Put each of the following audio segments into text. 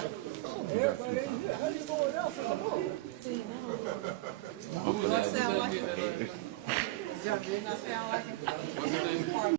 Do I sound like it? Did I sound like it?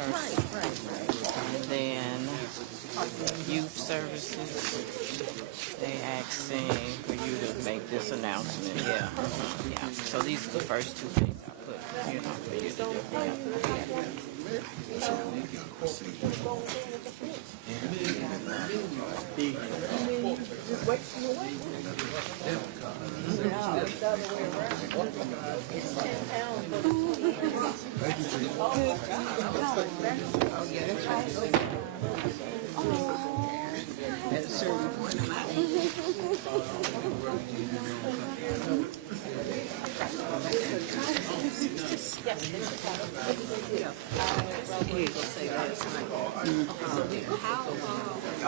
Right, right. And then youth services, they asking for you to make this announcement. Yeah, yeah. So these are the first two things I put, for you to do. Just wait till you wait. No, it's the other way around. It's 10 pounds, but oh, yeah, that's right. At a certain point in life.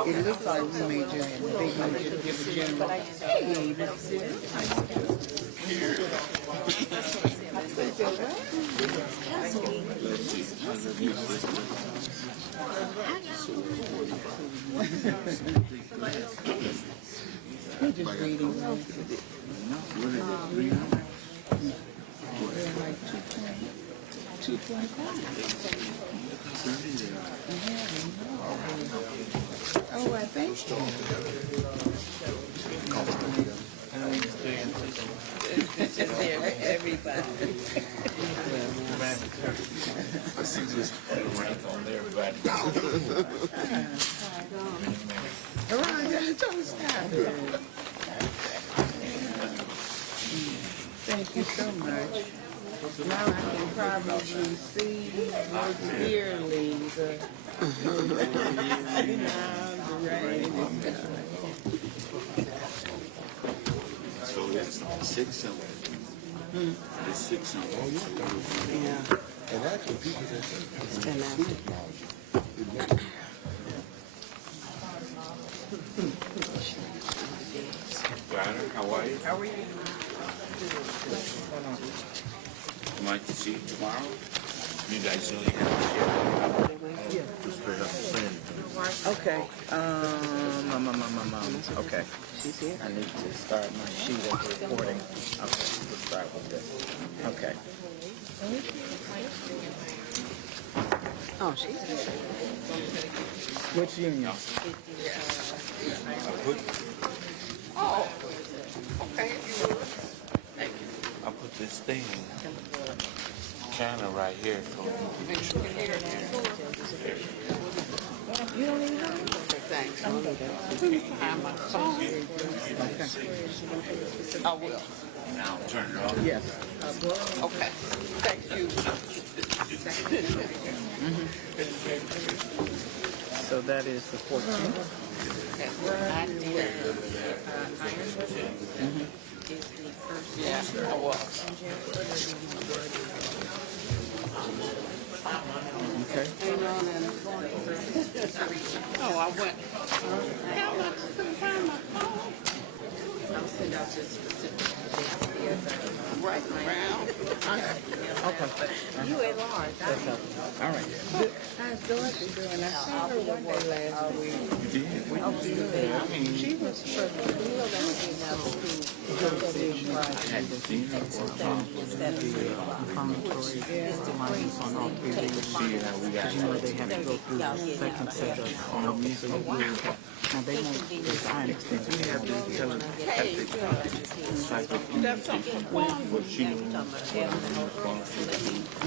It looks like we made you and they made you give a general. Hey, that's it. We're just reading. They're like 225. Oh, I think so. Everybody. I see this rank on there, but Thank you so much. Now I can probably see more clearly the rain. so it's 6 something. It's 6 something. Yeah. And actually, people that say It's 10 after. Ryder, how are you? How are you? Mike, to see you tomorrow? You guys know you have to share. Just straight up saying. Okay. Okay. She's here. I need to start my sheet of recording. Okay, let's start with this. Okay. Oh, she's here. Which union? I put this thing kind of right here so you can hear it. You don't even know. Thanks. I'm my phone. I will. Now turn it off. Yes. Okay. Thank you. So that is the 14th. Yeah, I was. Okay. Oh, I went. How much couldn't find my phone? I'll send out this specific. Right around. Okay. You at large. That's helpful. All right. How's Dorothy doing? I saw her one day last week. She was supposed to be I hadn't seen her for a while. See how we got They have to go through the second set of now they won't design extension. we have to tell her That's something wrong. what she knows.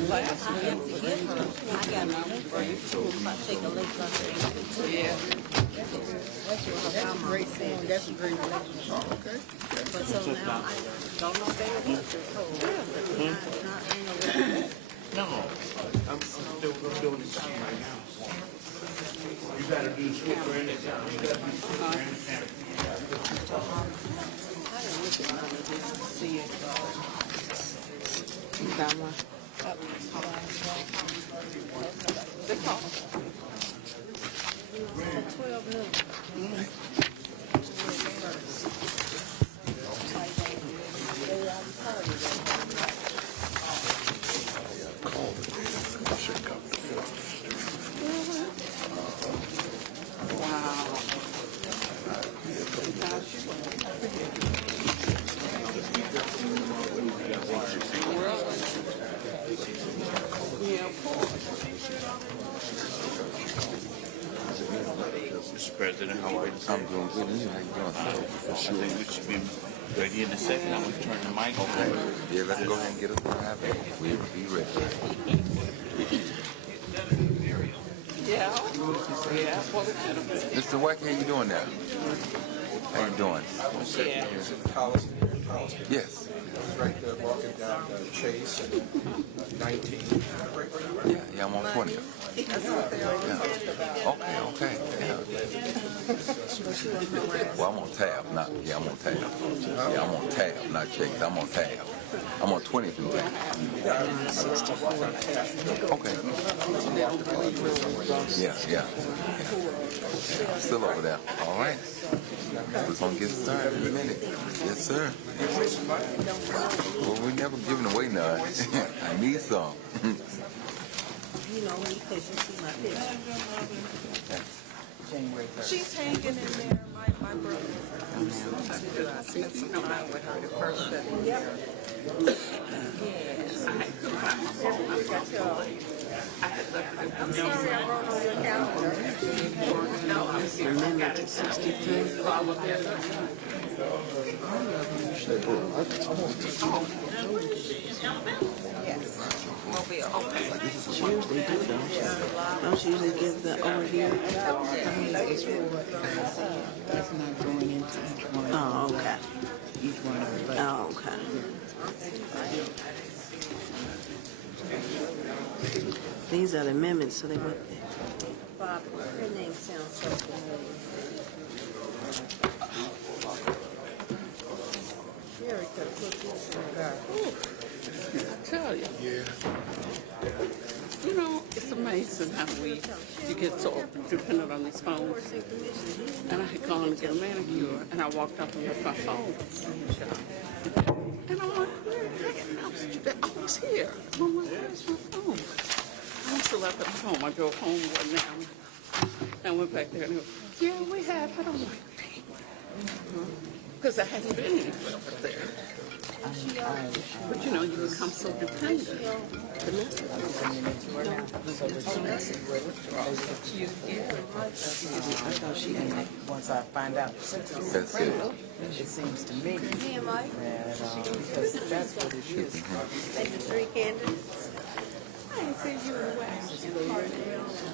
Last week. Yeah. That's great thing. That's a great relationship. Okay. But so now I don't know if they were told, but not No, I'm still doing the job right now. You gotta do the script for anything. You gotta do the script for anything. See it. You found one? The call. 12 million. Yeah, of course. President, how are you? I'm doing good. And you, how you doing? For I sure. think we should be ready in a second. I'm gonna turn the mic on. Okay. Yeah, let's go ahead and get us started. We'll be ready. Yeah. Yeah. Well, it could have been. Mr. Wack, how you doing now? How you doing? Yeah. Is it Hollister here in Hollister? Yes. Right there, walking down Chase and 19. Yeah, I'm on 20. Yeah. Okay. Yeah. Well, I'm on tab, not, yeah, I'm on tab. Yeah, I'm on tab, not Chase. I'm on tab. I'm on 20 through there. Okay. Yeah. Still over there. All right. We're going to get started in a minute. Yes, sir. Well, we never giving away none. I need some. You know, when you take you see my picture. January 3rd. She's hanging in there, my brother. I spent some time with her the first 7 years. Yes. I'm sorry I wrote on your calendar. No, I'm serious. Remember to 63. Yes. Mobile. She usually do, don't she? Don't she usually give the overview? That's not going into each one. Oh, okay. Each one of the budget. Oh, okay. These are the amendments, so they went there. Bob, her name sounds so familiar. Jerry could have put this in the garbage. I tell you. Yeah. You know, it's amazing how you get so dependent on these phones. And I had gone to get a manicure, and I walked up and left my phone. And I'm like, where the heck? I was here. And I'm like, where's my phone? I must have left it at home. I drove home one night. And I went back there, and he goes, yeah, we have it. I'm like, dang. Because I hadn't been anywhere but there. But you know, you become so dependent. Once I find out That's it. it seems to me Hey, Mike. that because that's what it is. Take the 3 candidates. I didn't see you in the wax.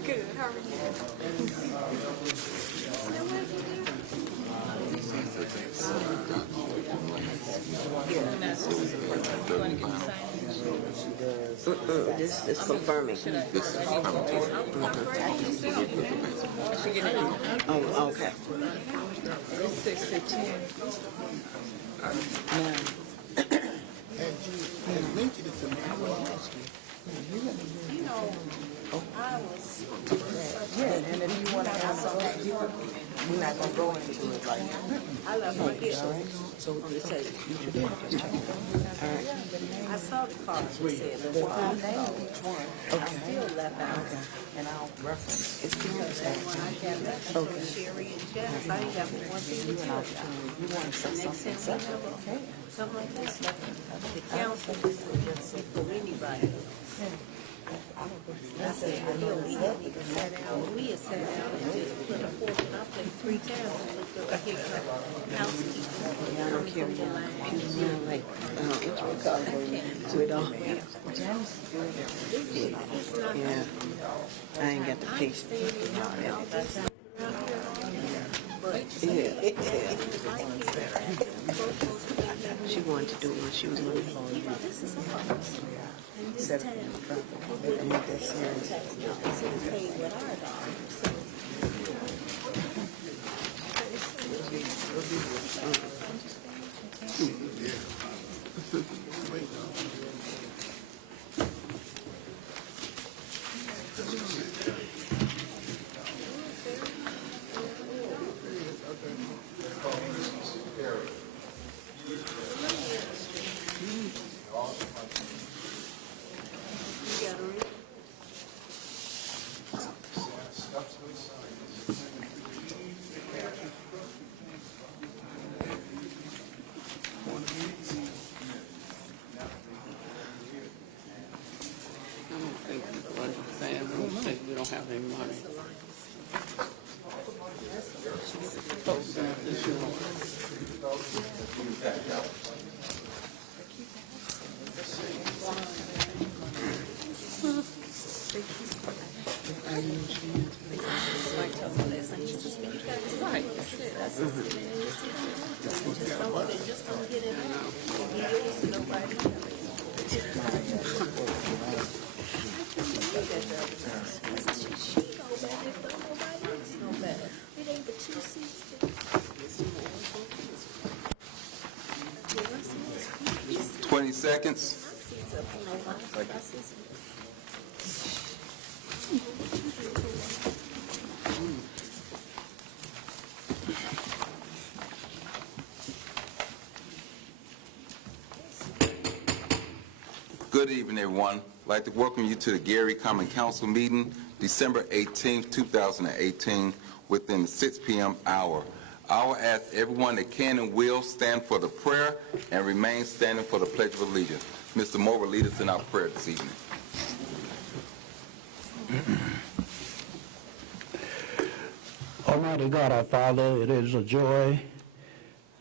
Good. How are This is confirming. This is Oh, okay. And mentioned it to me. I want to ask you. you know, I was. Yeah, and if you want to ask something, we're not going to go into it like that. I left my here. So what did it say? I saw the card. She said, "Look, I'll name each one, I still left out." and I'll reference. It's still the same. When I got left with Sherry and Janice, I ain't got one thing to tell you. You want to say Next something time we separate, have okay? something like this, the council is for anybody. I said, hell, we had even sat down, we had sat down and just put a portion up there 3 times and looked up and hit the housekeeping. I don't care what like so it all. Yeah. I ain't got the patience. She wanted to do it when she was little. This is a house. In this town, I make that serious. this is paid with our dollars. So you gotta read. I don't think people understand. I don't think we don't have any money. Just don't get it out. It'll be yours and nobody else. No matter. It ain't but 2 seats. 20 seconds. Good evening, everyone. I'd like to welcome you to the Gary Common Council meeting, December 18th, 2018, within the 6 p.m. hour. I will ask everyone that can and will stand for the prayer and remain standing for the Pledge of Allegiance. Mr. Moore will lead us in our prayer this evening. Almighty God, our Father, it is a joy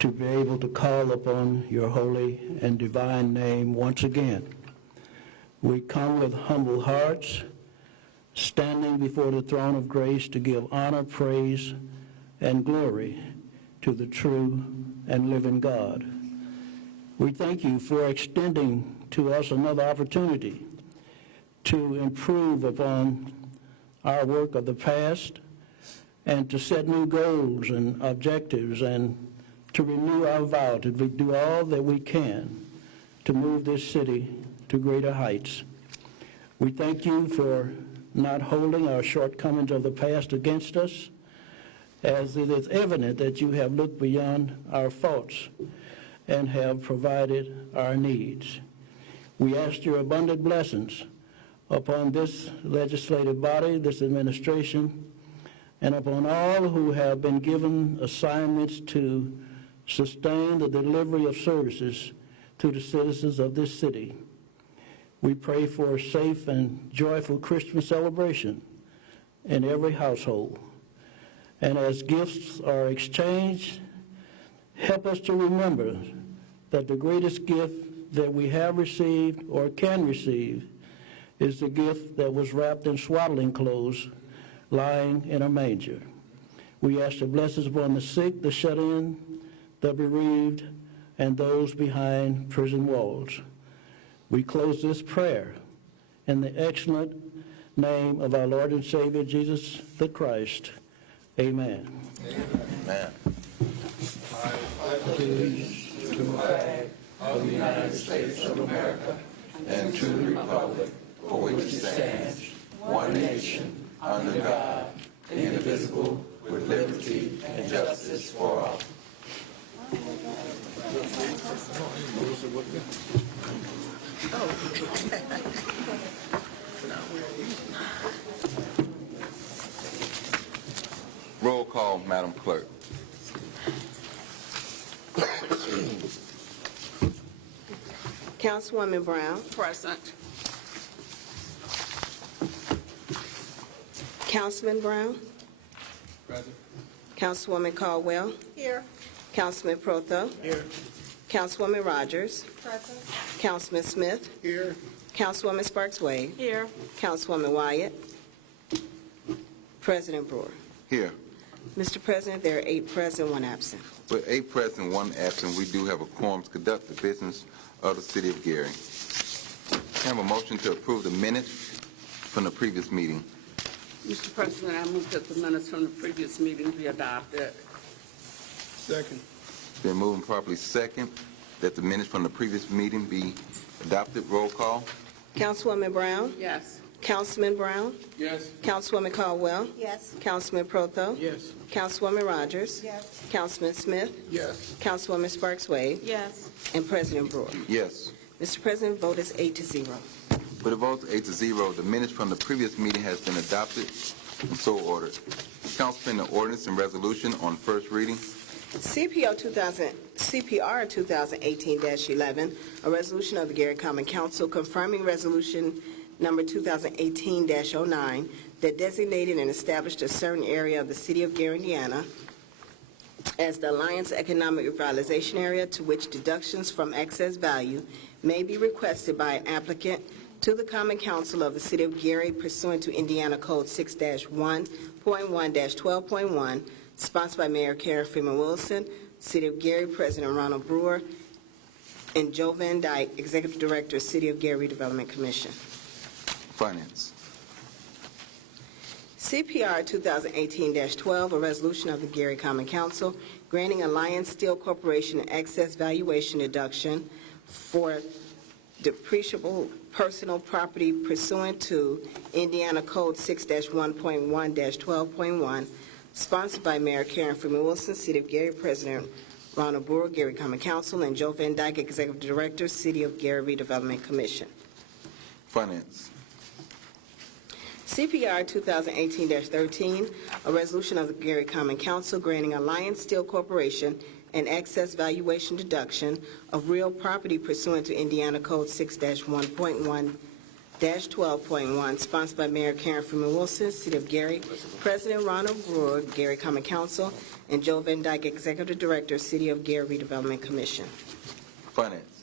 to be able to call upon your holy and divine name once again. We come with humble hearts, standing before the throne of grace to give honor, praise, and glory to the true and living God. We thank you for extending to us another opportunity to improve upon our work of the past and to set new goals and objectives and to renew our vow to do all that we can to move this city to greater heights. We thank you for not holding our shortcomings of the past against us, as it is evident that you have looked beyond our faults and have provided our needs. We ask your abundant blessings upon this legislative body, this administration, and upon all who have been given assignments to sustain the delivery of services to the citizens of this city. We pray for a safe and joyful Christmas celebration in every household. And as gifts are exchanged, help us to remember that the greatest gift that we have received or can receive is the gift that was wrapped in swaddling clothes, lying in a manger. We ask the blessings upon the sick, the shut-in, the bereaved, and those behind prison walls. We close this prayer in the excellent name of our Lord and Savior, Jesus the Christ. Amen. Amen. To the flag of the United States of America And to the republic for which it stands, one nation, under God, indivisible, with liberty and justice for all. Roll call, Madam Clerk. Councilwoman Brown, Present. Councilman Brown, Present. Councilwoman Caldwell, Here. Councilman Protho, Here. Councilwoman Rogers, Present. Councilman Smith, Here. Councilwoman Sparks Wade, Here. Councilwoman Wyatt, President Brewer. Here. Mr. President, there are 8 present, 1 absent. With 8 present, 1 absent, we do have a quorum to conduct the business of the city of Gary. I have a motion to approve the minutes from the previous meeting. Mr. President, I move that the minutes from the previous meeting be adopted. Second. It's been moved and properly second that the minutes from the previous meeting be adopted. Roll call. Councilwoman Brown, Yes. Councilman Brown, Yes. Councilwoman Caldwell, Yes. Councilman Protho, Yes. Councilwoman Rogers, Yes. Councilman Smith, Yes. Councilwoman Sparks Wade, Yes. and President Brewer. Yes. Mr. President, vote is 8-0. With a vote 8-0, the minutes from the previous meeting has been adopted and so ordered. Council, the ordinance and resolution on first reading. CPR 2018-11, a resolution of the Gary Common Council confirming resolution number 2018-09 that designated and established a certain area of the city of Gary, Indiana as the Alliance Economic Revitalization Area to which deductions from excess value may be requested by an applicant to the Common Council of the City of Gary pursuant to Indiana Code 6-1.1-12.1, sponsored by Mayor Karen Freeman Wilson, City of Gary, President Ronald Brewer, and Joe Van Dyke, Executive Director, City of Gary Redevelopment Commission. Finance. CPR 2018-12, a resolution of the Gary Common Council granting Alliance Steel Corporation an excess valuation deduction for depreciable personal property pursuant to Indiana Code 6-1.1-12.1, sponsored by Mayor Karen Freeman Wilson, City of Gary, President Ronald Brewer, Gary Common Council, and Joe Van Dyke, Executive Director, City of Gary Redevelopment Commission. Finance. CPR 2018-13, a resolution of the Gary Common Council granting Alliance Steel Corporation an excess valuation deduction of real property pursuant to Indiana Code 6-1.1-12.1, sponsored by Mayor Karen Freeman Wilson, City of Gary, President Ronald Brewer, Gary Common Council, and Joe Van Dyke, Executive Director, City of Gary Redevelopment Commission. Finance.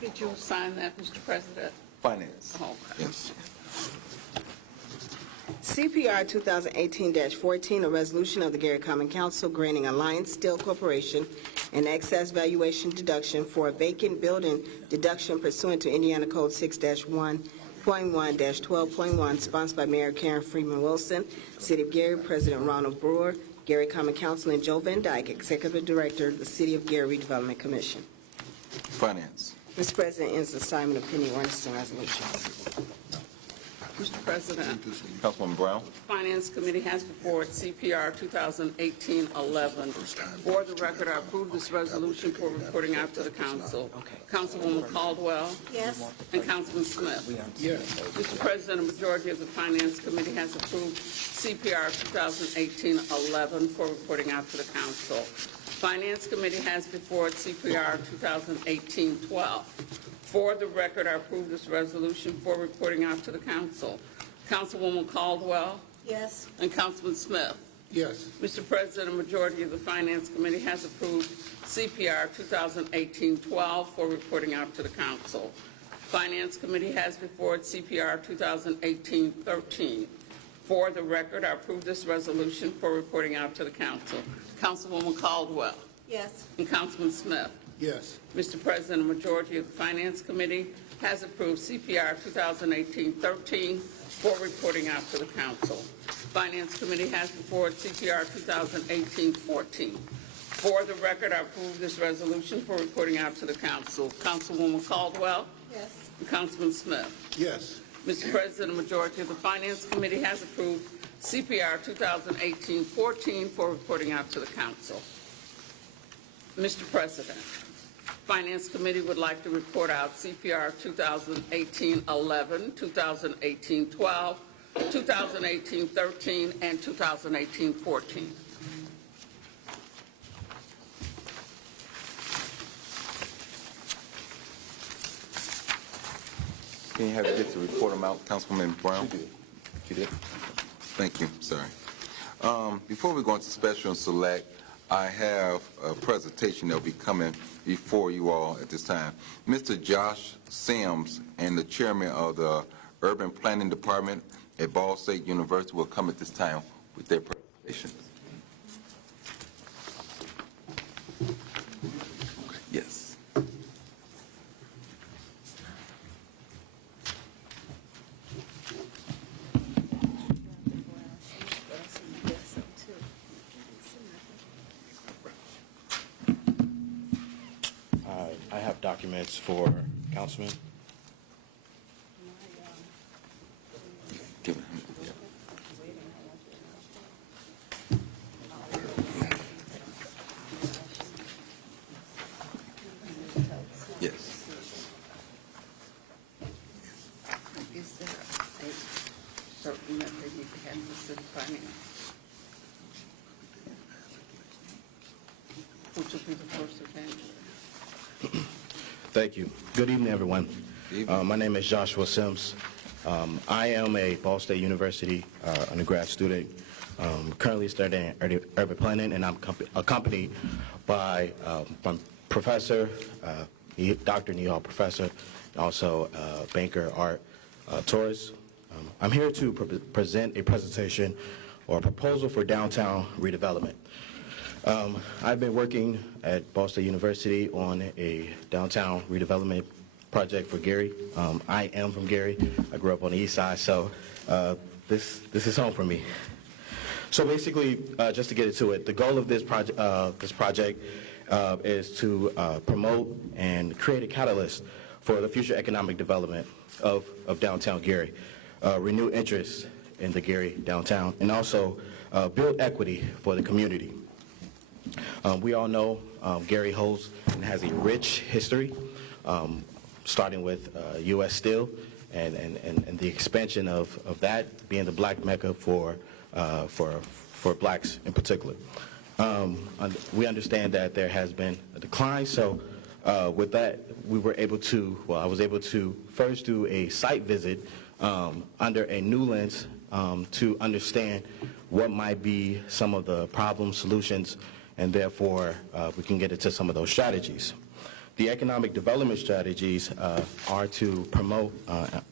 Did you sign that, Mr. President? Finance. Okay. Yes. CPR 2018-14, a resolution of the Gary Common Council granting Alliance Steel Corporation an excess valuation deduction for a vacant building deduction pursuant to Indiana Code 6-1.1-12.1, sponsored by Mayor Karen Freeman Wilson, City of Gary, President Ronald Brewer, Gary Common Council, and Joe Van Dyke, Executive Director, the City of Gary Redevelopment Commission. Finance. Mr. President, ends the assignment of pending ordinances and resolutions. Mr. President, Councilwoman Brown. Finance Committee has before it CPR 2018-11. For the record, I approve this resolution for reporting out to the council. Councilwoman Caldwell. Yes. And Councilman Smith. Yes. Mr. President, a majority of the Finance Committee has approved CPR 2018-11 for reporting out to the council. Finance Committee has before it CPR 2018-12. For the record, I approve this resolution for reporting out to the council. Councilwoman Caldwell Yes. and Councilman Smith. Yes. Mr. President, a majority of the Finance Committee has approved CPR 2018-12 for reporting out to the council. Finance Committee has before it CPR 2018-13. For the record, I approve this resolution for reporting out to the council. Councilwoman Caldwell Yes. and Councilman Smith. Yes. Mr. President, a majority of the Finance Committee has approved CPR 2018-13 for reporting out to the council. Finance Committee has before it CPR 2018-14. For the record, I approve this resolution for reporting out to the council. Councilwoman Caldwell Yes. and Councilman Smith. Yes. Mr. President, a majority of the Finance Committee has approved CPR 2018-14 for reporting out to the council. Mr. President, Finance Committee would like to report out CPR 2018-11, 2018-12, 2018-13, and 2018-14. Can you have just to report them out, Councilwoman Brown? You did. Thank you, sorry. Before we go into special and select, I have a presentation that will be coming before you all at this time. Mr. Josh Sims and the chairman of the Urban Planning Department at Ball State University will come at this time with their presentation. Yes. I have documents for Councilman. Give it. Yeah. Yes. Is there a certain that they need to have the city finance? Which will be the first of January. Thank you. Good evening, everyone. Good evening. My name is Joshua Sims. I am a Ball State University undergrad student, currently studying urban planning, and I'm accompanied by Professor Dr. Nihal Professor, and also banker Art Torres. I'm here to present a presentation or a proposal for downtown redevelopment. I've been working at Ball State University on a downtown redevelopment project for Gary. I am from Gary. I grew up on the east side, so this is home for me. So basically, just to get into it, the goal of this project is to promote and create a catalyst for the future economic development of downtown Gary, renew interest in the Gary downtown, and also build equity for the community. We all know Gary holds and has a rich history, starting with U.S. Steel and the expansion of that being the black mecca for blacks in particular. We understand that there has been a decline, so with that, I was able to first do a site visit under a new lens to understand what might be some of the problem solutions, and therefore we can get into some of those strategies. The economic development strategies are to promote an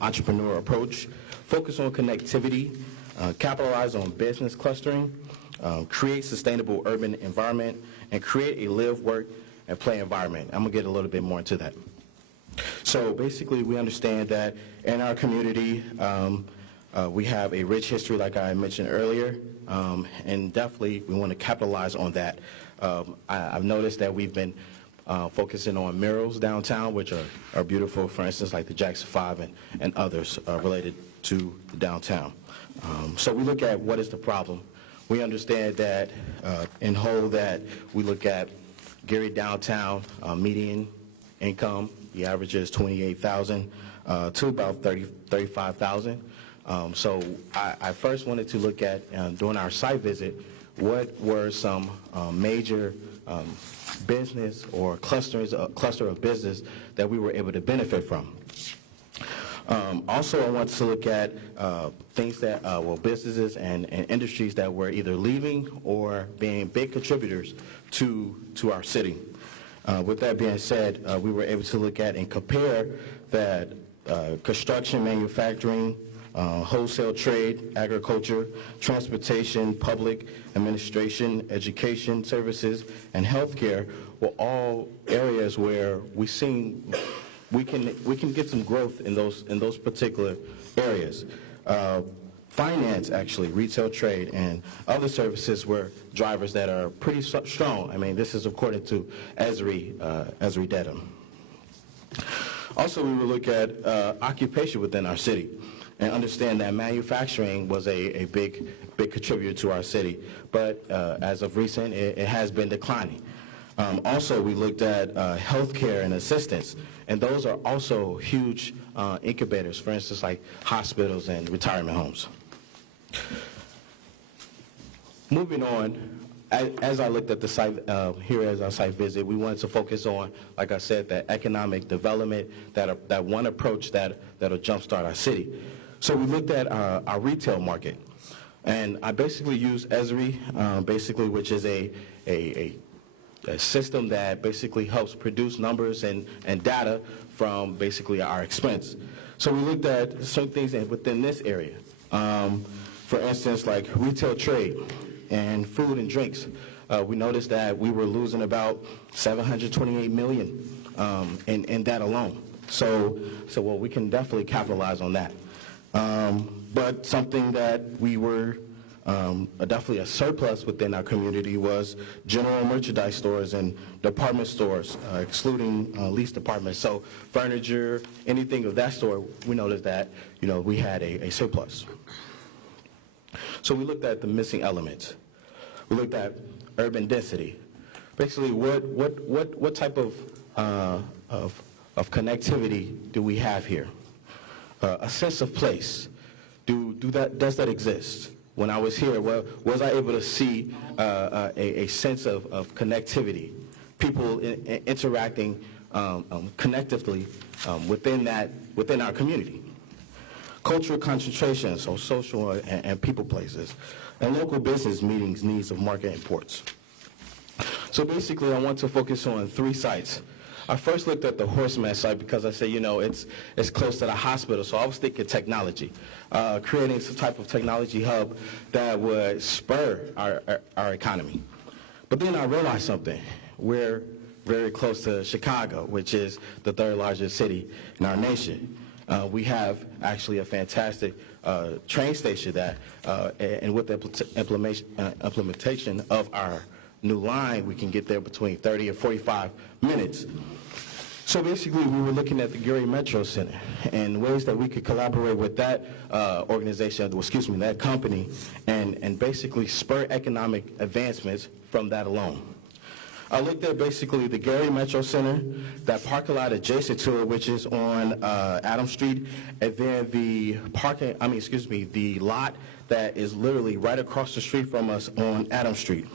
entrepreneurial approach, focus on connectivity, capitalize on business clustering, create sustainable urban environment, and create a live, work, and play environment. I'm going to get a little bit more into that. So basically, we understand that in our community, we have a rich history, like I mentioned earlier, and definitely we want to capitalize on that. I've noticed that we've been focusing on murals downtown, which are beautiful, for instance, like the Jackson 5 and others related to the downtown. So we look at what is the problem. We understand that in whole that we look at Gary downtown median income, the average is $28,000 to about $35,000. So I first wanted to look at, during our site visit, what were some major business or cluster of business that we were able to benefit from. Also, I wanted to look at things that, businesses and industries that were either leaving or being big contributors to our city. With that being said, we were able to look at and compare that construction, manufacturing, wholesale trade, agriculture, transportation, public administration, education services, and healthcare were all areas where we can get some growth in those particular areas. Finance, actually, retail trade, and other services were drivers that are pretty strong. I mean, this is according to Esri data. Also, we will look at occupation within our city and understand that manufacturing was a big contributor to our city, but as of recent, it has been declining. Also, we looked at healthcare and assistance, and those are also huge incubators, for instance, like hospitals and retirement homes. Moving on, as I looked at the site here as our site visit, we wanted to focus on, like I said, that economic development, that one approach that'll jumpstart our city. So we looked at our retail market, and I basically used Esri, which is a system that basically helps produce numbers and data from basically our expense. So we looked at certain things within this area. For instance, like retail trade and food and drinks. We noticed that we were losing about $728 million in that alone. So we can definitely capitalize on that. But something that we were definitely a surplus within our community was general merchandise stores and department stores, excluding lease departments. So furniture, anything of that sort, we noticed that we had a surplus. So we looked at the missing elements. We looked at urban density. Basically, what type of connectivity do we have here? A sense of place. Does that exist? When I was here, was I able to see a sense of connectivity, people interacting connectively within our community? Cultural concentration, so social and people places, and local business meetings, needs of market imports. So basically, I want to focus on 3 sites I first looked at the Horseman site because I said, you know, it's close to the hospital, so I was thinking technology, creating some type of technology hub that would spur our economy. But then I realized something. We're very close to Chicago, which is the third largest city in our nation. We have actually a fantastic train station that, and with the implementation of our new line, we can get there between 30 and 45 minutes. So basically, we were looking at the Gary Metro Center and ways that we could collaborate with that organization, that company, and basically spur economic advancements from that alone. I looked at basically the Gary Metro Center, that parking lot adjacent to it, which is on Adams Street, and then the the lot that is literally right across the street from us on Adams Street.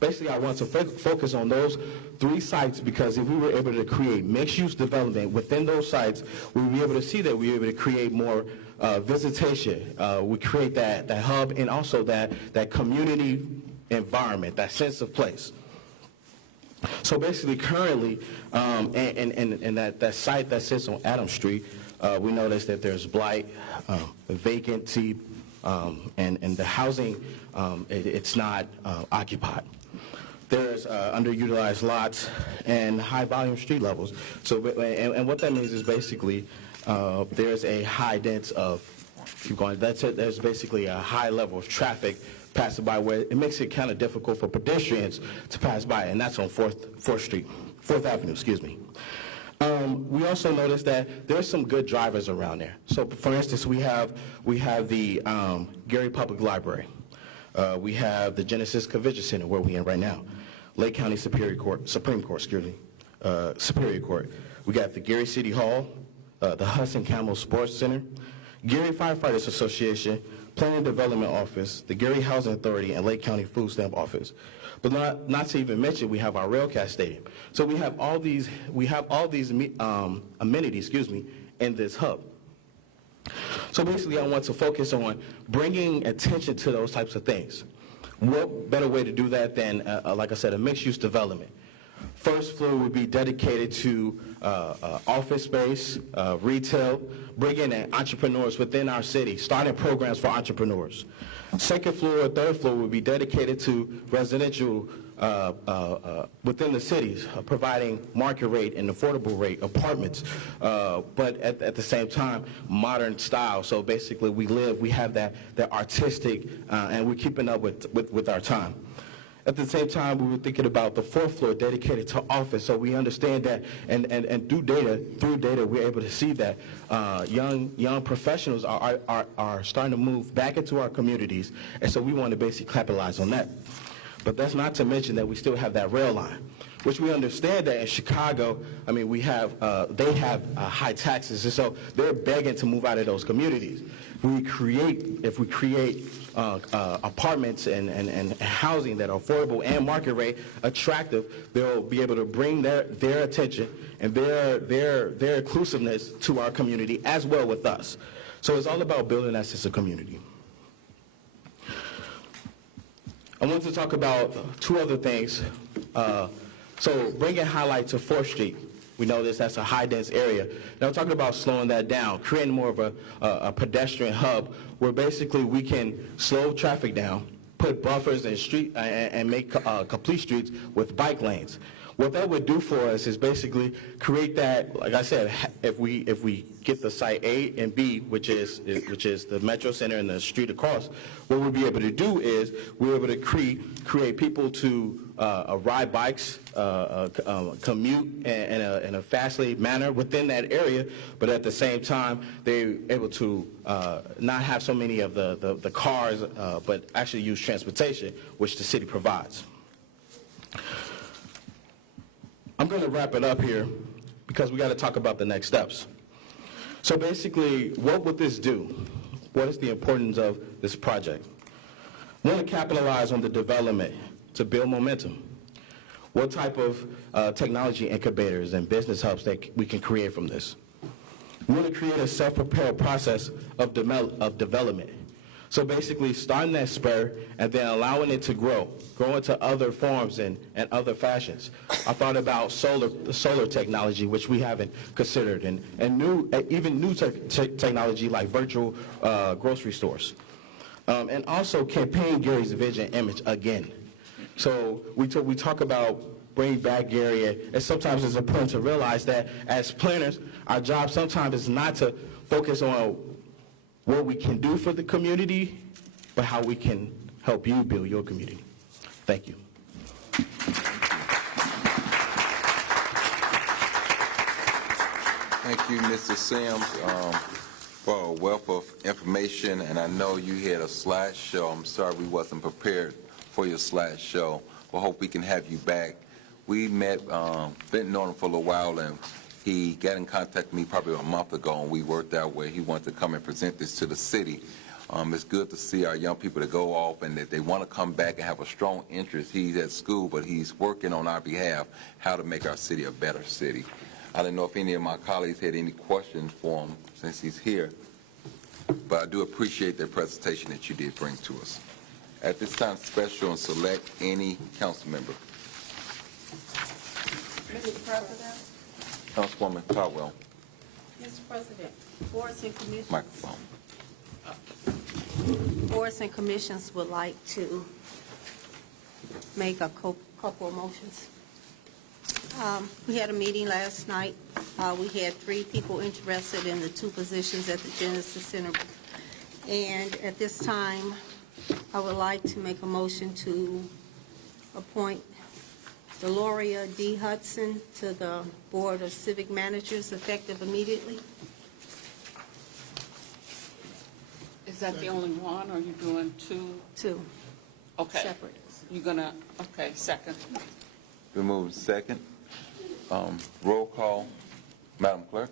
Basically, I want to focus on those 3 sites because if we were able to create mixed-use development within those sites, we would be able to see that we were able to create more visitation. We create that hub and also that community environment, that sense of place. So basically, currently, and that site that sits on Adams Street, we noticed that there's blight, vacancy, and the housing, it's not occupied. There's underutilized lots and high volume street levels. So, and what that means is basically there's a high dense of, keep going, there's basically a high level of traffic passing by where it makes it kind of difficult for pedestrians to pass by, and that's on 4th Avenue, excuse me. We also noticed that there's some good drivers around there. So, for instance, we have the Gary Public Library. We have the Genesis Convention Center, where we're in right now. Lake County Supreme Court, Superior Court. We got the Gary City Hall, the Hudson Campbell Sports Center, Gary Firefighters Association, Planning and Development Office, the Gary Housing Authority, and Lake County Food Stamp Office. But not to even mention, we have our Railcast Stadium. So we have all these amenities, in this hub. So basically, I want to focus on bringing attention to those types of things. What better way to do that than, like I said, a mixed-use development? First floor would be dedicated to office space, retail, bringing in entrepreneurs within our city, starting programs for entrepreneurs. Second floor or third floor would be dedicated to residential within the cities, providing market rate and affordable rate apartments, but at the same time, modern style. So basically, we have that artistic, and we're keeping up with our time. At the same time, we were thinking about the 4th floor dedicated to office, so we understand that, and through data, we're able to see that young professionals are starting to move back into our communities, and so we want to basically capitalize on that. But that's not to mention that we still have that rail line, which we understand that in Chicago, I mean, they have high taxes, and so they're begging to move out of those communities. If we create apartments and housing that are affordable and market rate attractive, they'll be able to bring their attention and their inclusiveness to our community as well with us. So it's all about building that sense of community. I want to talk about 2 other things. So bringing highlight to 4th Street. We know that's a high-dense area. Now, I'm talking about slowing that down, creating more of a pedestrian hub where basically we can slow traffic down, put buffers in street, and make complete streets with bike lanes. What that would do for us is basically create that, like I said, if we get the site A and B, which is the Metro Center and the street across, what we'll be able to do is we're able to create people to ride bikes, commute in a fastly manner within that area, but at the same time, they're able to not have so many of the cars, but actually use transportation, which the city provides. I'm going to wrap it up here because we got to talk about the next steps. So basically, what would this do? What is the importance of this project? We want to capitalize on the development to build momentum. What type of technology incubators and business hubs that we can create from this? We want to create a self-propelled process of development. So basically, starting that spur and then allowing it to grow into other forms and other fashions. I thought about solar technology, which we haven't considered, and even new technology like virtual grocery stores. And also campaign Gary's vision image again. So we talk about bring back Gary, and sometimes it's important to realize that as planners, our job sometimes is not to focus on what we can do for the community, but how we can help you build your community. Thank you. Thank you, Mr. Sims, for a wealth of information, and I know you had a slideshow. I'm sorry we wasn't prepared for your slideshow. We hope we can have you back. We met, been knowing him for a little while, and he got in contact with me probably a month ago, and we worked out where he wanted to come and present this to the city. It's good to see our young people to go off and that they want to come back and have a strong interest. He's at school, but he's working on our behalf how to make our city a better city. I don't know if any of my colleagues had any questions for him since he's here, but I do appreciate the presentation that you did bring to us. At this time, special and select any council member. Mr. President, Councilwoman Caldwell, Mr. President, boards and commissions. microphone. Boards and commissions would like to make a couple of motions. We had a meeting last night. We had 3 people interested in the 2 positions at the Genesis Center. And at this time, I would like to make a motion to appoint Deloria D. Hudson to the Board of Civic Managers effective immediately. Is that the only one, or are you doing 2? 2 Okay. separate. You're gonna, okay, second. We move to second. Roll call. Madam Clerk?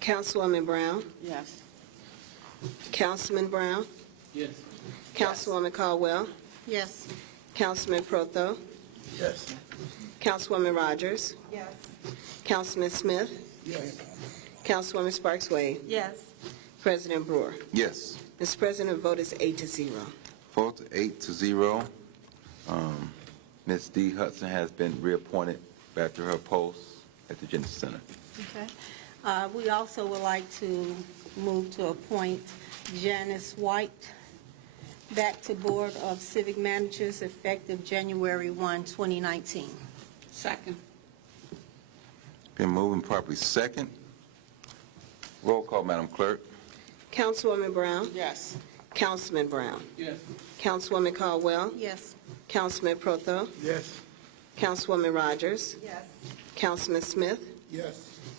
Councilwoman Brown, Yes. Councilman Brown, Yes. Councilwoman Caldwell, Yes. Councilman Proto, Yes. Councilwoman Rogers, Yes. Councilman Smith, Councilwoman Sparks Wade, Yes. President Brewer. Yes. Mr. President, the vote is 8-0. Vote 8-0. Ms. D. Hudson has been reappointed back to her post at the Genesis Center. Okay. We also would like to move to appoint Janice White back to Board of Civic Managers effective January 1, 2019. Second. Been moving properly second. Roll call, Madam Clerk. Councilwoman Brown, Yes. Councilman Brown, Yes. Councilwoman Caldwell, Yes. Councilman Proto, Yes. Councilwoman Rogers, Yes. Councilman Smith, Yes.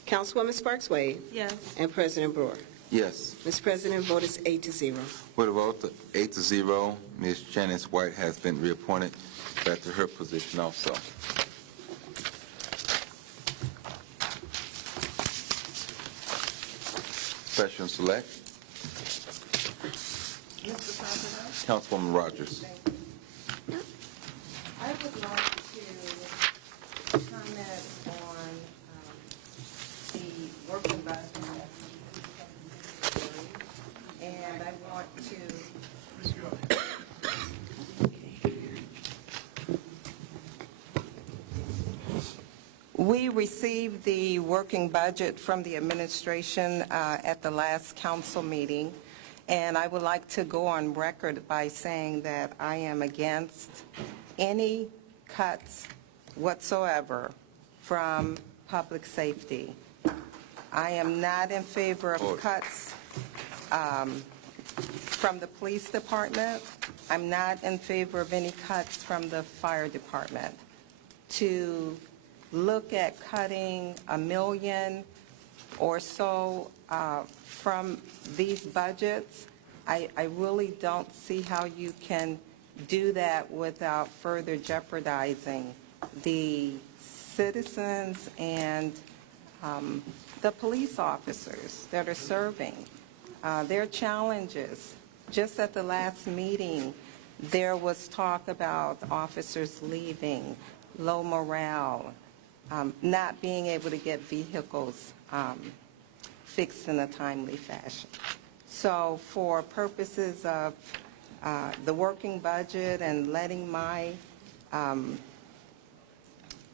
Councilwoman Sparks Wade, Yes. and President Brewer. Yes. Mr. President, vote is 8-0. With a vote of 8-0, Ms. Janice White has been reappointed back to her position also. Special and select. Mr. President, Councilwoman Rogers. I would like to comment on the work environment and I want to We received the working budget from the administration at the last council meeting, and I would like to go on record by saying that I am against any cuts whatsoever from public safety. I am not in favor of cuts from the police department. I'm not in favor of any cuts from the fire department. To look at cutting $1 million or so from these budgets, I really don't see how you can do that without further jeopardizing the citizens and the police officers that are serving. Their challenges. Just at the last meeting, there was talk about officers leaving, low morale, not being able to get vehicles fixed in a timely fashion. So for purposes of the working budget and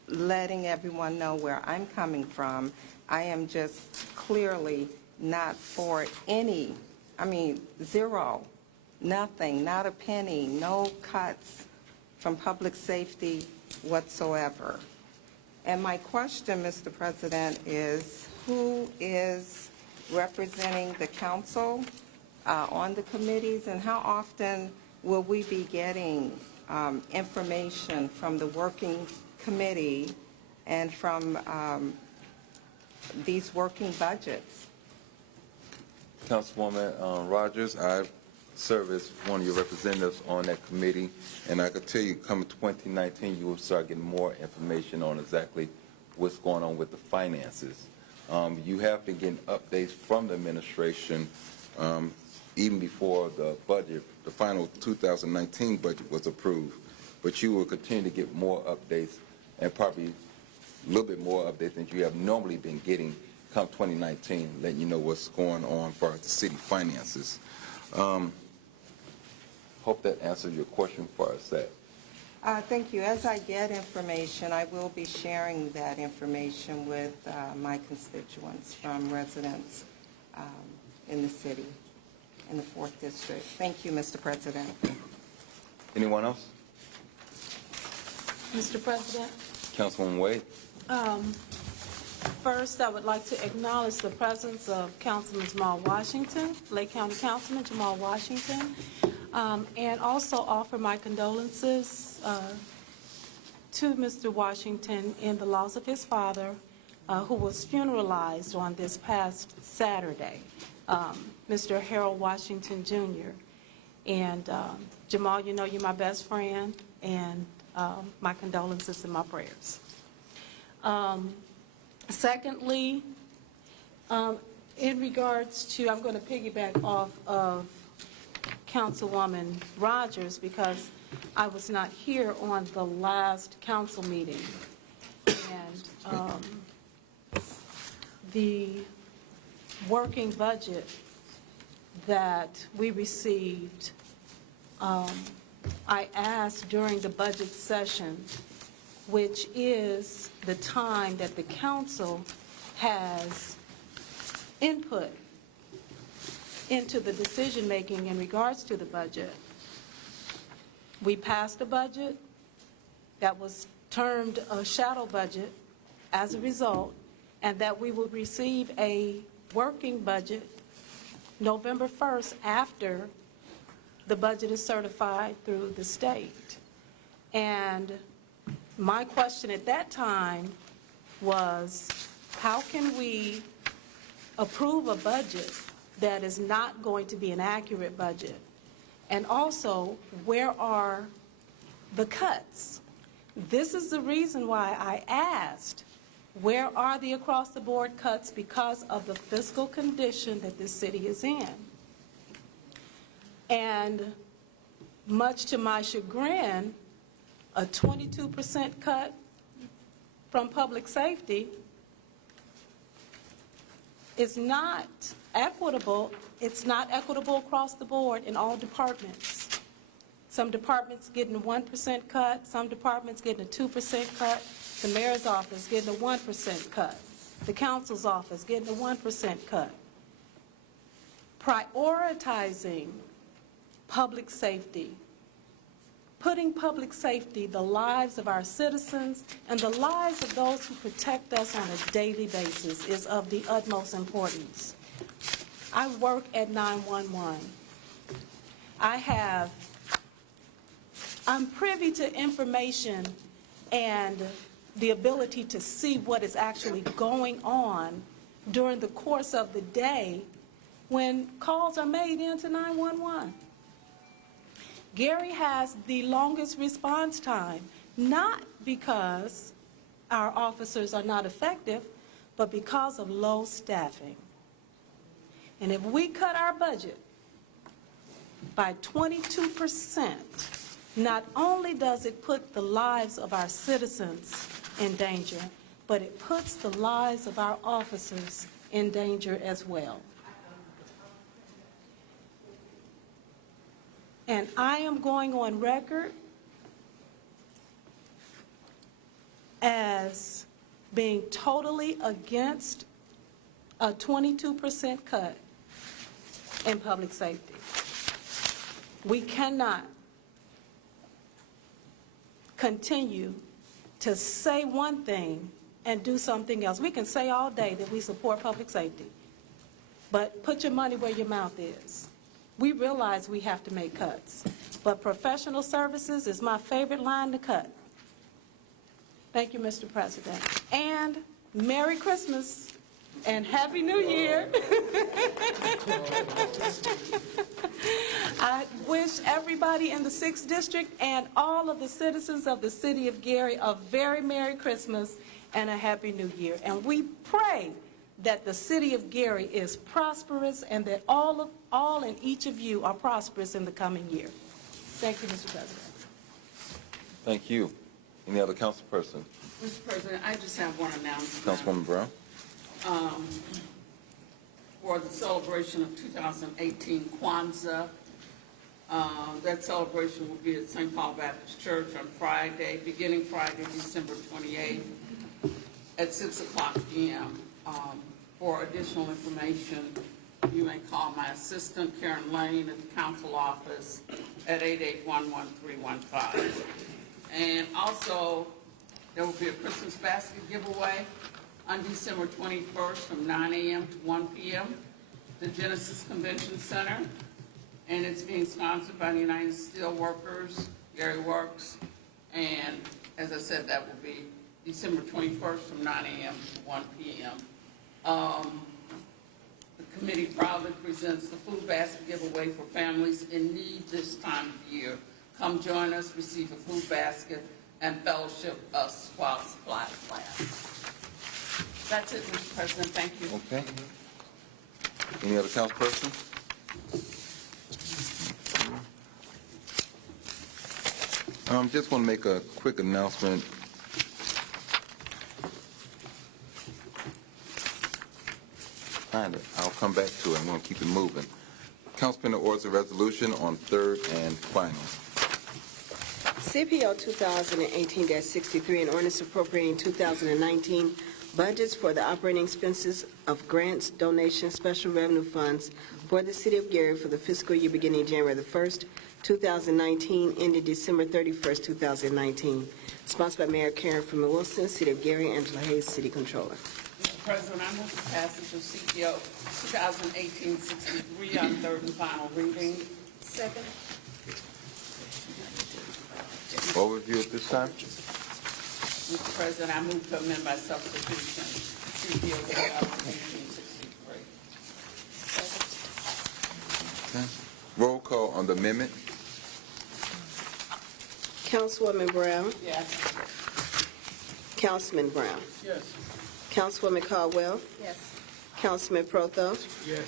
letting everyone know where I'm coming from, I am just clearly not for any, zero, nothing, not a penny, no cuts from public safety whatsoever. And my question, Mr. President, is who is representing the council on the committees, and how often will we be getting information from the working committee and from these working budgets? Councilwoman Rogers, I serve as one of your representatives on that committee, and I could tell you, coming 2019, you will start getting more information on exactly what's going on with the finances. You have been getting updates from the administration even before the budget, the final 2019 budget was approved, but you will continue to get more updates, and probably a little bit more updates than you have normally been getting come 2019, letting you know what's going on for the city finances. Hope that answers your question for us. Thank you. As I get information, I will be sharing that information with my constituents from residents in the city, in the 4th District. Thank you, Mr. President. Anyone else? Mr. President? Councilwoman Wade? First, I would like to acknowledge the presence of Councilman Jamal Washington, Lake County Councilman Jamal Washington, and also offer my condolences to Mr. Washington in the loss of his father, who was funeralized on this past Saturday, Mr. Harold Washington, Jr. And Jamal, you know you're my best friend, and my condolences and my prayers. Secondly, in regards to, I'm going to piggyback off of Councilwoman Rogers because I was not here on the last council meeting. And the working budget that we received, I asked during the budget session, which is the time that the council has input into the decision-making in regards to the budget. We passed a budget that was termed a shadow budget as a result, and that we will receive a working budget November 1st after the budget is certified through the state. And my question at that time was, how can we approve a budget that is not going to be an accurate budget? And also, where are the cuts? This is the reason why I asked, where are the across-the-board cuts because of the fiscal condition that this city is in? And much to my chagrin, a 22% cut from public safety is not equitable. It's not equitable across the board in all departments. Some departments getting a 1% cut, some departments getting a 2% cut, the mayor's office getting a 1% cut, the council's office getting a 1% cut. Prioritizing public safety, putting public safety, the lives of our citizens and the lives of those who protect us on a daily basis is of the utmost importance. I work at 911. I'm privy to information and the ability to see what is actually going on during the course of the day when calls are made into 911. Gary has the longest response time, not because our officers are not effective, but because of low staffing. And if we cut our budget by 22%, not only does it put the lives of our citizens in danger, but it puts the lives of our officers in danger as well. And I am going on record as being totally against a 22% cut in public safety. We cannot continue to say one thing and do something else. We can say all day that we support public safety, but put your money where your mouth is. We realize we have to make cuts, but professional services is my favorite line to cut. Thank you, Mr. President. And Merry Christmas and Happy New Year. I wish everybody in the 6th District and all of the citizens of the city of Gary a very Merry Christmas and a Happy New Year. And we pray that the city of Gary is prosperous and that all and each of you are prosperous in the coming year. Thank you, Mr. President. Thank you. Any other council person? Mr. President, I just have one announcement. Councilwoman Brown? For the celebration of 2018 Kwanzaa. That celebration will be at St. Paul Baptist Church on Friday, beginning Friday, December 28th at 6:00 p.m. For additional information, you may call my assistant, Karen Lane, at the council office at 881-1315. And also, there will be a Christmas basket giveaway on December 21st from 9 a.m. to 1 p.m. at the Genesis Convention Center. And it's being sponsored by the United Steelworkers, Gary Works. And as I said, that will be December 21st from 9 a.m. to 1 p.m. The committee proudly presents the food basket giveaway for families in need this time of year. Come join us, receive a food basket, and fellowship us while supplies last. That's it, Mr. President. Thank you. Okay. Any other council person? Just want to make a quick announcement. I'll come back to it. I'm going to keep it moving. Council pending orders of resolution on third and final. CPO 2018-63, an ordinance appropriating 2019 budgets for the operating expenses of grants, donations, special revenue funds for the city of Gary for the fiscal year beginning January the 1st, 2019, ending December 31st, 2019. Sponsored by Mayor Karen Freeman Wilson, City of Gary, Angela Hayes, City Controller. Mr. President, I move the passage of CPO 2018-63 on third and final reading. Second. Overview at this time. Mr. President, I move to amend by substitution CPO 2018-63. Okay. Roll call on the amendment. Councilwoman Brown. Yes. Councilman Brown. Yes. Councilwoman Caldwell. Yes. Councilman Prothos. Yes.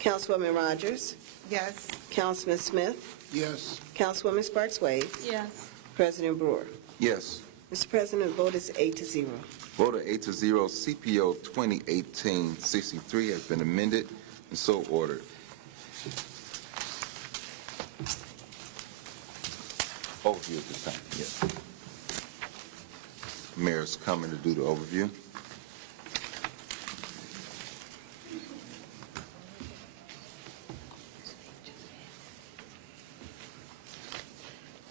Councilwoman Rogers. Yes. Councilman Smith. Yes. Councilwoman Sparks Wade. Yes. President Brewer. Yes. Mr. President, vote is 8-0. Vote of 8-0. CPO 2018-63 has been amended and so ordered. Overview at this time. Yes. Mayor's coming to do the overview.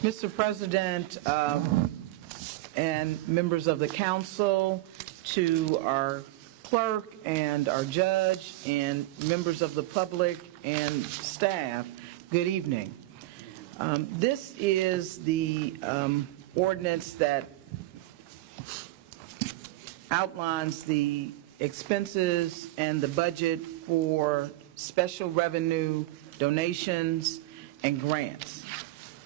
Mr. President, and members of the council, to our clerk and our judge and members of the public and staff, good evening. This is the ordinance that outlines the expenses and the budget for special revenue donations and grants.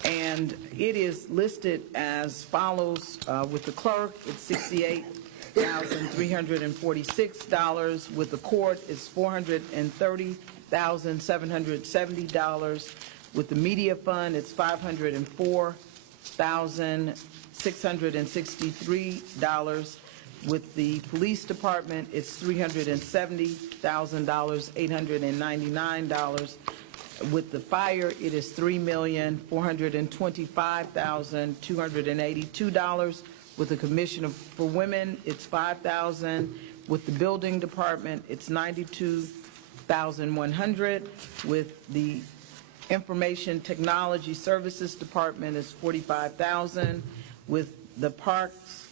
And it is listed as follows with the clerk, it's $68,346. With the court, it's $430,770. With the media fund, it's $504,663. With the police department, it's $370,899. With the fire, it is $3,425,282. With the Commission for Women, it's $5,000. With the Building Department, it's $92,100. With the Information Technology Services Department, it's $45,000. With the Parks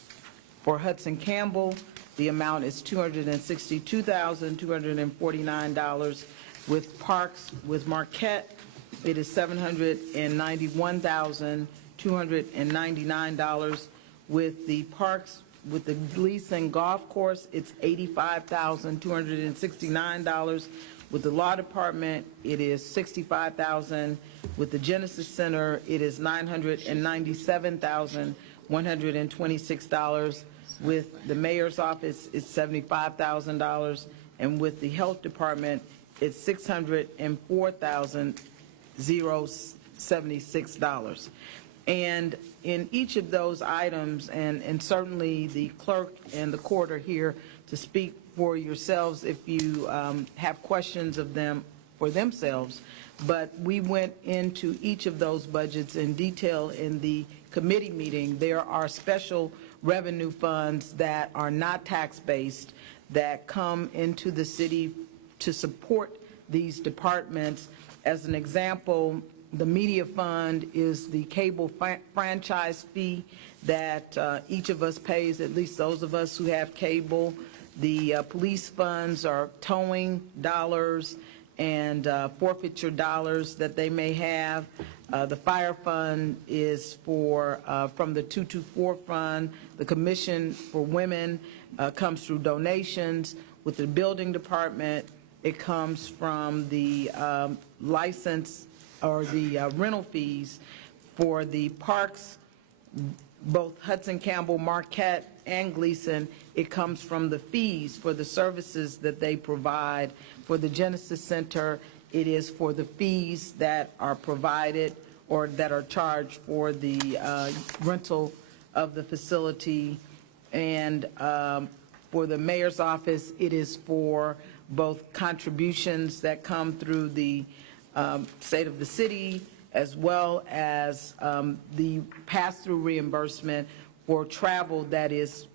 for Hudson Campbell, the amount is $262,249. With Parks with Marquette, it is $791,299. With the Parks with the Gleason Golf Course, it's $85,269. With the Law Department, it is $65,000. With the Genesis Center, it is $997,126. With the Mayor's Office, it's $75,000. And with the Health Department, it's $604,076. And in each of those items, and certainly the clerk and the court are here to speak for yourselves if you have questions of them for themselves, but we went into each of those budgets in detail in the committee meeting. There are special revenue funds that are not tax-based that come into the city to support these departments. As an example, the media fund is the cable franchise fee that each of us pays, at least those of us who have cable. The police funds are towing dollars and forfeiture dollars that they may have. The fire fund is for from the 224 fund. The Commission for Women comes through donations. With the Building Department, it comes from the license or the rental fees. For the parks, both Hudson Campbell, Marquette, and Gleason, it comes from the fees for the services that they provide. For the Genesis Center, it is for the fees that are provided or that are charged for the rental of the facility. And for the Mayor's Office, it is for both contributions that come through the state of the city, as well as the pass-through reimbursement for travel that is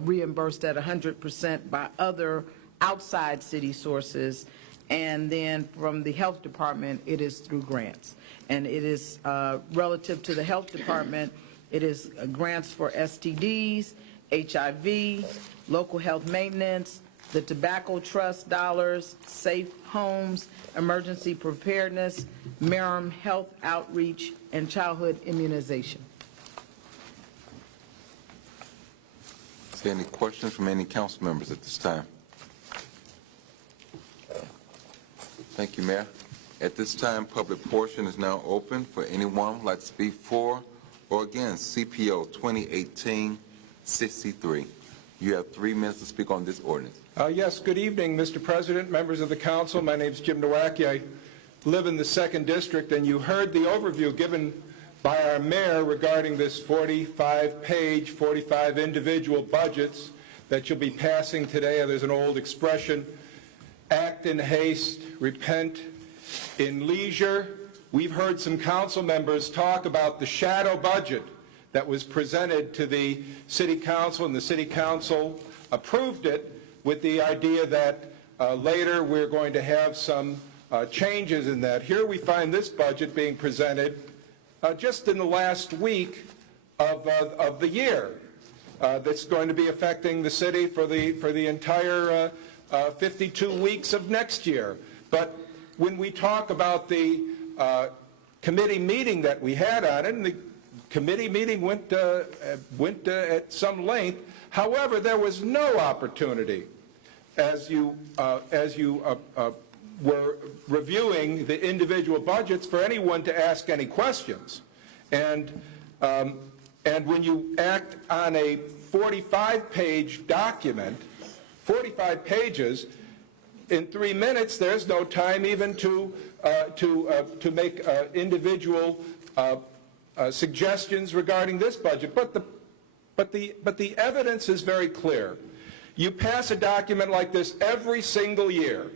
reimbursed at 100% by other outside city sources. And then from the Health Department, it is through grants. And it is relative to the Health Department, it is grants for STDs, HIV, local health maintenance, the Tobacco Trust dollars, safe homes, emergency preparedness, Merrim health outreach, and childhood immunization. Is there any questions from any council members at this time? Thank you, Mayor. At this time, public portion is now open for anyone who would like to speak for or against CPO 2018-63. You have 3 minutes to speak on this ordinance. Yes, good evening, Mr. President, members of the council. My name is Jim Nowacki. I live in the 2nd District, and you heard the overview given by our mayor regarding this 45-page, 45 individual budgets that you'll be passing today. There's an old expression, act in haste, repent in leisure. We've heard some council members talk about the shadow budget that was presented to the city council, and the city council approved it with the idea that later we're going to have some changes in that. Here we find this budget being presented just in the last week of the year that's going to be affecting the city for the entire 52 weeks of next year. But when we talk about the committee meeting that we had on it, and the committee meeting went at some length. However, there was no opportunity, as you were reviewing the individual budgets, for anyone to ask any questions. And when you act on a 45-page document, 45 pages, in 3 minutes, there's no time even to make individual suggestions regarding this budget. But the evidence is very clear. You pass a document like this every single year,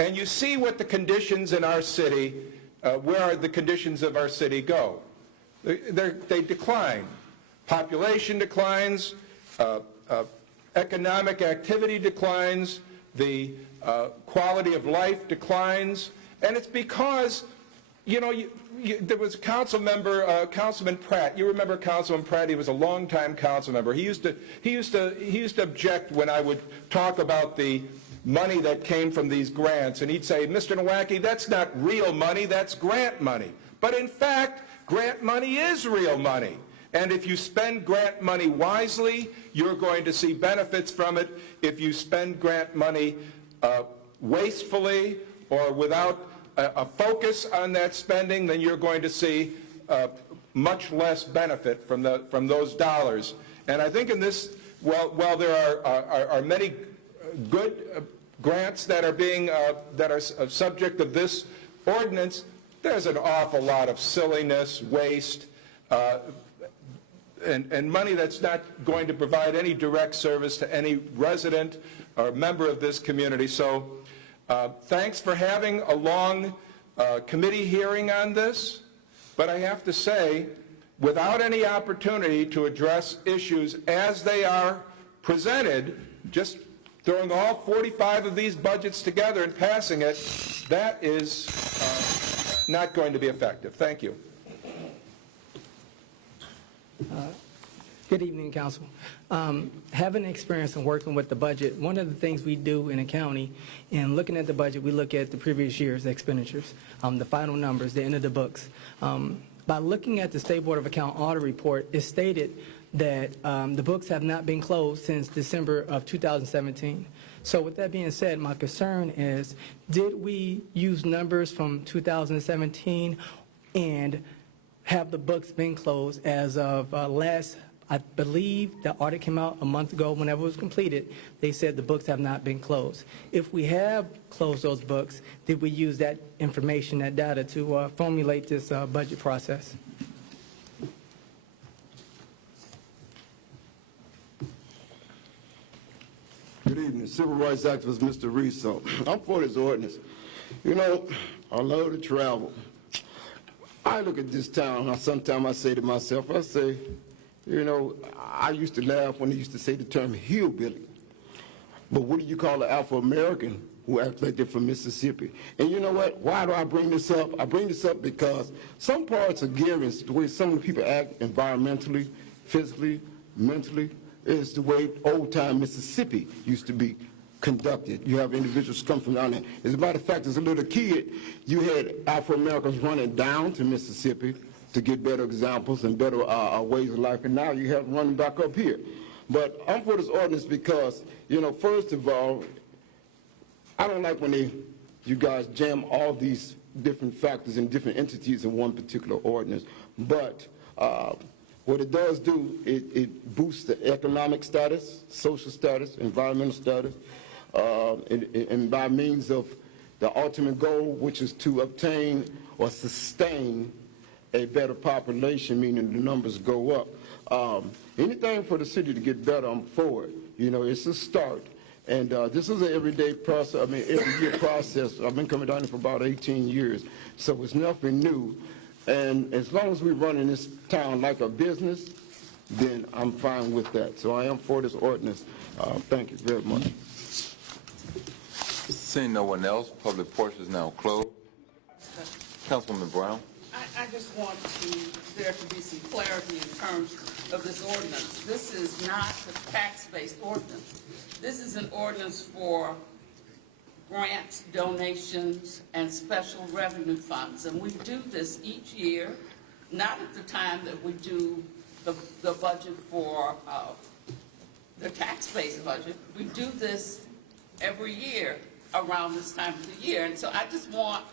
and you see what the conditions in our city, where the conditions of our city go. They decline. Population declines, economic activity declines, the quality of life declines, and it's because, there was a council member, Councilman Pratt. You remember Councilman Pratt? He was a longtime council member. He used to object when I would talk about the money that came from these grants, and he'd say, Mr. Nowacki, that's not real money, that's grant money. But in fact, grant money is real money. And if you spend grant money wisely, you're going to see benefits from it. If you spend grant money wastefully or without a focus on that spending, then you're going to see much less benefit from those dollars. And I think in this, while there are many good grants that are being that are subject of this ordinance, there's an awful lot of silliness, waste, and money that's not going to provide any direct service to any resident or member of this community. So thanks for having a long committee hearing on this, but I have to say, without any opportunity to address issues as they are presented, just throwing all 45 of these budgets together and passing it, that is not going to be effective. Thank you. Good evening, Council. Having experience in working with the budget, one of the things we do in the county, in looking at the budget, we look at the previous year's expenditures, the final numbers, the end of the books. By looking at the State Board of Account audit report, it stated that the books have not been closed since December of 2017. So with that being said, my concern is, did we use numbers from 2017 and have the books been closed as of last, I believe the audit came out a month ago, whenever it was completed, they said the books have not been closed. If we have closed those books, did we use that information, that data, to formulate this budget process? Good evening. Civil rights activist Mr. Riso. I'm for this ordinance. I love to travel. I look at this town, and sometimes I say to myself, I used to laugh when they used to say the term hillbilly. But what do you call an Afro-American who acts like they're from Mississippi? And you know what? Why do I bring this up? I bring this up because some parts of Gary, the way some of the people act environmentally, physically, mentally, is the way old-time Mississippi used to be conducted. You have individuals come from down there. As a matter of fact, as a little kid, you had Afro-Americans running down to Mississippi to get better examples and better ways of life, and now you have them running back up here. But I'm for this ordinance because, first of all, I don't like when you guys jam all these different factors and different entities in one particular ordinance. But what it does do, it boosts the economic status, social status, environmental status, and by means of the ultimate goal, which is to obtain or sustain a better population, meaning the numbers go up. Anything for the city to get better, I'm for it. It's a start. And this is an everyday process, every year process. I've been coming down here for about 18 years, so it's nothing new. And as long as we run in this town like a business, then I'm fine with that. So I am for this ordinance. Thank you very much. Seeing no one else, public portion is now closed. Councilwoman Brown. I just want there to be some clarity in terms of this ordinance. This is not a tax-based ordinance. This is an ordinance for grants, donations, and special revenue funds. And we do this each year, not at the time that we do the budget for the tax-based budget. We do this every year around this time of the year. And so I just want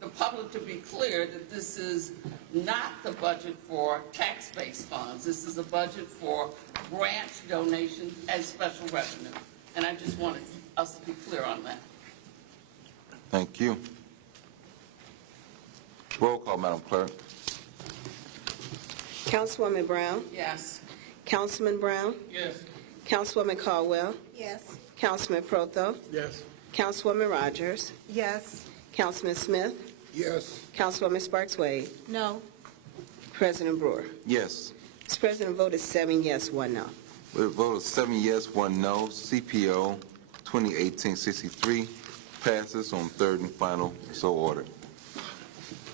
the public to be clear that this is not the budget for tax-based funds. This is a budget for grants, donations, and special revenue. And I just wanted us to be clear on that. Thank you. Roll call, Madam Clerk. Councilwoman Brown? Yes. Councilman Brown? Yes. Councilwoman Caldwell? Yes. Councilman Proto? Yes. Councilwoman Rogers, Yes. Councilman Smith, Yes. Councilwoman Sparks Wade, No. President Brewer. Yes. Mr. President, vote is 7 yes, 1 no. With a vote of 7 yes, 1 no, CPO 2018-63 passes on third and final. So ordered.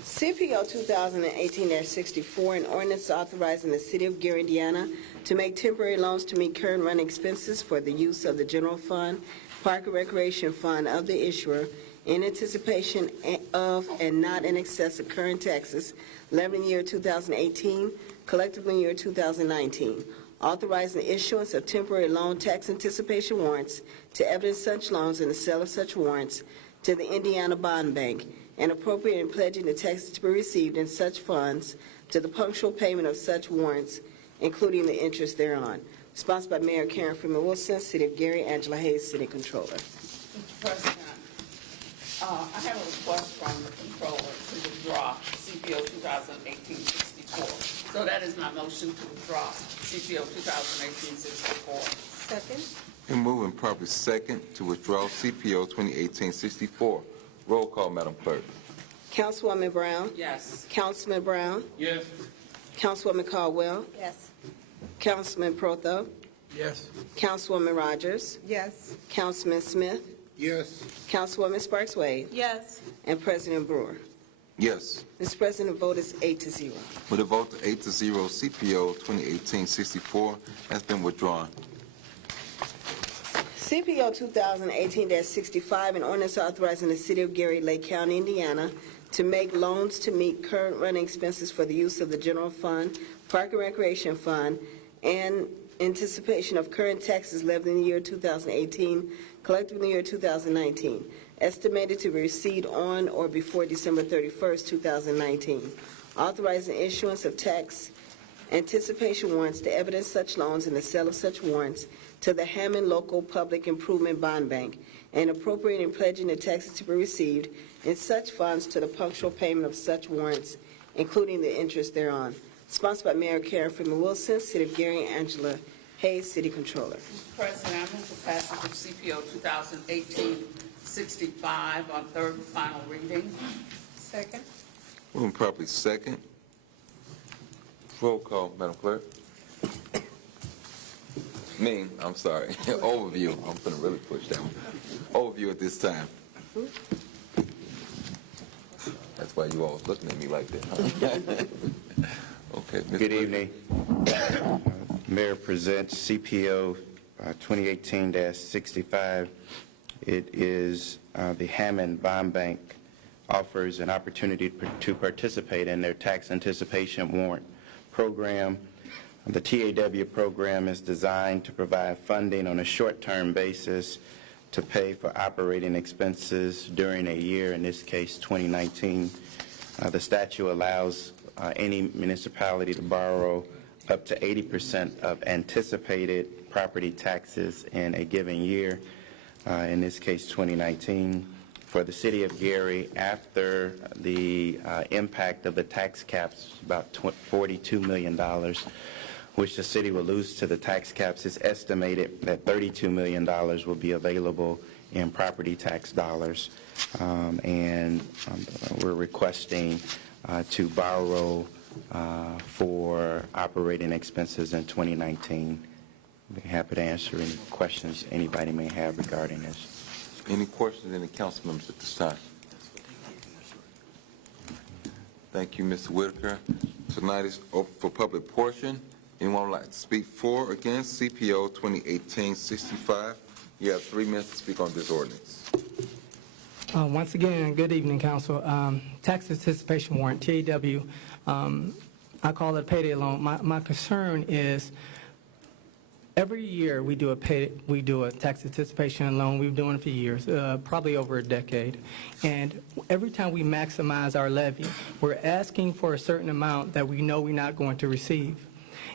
CPO 2018-64, an ordinance authorizing the City of Gary, Indiana to make temporary loans to meet current running expenses for the use of the general fund, park and recreation fund of the issuer in anticipation of and not in excess of current taxes levied in the year 2018, collectively in the year 2019. Authorizing the issuance of temporary loan tax anticipation warrants to evidence such loans and the sale of such warrants to the Indiana Bond Bank, and appropriating and pledging the taxes to be received in such funds to the punctual payment of such warrants, including the interest thereon. Sponsored by Mayor Karen Freeman Wilson, City of Gary, Angela Hayes, City Controller. Mr. President, I have a request from the controller to withdraw CPO 2018-64. So that is my motion to withdraw CPO 2018-64. Second? And moving properly second to withdraw CPO 2018-64. Roll call, Madam Clerk. Councilwoman Brown? Yes. Councilman Brown? Yes. Councilwoman Caldwell? Yes. Councilman Protho? Yes. Councilwoman Rogers? Yes. Councilman Smith? Yes. Councilwoman Sparks Wade? Yes. And President Brewer. Yes. Mr. President, the vote is 8-0. With a vote to 8-0, CPO 2018-64 has been withdrawn. CPO 2018-65, an ordinance authorizing the City of Gary, Lake County, Indiana, to make loans to meet current running expenses for the use of the general fund, park and recreation fund, and anticipation of current taxes levied in the year 2018, collected in the year 2019, estimated to be received on or before December 31st, 2019. Authorizing issuance of tax anticipation warrants to evidence such loans and the sale of such warrants to the Hammond Local Public Improvement Bond Bank, and appropriating and pledging the taxes to be received in such funds to the punctual payment of such warrants, including the interest thereon. Sponsored by Mayor Karen Freeman Wilson, City of Gary, Angela Hayes, City Controller. Mr. President, I move the passage of CPO 2018-65 on third and final reading. Second? Moving properly second. Roll call, Madam Clerk. I'm sorry. Overview. I'm going to really push that one. Overview at this time. That's why you always looking at me like that, huh? Okay. Mr. Good evening. Mayor presents CPO 2018-65. It is the Hammond Bond Bank offers an opportunity to participate in their tax anticipation warrant program. The TAW program is designed to provide funding on a short-term basis to pay for operating expenses during a year, in this case 2019. The statute allows any municipality to borrow up to 80% of anticipated property taxes in a given year, in this case 2019. For the City of Gary, after the impact of the tax caps, about $42 million, which the city will lose to the tax caps, it's estimated that $32 million will be available in property tax dollars. We're requesting to borrow for operating expenses in 2019. I'd be happy to answer any questions anybody may have regarding this. Any questions, any council members at this time? Thank you, Mr. Whitaker. Tonight is open for public portion. Anyone would like to speak for or against CPO 2018-65? You have 3 minutes to speak on this ordinance. Once again, good evening, Council. Tax anticipation warrant, TAW, I call it a payday loan. My concern is every year we do a tax anticipation loan. We've been doing it for years, probably over a decade. And every time we maximize our levy, we're asking for a certain amount that we know we're not going to receive.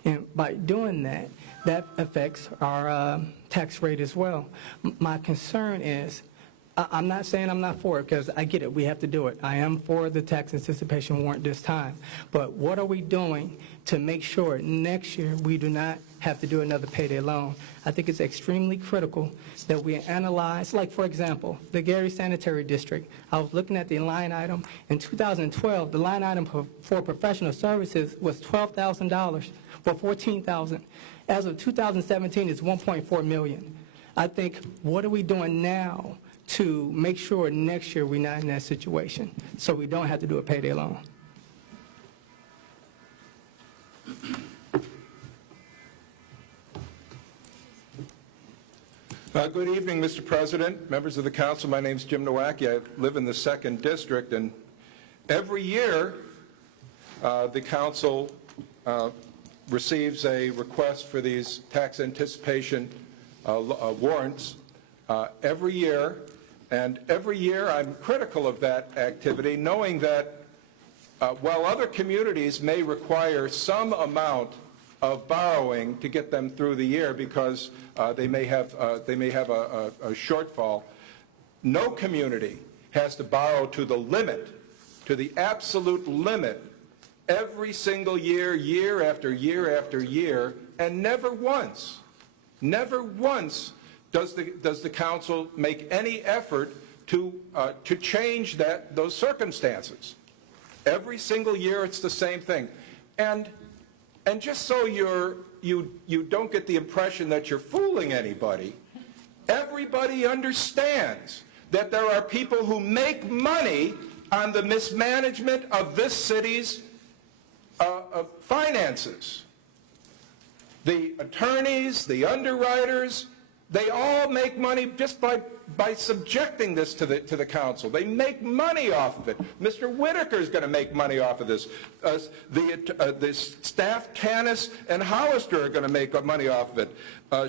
And by doing that, that affects our tax rate as well. My concern is, I'm not saying I'm not for it, because I get it, we have to do it. I am for the tax anticipation warrant this time. But what are we doing to make sure next year we do not have to do another payday loan. I think it's extremely critical that we analyze, like, for example, the Gary Sanitary District. I was looking at the line item. In 2012, the line item for professional services was $12,000, for $14,000. As of 2017, it's $1.4 million. I think, what are we doing now to make sure next year we're not in that situation, so we don't have to do a payday loan? Good evening, Mr. President, members of the council. My name is Jim Nowacki. I live in the 2nd District, and every year the council receives a request for these tax anticipation warrants every year, and every year I'm critical of that activity, knowing that while other communities may require some amount of borrowing to get them through the year because they may have a shortfall, no community has to borrow to the limit, to the absolute limit, every single year, year after year after year, and never once does the council make any effort to change those circumstances. Every single year it's the same thing. And just so you don't get the impression that you're fooling anybody, everybody understands that there are people who make money on the mismanagement of this city's finances. The attorneys, the underwriters, they all make money just by subjecting this to the council. They make money off of it. Mr. Whitaker is going to make money off of this. The staff, Canis and Hollister, are going to make money off of it.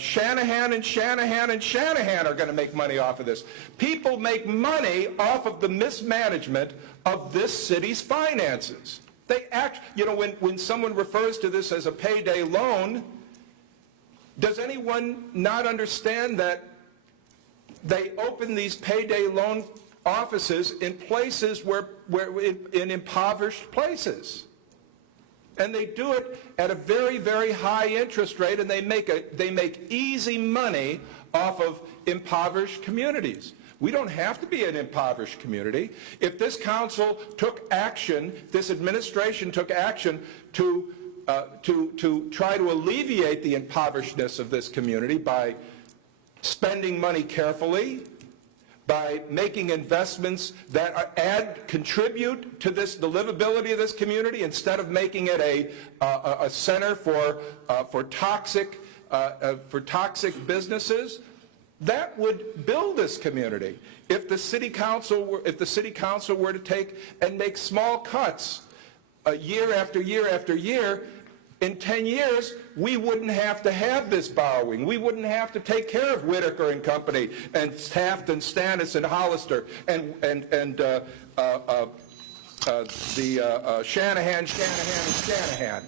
Shanahan and Shanahan and Shanahan are going to make money off of this. People make money off of the mismanagement of this city's finances. They act, when someone refers to this as a payday loan, does anyone not understand that they open these payday loan offices in places in impoverished places? And they do it at a very, very high interest rate, and they make easy money off of impoverished communities. We don't have to be an impoverished community. If this council took action, this administration took action to try to alleviate the impoverishedness of this community by spending money carefully, by making investments that contribute to the livability of this community instead of making it a center for toxic businesses, that would build this community. If the city council were to take and make small cuts year after year after year, in 10 years, we wouldn't have to have this borrowing. We wouldn't have to take care of Whitaker and Company and Taft and Stannis and Hollister and Shanahan.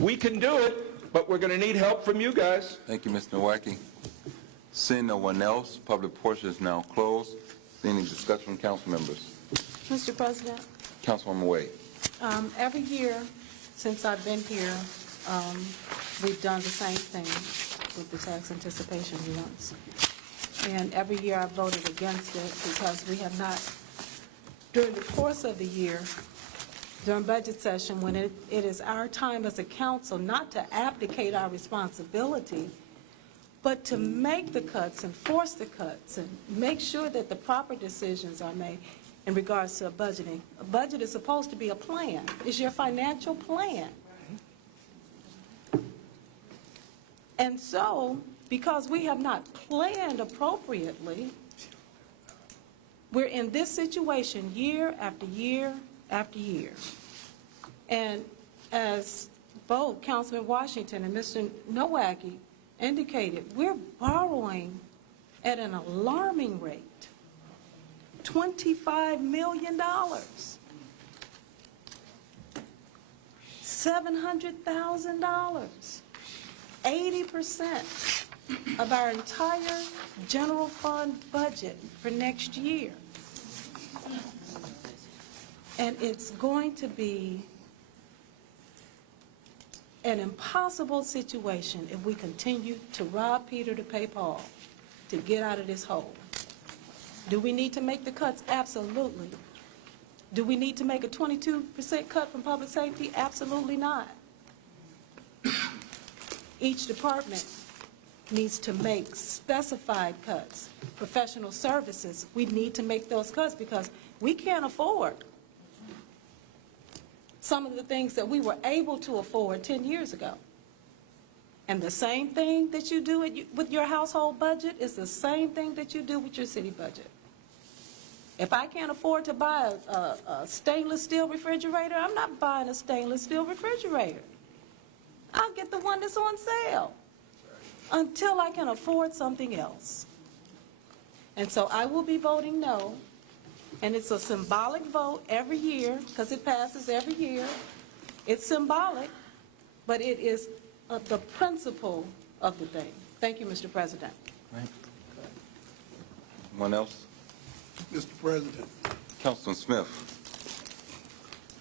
We can do it, but we're going to need help from you guys. Thank you, Mr. Nowacki. Seeing no one else, public portion is now closed. Any discussion from council members? Mr. President, Councilwoman Wade. every year since I've been here, we've done the same thing with the tax anticipation warrants. And every year I've voted against it because we have not, during the course of the year, during budget session, when it is our time as a council not to abdicate our responsibility, but to make the cuts and force the cuts and make sure that the proper decisions are made in regards to budgeting. A budget is supposed to be a plan. It's your financial plan. And so, because we have not planned appropriately, we're in this situation year after year after year. And as both Councilman Washington and Mr. Nowacki indicated, we're borrowing at an alarming rate. $25 million. $700,000. 80% of our entire general fund budget for next year. And it's going to be an impossible situation if we continue to rob Peter to pay Paul to get out of this hole. Do we need to make the cuts? Absolutely. Do we need to make a 22% cut from public safety? Absolutely not. Each department needs to make specified cuts. Professional services, we need to make those cuts because we can't afford some of the things that we were able to afford 10 years ago. And the same thing that you do with your household budget is the same thing that you do with your city budget. If I can't afford to buy a stainless steel refrigerator, I'm not buying a stainless steel refrigerator. I'll get the one that's on sale until I can afford something else. And so I will be voting no. And it's a symbolic vote every year because it passes every year. It's symbolic, but it is the principle of the thing. Thank you, Mr. President. Anyone else? Mr. President, Councilman Smith.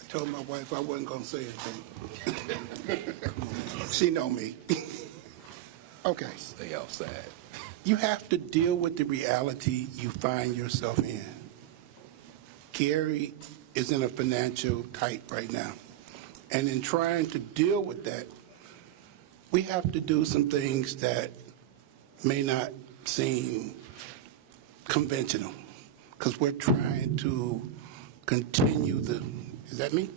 I told my wife I wasn't going to say anything. She know me. Okay. Stay outside. You have to deal with the reality you find yourself in. Gary is in a financial tight right now. And in trying to deal with that, we have to do some things that may not seem conventional because we're trying to continue is that me?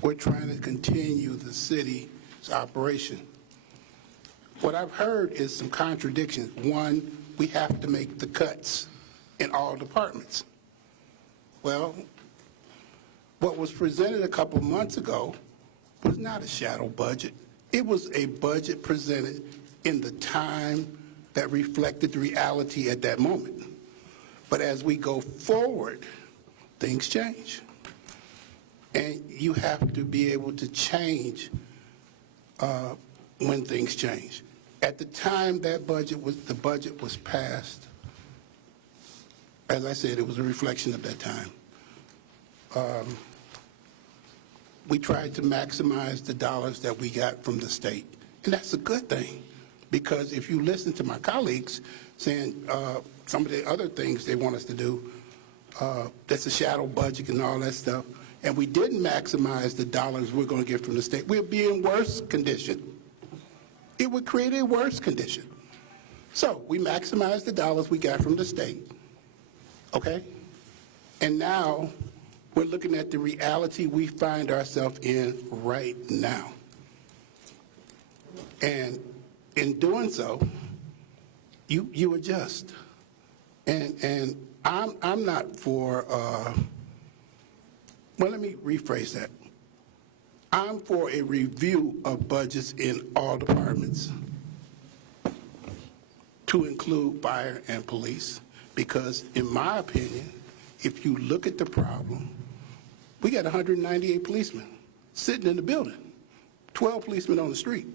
We're trying to continue the city's operation. What I've heard is some contradictions. One, we have to make the cuts in all departments. Well, what was presented a couple months ago was not a shadow budget. It was a budget presented in the time that reflected the reality at that moment. But as we go forward, things change. And you have to be able to change when things change. At the time the budget was passed, as I said, it was a reflection of that time. We tried to maximize the dollars that we got from the state. And that's a good thing, because if you listen to my colleagues saying some of the other things they want us to do, that's a shadow budget and all that stuff, and we didn't maximize the dollars we're going to get from the state, we'll be in worse condition. It would create a worse condition. So we maximized the dollars we got from the state, okay? And now we're looking at the reality we find ourselves in right now. And in doing so, you adjust. And I'm not for, well, let me rephrase that. I'm for a review of budgets in all departments to include fire and police, because in my opinion, if you look at the problem, we got 198 policemen sitting in the building, 12 policemen on the street.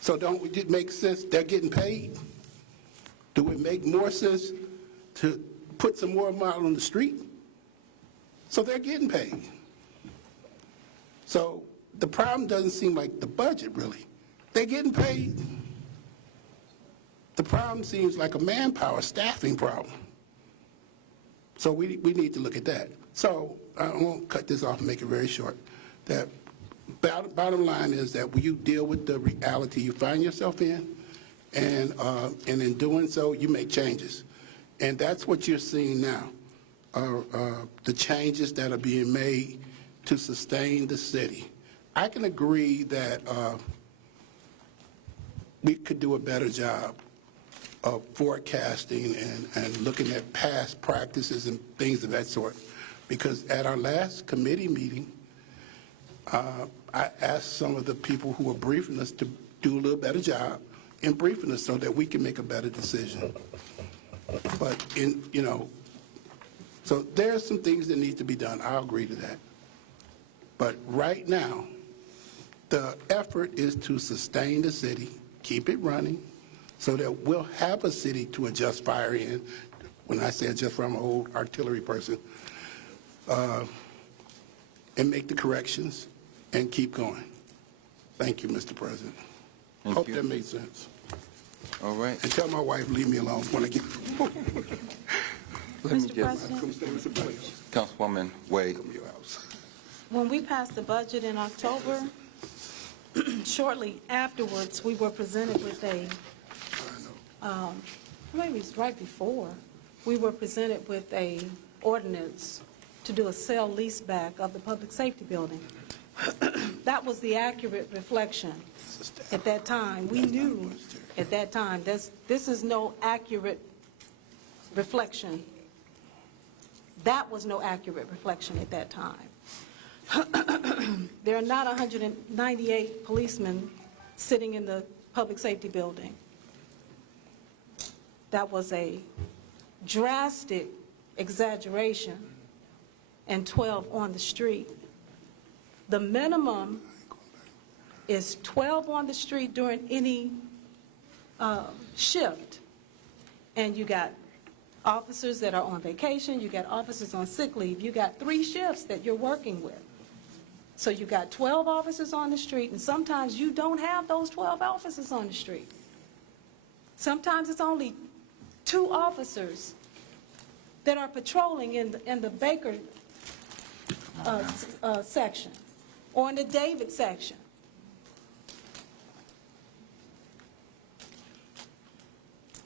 So don't it make sense they're getting paid? Do it make more sense to put some more money on the street? So they're getting paid. So the problem doesn't seem like the budget, really. They're getting paid. The problem seems like a manpower staffing problem. So we need to look at that. So I won't cut this off and make it very short. That bottom line is that when you deal with the reality you find yourself in, and in doing so, you make changes. And that's what you're seeing now, the changes that are being made to sustain the city. I can agree that we could do a better job of forecasting and looking at past practices and things of that sort. Because at our last committee meeting, I asked some of the people who were briefing us to do a little better job in briefing us so that we can make a better decision. But so there are some things that need to be done. I'll agree to that. But right now, the effort is to sustain the city, keep it running, so that we'll have a city to adjust fire in. When I say adjust, I'm an old artillery person. And make the corrections and keep going. Thank you, Mr. President. Thank Hope you. that made sense. All right. And tell my wife, leave me alone when I get. Let me Mr. just, President, Councilwoman Wade. Come to your house. when we passed the budget in October, shortly afterwards, we were presented with maybe it's right before, we were presented with a ordinance to do a sale leaseback of the public safety building. That was the accurate reflection at that time. We knew at that time, this is no accurate reflection. That was no accurate reflection at that time. There are not 198 policemen sitting in the public safety building. That was a drastic exaggeration, and 12 on the street. The minimum is 12 on the street during any shift, and you got officers that are on vacation, you got officers on sick leave, you got 3 shifts that you're working with. So you got 12 officers on the street, and sometimes you don't have those 12 officers on the street. Sometimes it's only 2 officers that are patrolling in the Baker section or in the David section.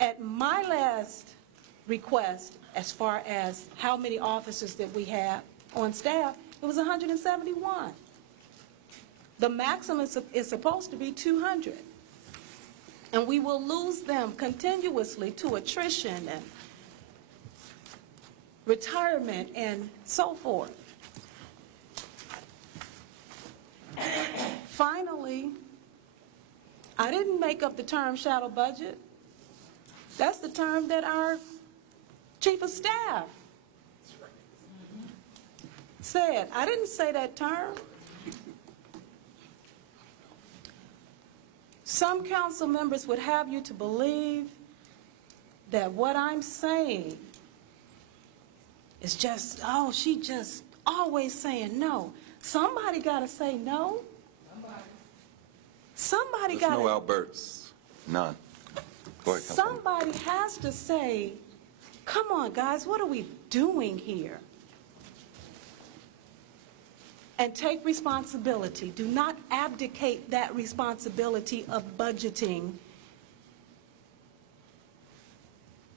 At my last request, as far as how many officers that we have on staff, it was 171. The maximum is supposed to be 200. And we will lose them continuously to attrition and retirement and so forth. Finally, I didn't make up the term shadow budget. That's the term that our chief of staff said. I didn't say that term. Some council members would have you to believe that what I'm saying is just, oh, she just always saying no. Somebody got to say no. Somebody There's got to. no Alberts. None. Go ahead, Councilwoman. Somebody has to say, come on, guys, what are we doing here? And take responsibility. Do not abdicate that responsibility of budgeting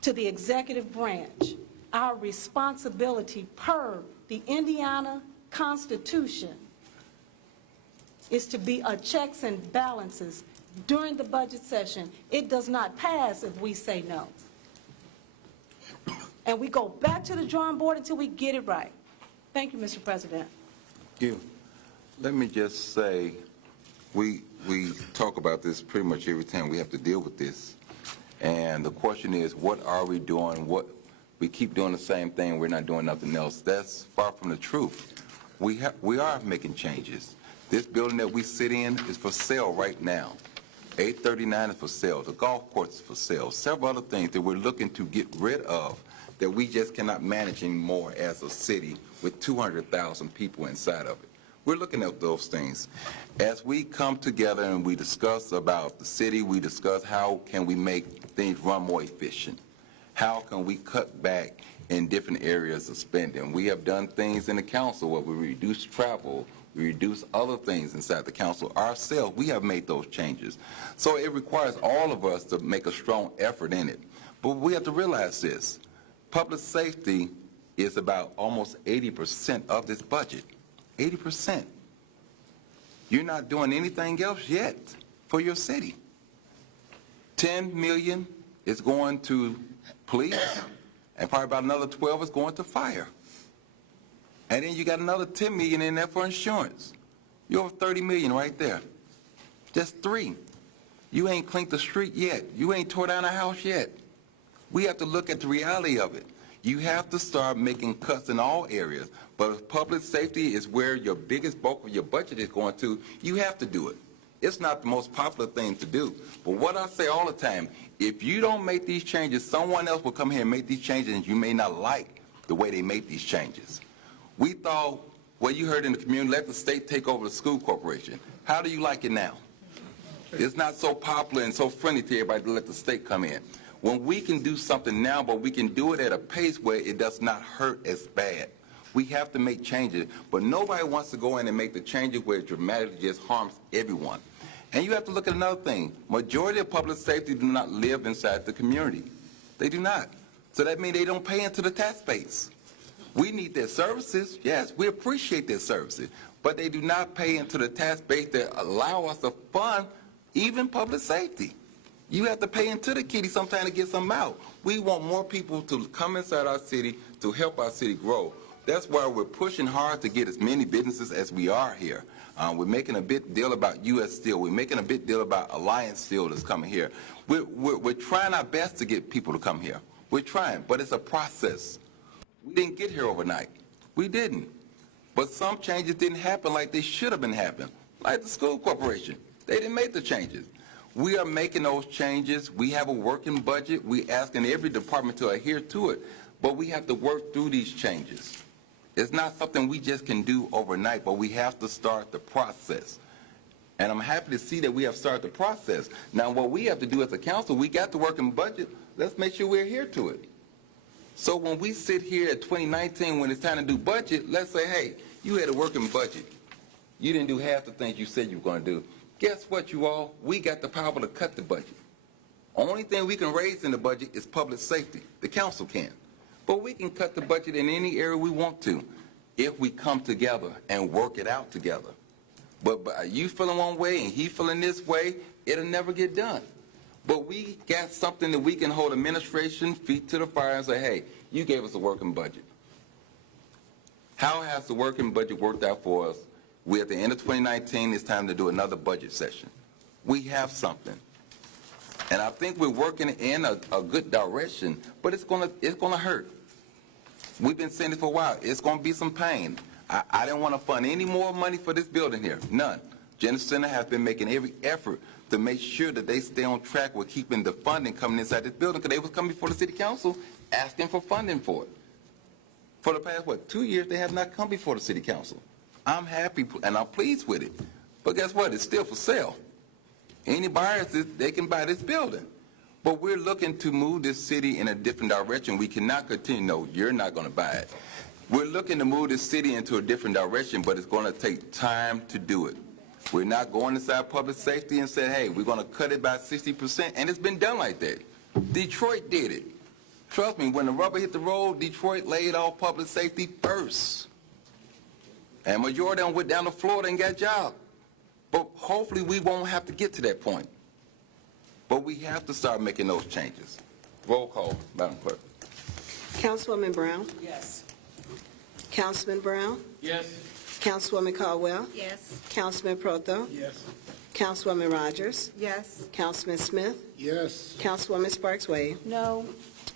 to the executive branch. Our responsibility per the Indiana Constitution is to be a checks and balances during the budget session. It does not pass if we say no. And we go back to the drawing board until we get it right. Thank you, Mr. President. You. Let me just say, we talk about this pretty much every time we have to deal with this. And the question is, what are we doing? We keep doing the same thing. We're not doing nothing else. That's far from the truth. We are making changes. This building that we sit in is for sale right now. 839 is for sale. The golf course is for sale. Several other things that we're looking to get rid of that we just cannot manage anymore as a city with 200,000 people inside of it. We're looking at those things. As we come together and we discuss about the city, we discuss how can we make things run more efficient. How can we cut back in different areas of spending? We have done things in the council where we reduce travel, we reduce other things inside the council. Ourselves, we have made those changes. So it requires all of us to make a strong effort in it. But we have to realize this. Public safety is about almost 80% of this budget. 80%. You're not doing anything else yet for your city. 10 million is going to police, and probably about another 12 is going to fire. And then you got another 10 million in there for insurance. You're over 30 million right there. Just 3. You ain't cleaned the street yet. You ain't tore down a house yet. We have to look at the reality of it. You have to start making cuts in all areas. But if public safety is where your biggest bulk of your budget is going to, you have to do it. It's not the most popular thing to do. But what I say all the time, if you don't make these changes, someone else will come here and make these changes, and you may not like the way they make these changes. We thought Well, you heard in the community, let the state take over the school corporation. How do you like it now? It's not so popular and so friendly to everybody to let the state come in. When we can do something now, but we can do it at a pace where it does not hurt as bad. We have to make changes, but nobody wants to go in and make the changes where it dramatically just harms everyone. And you have to look at another thing. Majority of public safety do not live inside the community. They do not. So that means they don't pay into the tax base. We need their services. Yes, we appreciate their services, but they do not pay into the tax base that allow us to fund even public safety. You have to pay into the kitty sometime to get something out. We want more people to come inside our city to help our city grow. That's why we're pushing hard to get as many businesses as we are here. We're making a big deal about U.S. Steel. We're making a big deal about Alliance Steel that's coming here. We're trying our best to get people to come here. We're trying, but it's a process. We didn't get here overnight. We didn't. But some changes didn't happen like they should have been happening, like the school corporation. They didn't make the changes. We are making those changes. We have a working budget. We're asking every department to adhere to it, but we have to work through these changes. It's not something we just can do overnight, but we have to start the process. And I'm happy to see that we have started the process. Now, what we have to do as a council, we got the working budget. Let's make sure we adhere to it. So when we sit here at 2019, when it's time to do budget, let's say, hey, you had a working budget. You didn't do half the things you said you were going to do. Guess what, you all? We got the power to cut the budget. Only thing we can raise in the budget is public safety. The council can. But we can cut the budget in any area we want to if we come together and work it out together. But by you feeling one way and he feeling this way, it'll never get done. But we got something that we can hold administration feet to the fire and say, hey, you gave us a working budget. How has the working budget worked out for us? We're at the end of 2019. It's time to do another budget session. We have something. And I think we're working in a good direction, but it's gonna hurt. We've been saying it for a while. It's gonna be some pain. I didn't want to fund any more money for this building here. None. Genesis Center has been making every effort to make sure that they stay on track with keeping the funding coming inside this building, because they was coming before the city council asking for funding for it. For the past, 2 years, they have not come before the city council. I'm happy and I'm pleased with it. But guess what? It's still for sale. Any buyers, they can buy this building. But we're looking to move this city in a different direction. We cannot continue. No, you're not going to buy it. We're looking to move this city into a different direction, but it's going to take time to do it. We're not going inside public safety and say, hey, we're going to cut it by 60%, and it's been done like that. Detroit did it. Trust me, when the rubber hit the road, Detroit laid off public safety first. And majority of them went down to Florida and got jobs. But hopefully we won't have to get to that point. But we have to start making those changes. Roll call, Madam Clerk. Councilwoman Brown? Yes. Councilman Brown? Yes. Councilwoman Caldwell? Yes. Councilman Proto? Yes. Councilwoman Rogers? Yes. Councilman Smith? Yes. Councilwoman Sparks Wade? No.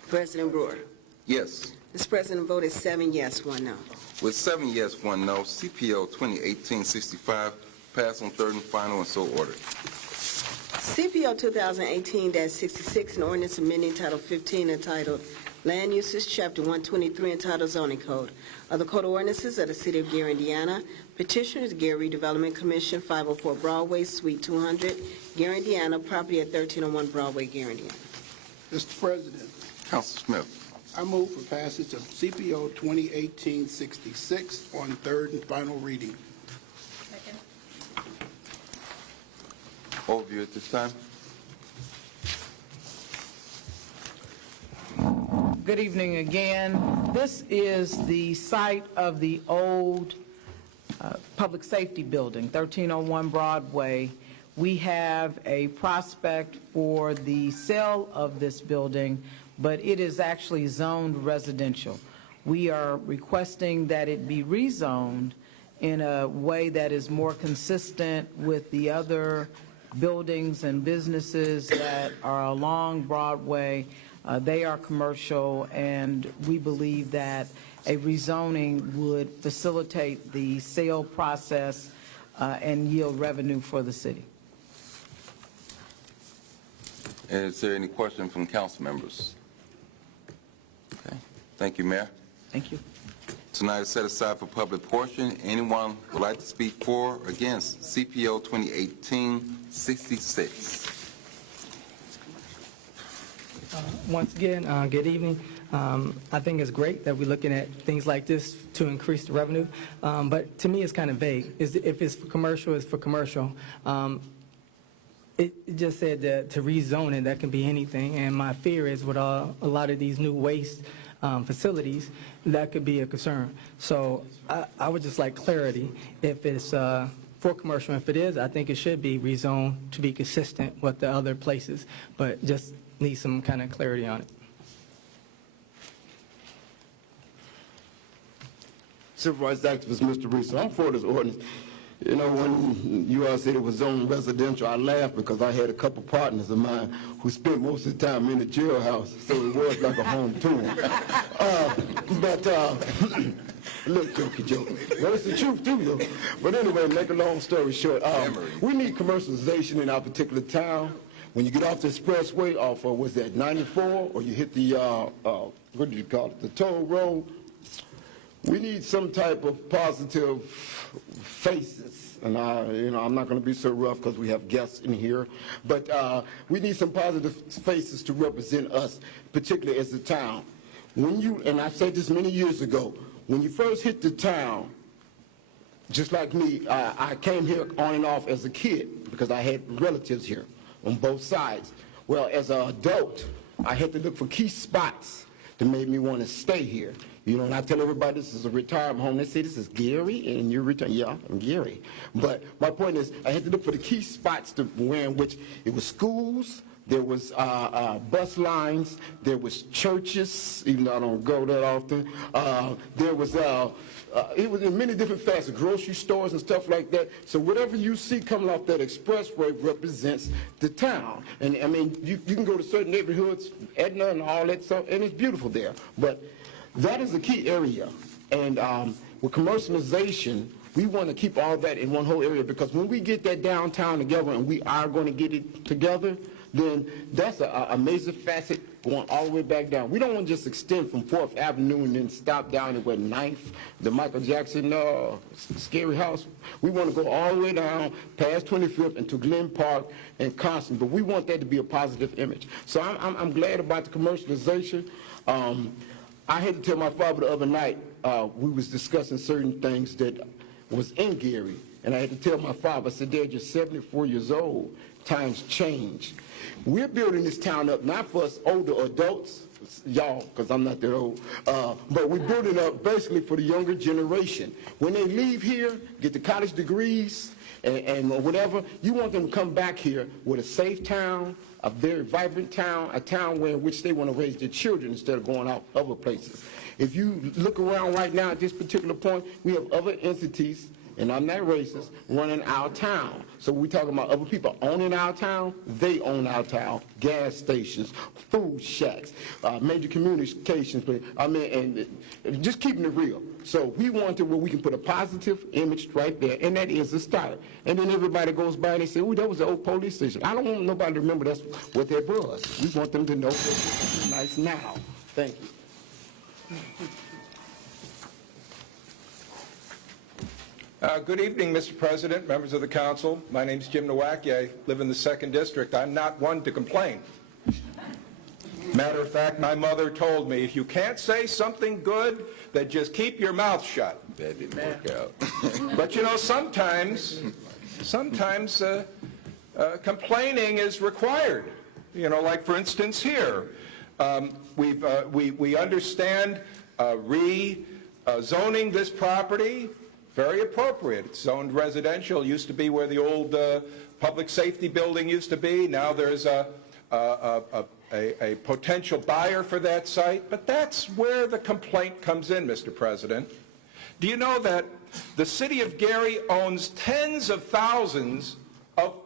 President Brewer? Yes. Mr. President, the vote is 7 yes, 1 no. With 7 yes, 1 no, CPO 2018-65 passed on third and final and so ordered. CPO 2018-66, an ordinance amending Title 15 entitled Land Uses, Chapter 123 entitled Zoning Code of the Code of Ordinances of the City of Gary, Indiana. Petitioners, Gary Redevelopment Commission, 504 Broadway, Suite 200, Gary, Indiana, property at 1301 Broadway, Gary, Indiana. Mr. President, Council Smith. I move for passage of CPO 2018-66 on third and final reading. Overview at this time. Good evening again. This is the site of the old Public Safety Building, 1301 Broadway. We have a prospect for the sale of this building, but it is actually zoned residential. We are requesting that it be rezoned in a way that is more consistent with the other buildings and businesses that are along Broadway. They are commercial, and we believe that a rezoning would facilitate the sale process and yield revenue for the city. Is there any question from council members? Okay. Thank you, Mayor. Thank you. Tonight is set aside for public portion. Anyone would like to speak for or against CPO 2018-66? Once again, good evening. I think it's great that we're looking at things like this to increase the revenue, but to me it's kind of vague. If it's for commercial, it's for commercial. It just said that to rezone it, that can be anything, and my fear is with a lot of these new waste facilities, that could be a concern. So I would just like clarity if it's for commercial. If it is, I think it should be rezoned to be consistent with the other places, but just need some kind of clarity on it. Supervisor Activist Mr. Reese, I'm for this ordinance. You know, when you all said it was zone residential, I laughed because I had a couple partners of mine who spent most of the time in the jailhouse, so it was like a home to them. Look, jokey joke. Well, it's the truth too, though. But anyway, make a long story short, we need commercialization in our particular town. When you get off the expressway, off of, what's that, 94, or you hit the, what do you call it, the toll road, we need some type of positive faces. And I'm not going to be so rough because we have guests in here, but we need some positive faces to represent us, particularly as a town. When you, and I said this many years ago, when you first hit the town, just like me, I came here on and off as a kid because I had relatives here on both sides. Well, as an adult, I had to look for key spots that made me want to stay here. You know, and I tell everybody this is a retirement home. They say, this is Gary, and you're retired. Yeah, I'm Gary. But my point is, I had to look for the key spots to where in which it was schools, there was bus lines, there was churches, even though I don't go that often. There was, it was in many different facets, grocery stores and stuff like that. So whatever you see coming off that expressway represents the town. And I mean, you can go to certain neighborhoods, Edna and all that stuff, and it's beautiful there. But that is a key area, and with commercialization, we want to keep all that in one whole area, because when we get that downtown together, and we are going to get it together, then that's a major facet going all the way back down. We don't want to just extend from 4th Avenue and then stop down at 9th, the Michael Jackson Scary House. We want to go all the way down past 25th into Glen Park and Constant, but we want that to be a positive image. So I'm glad about the commercialization. I had to tell my father the other night, we was discussing certain things that was in Gary, and I had to tell my father, I said, Dad, you're 74 years old. Times change. We're building this town up not for us older adults, y'all, because I'm not that old, but we're building up basically for the younger generation. When they leave here, get the college degrees and whatever, you want them to come back here with a safe town, a very vibrant town, a town in which they want to raise their children instead of going out other places. If you look around right now at this particular point, we have other entities, and I'm not racist, running our town. So we're talking about other people owning our town, they own our town. Gas stations, food shacks, major communications, I mean, and just keeping it real. So we want to where we can put a positive image right there, and that is a start. And then everybody goes by and they say, oh, that was the old police station. I don't want nobody to remember that's what that was. We want them to know that it's nice now. Thank you. Good evening, Mr. President, members of the council. My name's Jim Nowacki. I live in the 2nd District. I'm not one to complain. Matter of fact, my mother told me, if you can't say something good, then just keep your mouth shut. That didn't work out. But you know, sometimes complaining is required. You know, like for instance here, we understand zoning this property. Very appropriate. It's zoned residential. Used to be where the old public safety building used to be. Now there's a potential buyer for that site. But that's where the complaint comes in, Mr. President. Do you know that the city of Gary owns tens of thousands of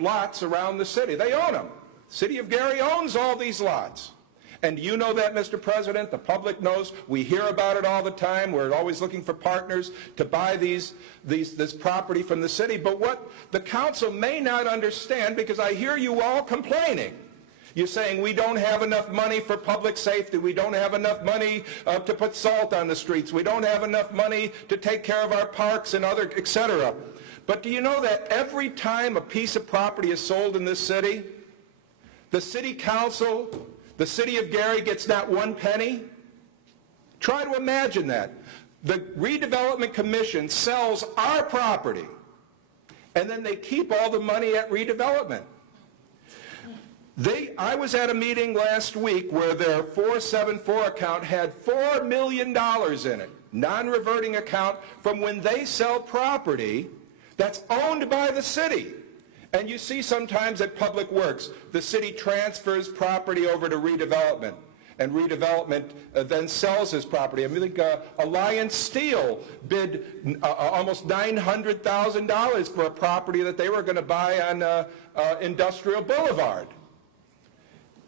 lots around the city? They own them. The city of Gary owns all these lots. And you know that, Mr. President. The public knows. We hear about it all the time. We're always looking for partners to buy this property from the city. But what the council may not understand, because I hear you all complaining, You're saying we don't have enough money for public safety, we don't have enough money to put salt on the streets, we don't have enough money to take care of our parks and other, etc. But do you know that every time a piece of property is sold in this city, the city council, the city of Gary gets not one penny? Try to imagine that. The redevelopment commission sells our property, and then they keep all the money at redevelopment. I was at a meeting last week where their 474 account had $4 million in it, non-reverting account from when they sell property that's owned by the city. And you see sometimes at Public Works, the city transfers property over to redevelopment, and redevelopment then sells this property. I think Alliance Steel bid almost $900,000 for a property that they were going to buy on Industrial Boulevard.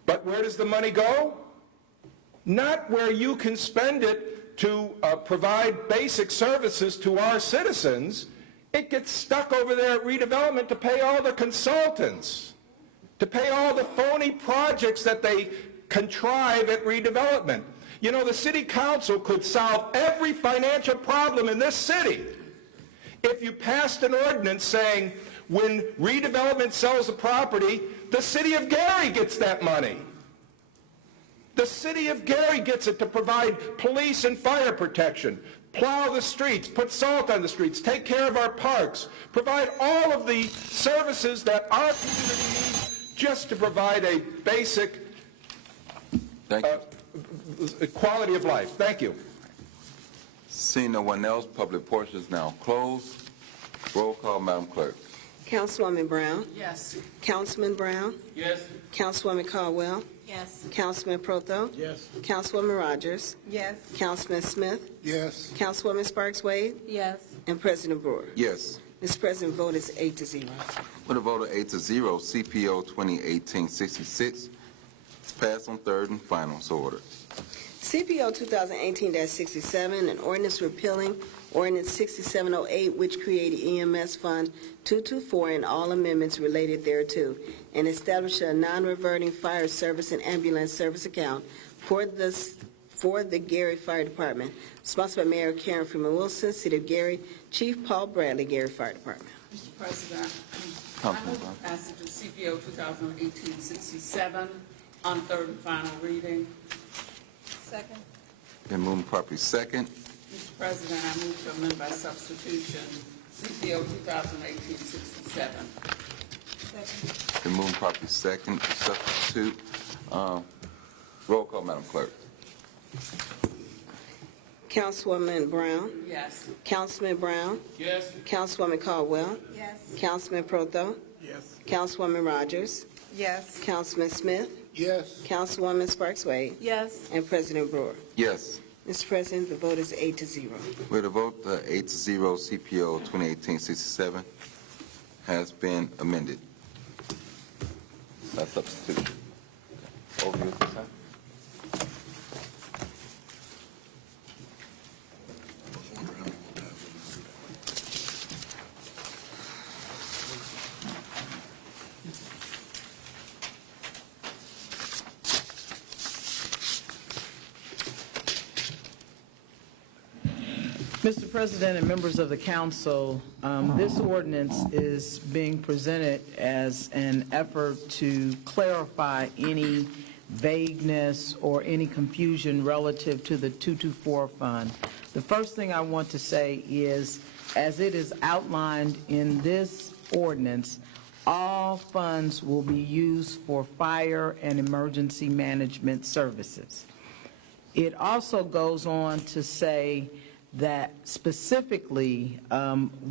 But where does the money go? Not where you can spend it to provide basic services to our citizens. It gets stuck over there at redevelopment to pay all the consultants, to pay all the phony projects that they contrive at redevelopment. You know, the city council could solve every financial problem in this city if you passed an ordinance saying when redevelopment sells a property, the city of Gary gets that money. The city of Gary gets it to provide police and fire protection, plow the streets, put salt on the streets, take care of our parks, provide all of the services that our community needs just to provide a basic quality of life. Thank you. Seeing no one else, public portion is now closed. Roll call, Madam Clerk. Councilwoman Brown? Yes. Councilman Brown? Yes. Councilwoman Caldwell? Yes. Councilman Proto? Yes. Councilwoman Rogers? Yes. Councilman Smith? Yes. Councilwoman Sparks Wade? Yes. And President Brewer. Yes. Mr. President, vote is 8-0. With a vote of 8-0, CPO 2018-66 is passed on third and final. So ordered. CPO 2018-67, an ordinance repealing Ordinance 6708, which created EMS Fund 224 and all amendments related thereto, and established a non-reverting fire service and ambulance service account for the Gary Fire Department, sponsored by Mayor Karen Freeman Wilson, City of Gary, Chief Paul Bradley, Gary Fire Department. Mr. President, I move for passage of CPO 2018-67 on third and final reading. Second. Been moved properly second. Mr. President, I move to amend by substitution CPO 2018-67. Second. Been moved properly second. Substitute. Roll call, Madam Clerk. Councilwoman Brown? Yes. Councilman Brown? Yes. Councilwoman Caldwell? Yes. Councilman Proto? Yes. Councilwoman Rogers? Yes. Councilman Smith? Yes. Councilwoman Sparks Wade? Yes. And President Brewer. Yes. Mr. President, the vote is 8-0. With a vote 8-0, CPO 2018-67 has been amended. That's substitution. Overview at this time. Mr. President and members of the council, this ordinance is being presented as an effort to clarify any vagueness or any confusion relative to the 224 fund. The first thing I want to say is, as it is outlined in this ordinance, all funds will be used for fire and emergency management services. It also goes on to say that specifically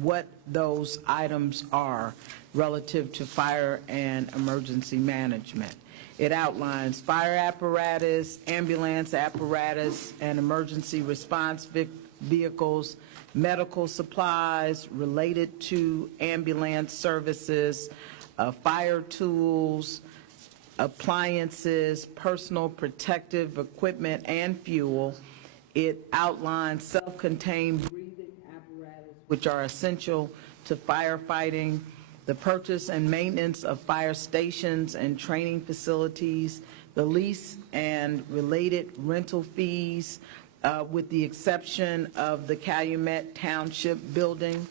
what those items are relative to fire and emergency management. It outlines fire apparatus, ambulance apparatus, and emergency response vehicles, medical supplies related to ambulance services, fire tools, appliances, personal protective equipment, and fuel. It outlines self-contained breathing apparatus, which are essential to firefighting, the purchase and maintenance of fire stations and training facilities, the lease and related rental fees, with the exception of the Calumet Township building,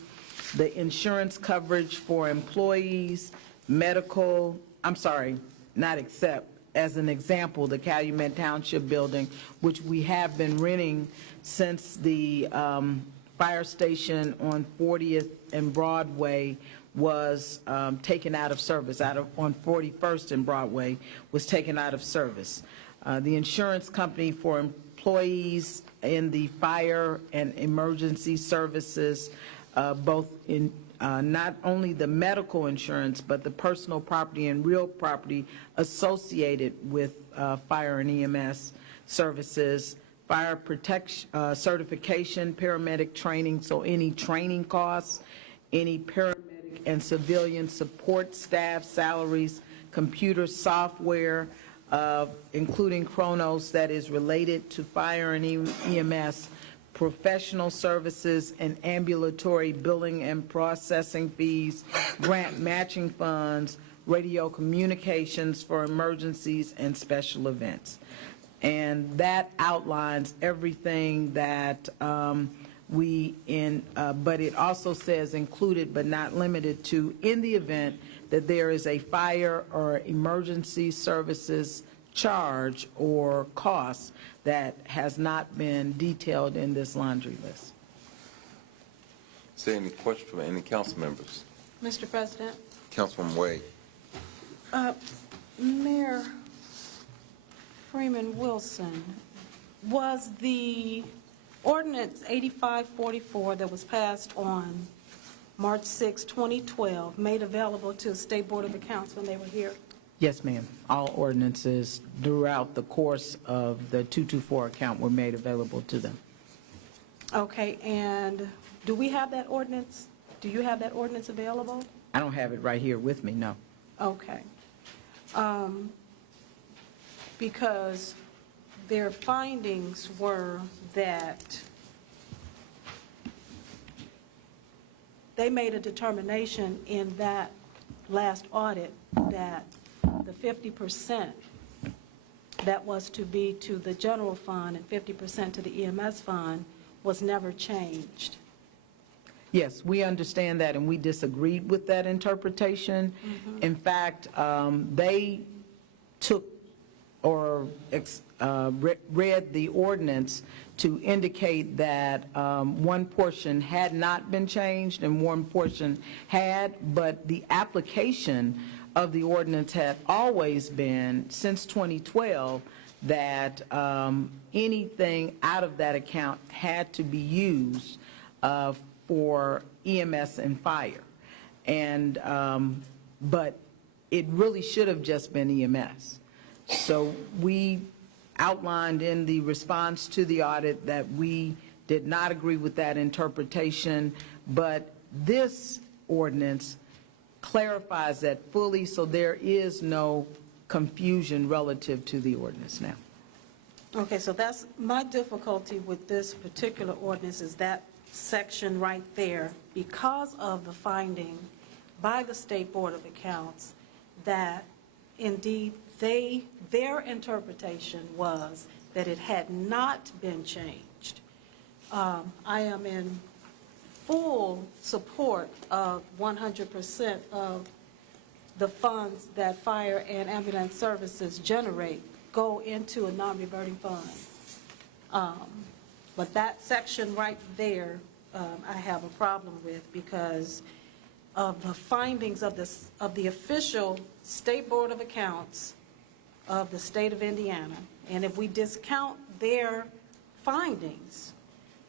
the insurance coverage for employees, medical, not except, as an example, the Calumet Township building, which we have been renting since the fire station on 40th and Broadway was taken out of service, on 41st and Broadway was taken out of service. The insurance company for employees in the fire and emergency services, both in not only the medical insurance, but the personal property and real property associated with fire and EMS services, fire protection certification, paramedic training, so any training costs, any paramedic and civilian support staff salaries, computer software, including Kronos that is related to fire and EMS, professional services and ambulatory billing and processing fees, grant matching funds, radio communications for emergencies and special events. And that outlines everything that but it also says included but not limited to, in the event that there is a fire or emergency services charge or cost that has not been detailed in this laundry list. Is there any question from any council members? Mr. President? Councilwoman Wade. Mayor Freeman Wilson, was the ordinance 8544 that was passed on March 6, 2012, made available to the State Board of Accounts when they were here? Yes, ma'am. All ordinances throughout the course of the 224 account were made available to them. Okay, and do we have that ordinance? Do you have that ordinance available? I don't have it right here with me, no. Okay. Because their findings were that they made a determination in that last audit that the 50% that was to be to the general fund and 50% to the EMS fund was never changed. Yes, we understand that, and we disagreed with that interpretation. In fact, they took or read the ordinance to indicate that one portion had not been changed and one portion had, but the application of the ordinance had always been, since 2012, that anything out of that account had to be used for EMS and fire. And, but it really should have just been EMS. So we outlined in the response to the audit that we did not agree with that interpretation, but this ordinance clarifies that fully, so there is no confusion relative to the ordinance now. Okay, so that's my difficulty with this particular ordinance, is that section right there, because of the finding by the State Board of Accounts that indeed their interpretation was that it had not been changed. I am in full support of 100% of the funds that fire and ambulance services generate go into a non-reverting fund. But that section right there, I have a problem with because of the findings of the official State Board of Accounts of the state of Indiana. And if we discount their findings,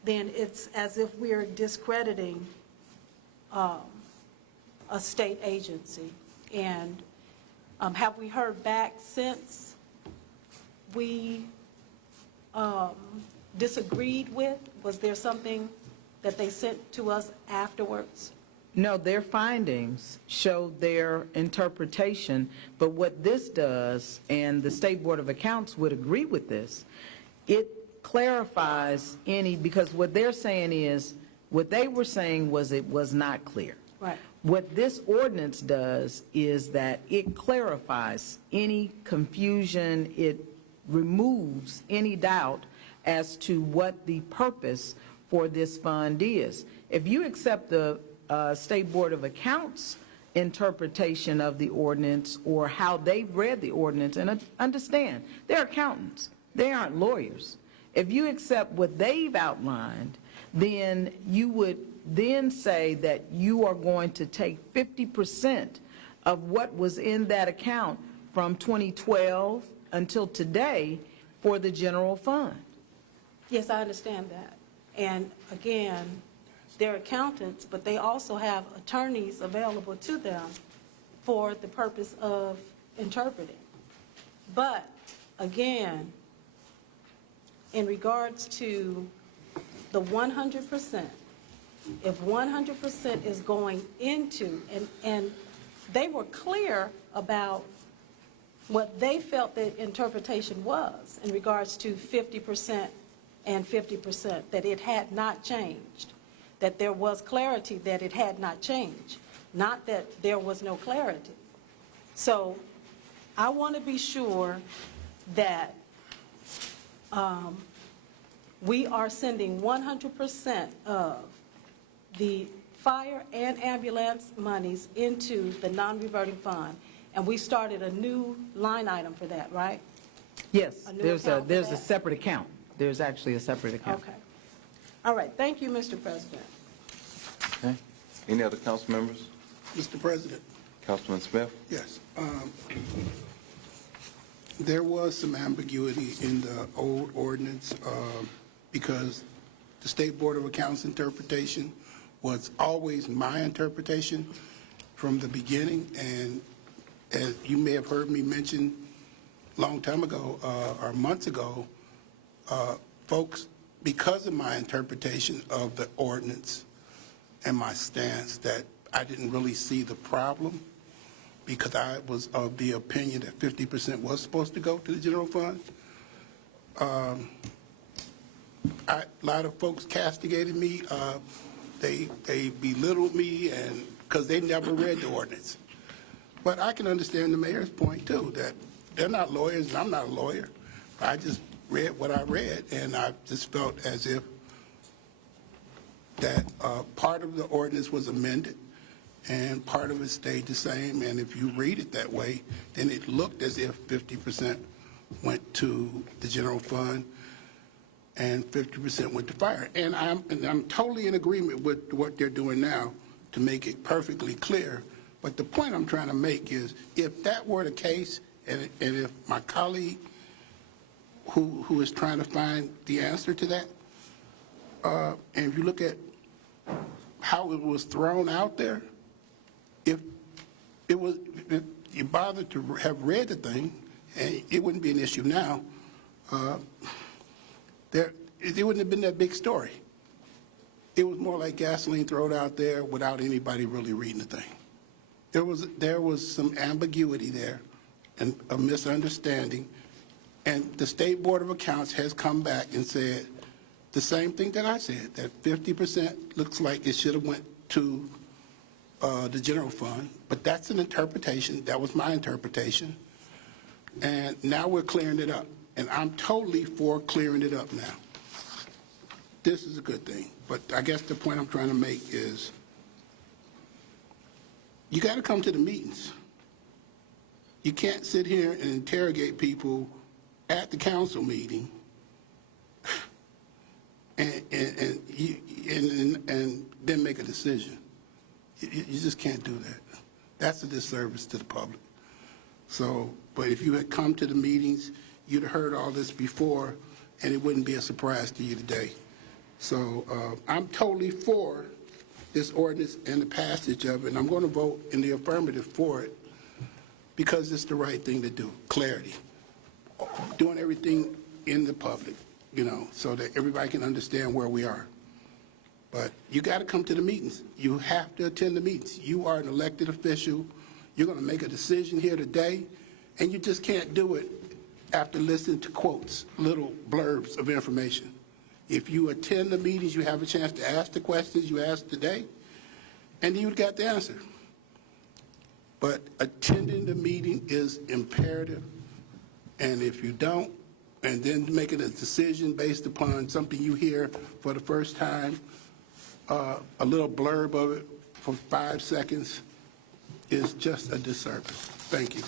then it's as if we're discrediting a state agency. And have we heard back since we disagreed with? Was there something that they sent to us afterwards? No, their findings show their interpretation, but what this does, and the State Board of Accounts would agree with this, it clarifies because what they're saying is, what they were saying was it was not clear. Right. What this ordinance does is that it clarifies any confusion, it removes any doubt as to what the purpose for this fund is. If you accept the State Board of Accounts interpretation of the ordinance or how they've read the ordinance, and understand, they're accountants, they aren't lawyers. If you accept what they've outlined, then you would then say that you are going to take 50% of what was in that account from 2012 until today for the general fund. Yes, I understand that. And again, they're accountants, but they also have attorneys available to them for the purpose of interpreting. But again, in regards to the 100%, if 100% is going into, and they were clear about what they felt the interpretation was in regards to 50% and 50%, that it had not changed, that there was clarity that it had not changed, not that there was no clarity. So I want to be sure that we are sending 100% of the fire and ambulance monies into the non-reverting fund. And we started a new line item for that, right? Yes, A new there's account for a that? separate account. There's actually a separate account. Okay. All right, thank you, Mr. President. Okay. Any other council members? Mr. President, Councilman Smith? yes. There was some ambiguity in the old ordinance because the State Board of Accounts interpretation was always my interpretation from the beginning. And as you may have heard me mention a long time ago or months ago, folks, because of my interpretation of the ordinance and my stance that I didn't really see the problem, because I was of the opinion that 50% was supposed to go to the general fund. A lot of folks castigated me. They belittled me, and because they never read the ordinance. But I can understand the mayor's point too, that they're not lawyers and I'm not a lawyer. I just read what I read, and I just felt as if that part of the ordinance was amended and part of it stayed the same. And if you read it that way, then it looked as if 50% went to the general fund and 50% went to fire. And I'm totally in agreement with what they're doing now to make it perfectly clear. But the point I'm trying to make is, if that were the case, and if my colleague who is trying to find the answer to that, and if you look at how it was thrown out there, if you bothered to have read the thing, and it wouldn't be an issue now, it wouldn't have been that big story. It was more like gasoline thrown out there without anybody really reading the thing. There was some ambiguity there and a misunderstanding, and the State Board of Accounts has come back and said the same thing that I said, that 50% looks like it should have went to the general fund, but that's an interpretation. That was my interpretation. And now we're clearing it up. And I'm totally for clearing it up now. This is a good thing. But I guess the point I'm trying to make is you got to come to the meetings. You can't sit here and interrogate people at the council meeting and then make a decision. You just can't do that. That's a disservice to the public. So, but if you had come to the meetings, you'd have heard all this before, and it wouldn't be a surprise to you today. So I'm totally for this ordinance and the passage of it, and I'm going to vote in the affirmative for it because it's the right thing to do, clarity. Doing everything in the public, so that everybody can understand where we are. But you got to come to the meetings. You have to attend the meetings. You are an elected official. You're going to make a decision here today, and you just can't do it after listening to quotes, little blurbs of information. If you attend the meetings, you have a chance to ask the questions you asked today, and you got the answer. but attending the meeting is imperative. And if you don't, and then making a decision based upon something you hear for the first time, a little blurb of it for 5 seconds is just a disservice. Thank you.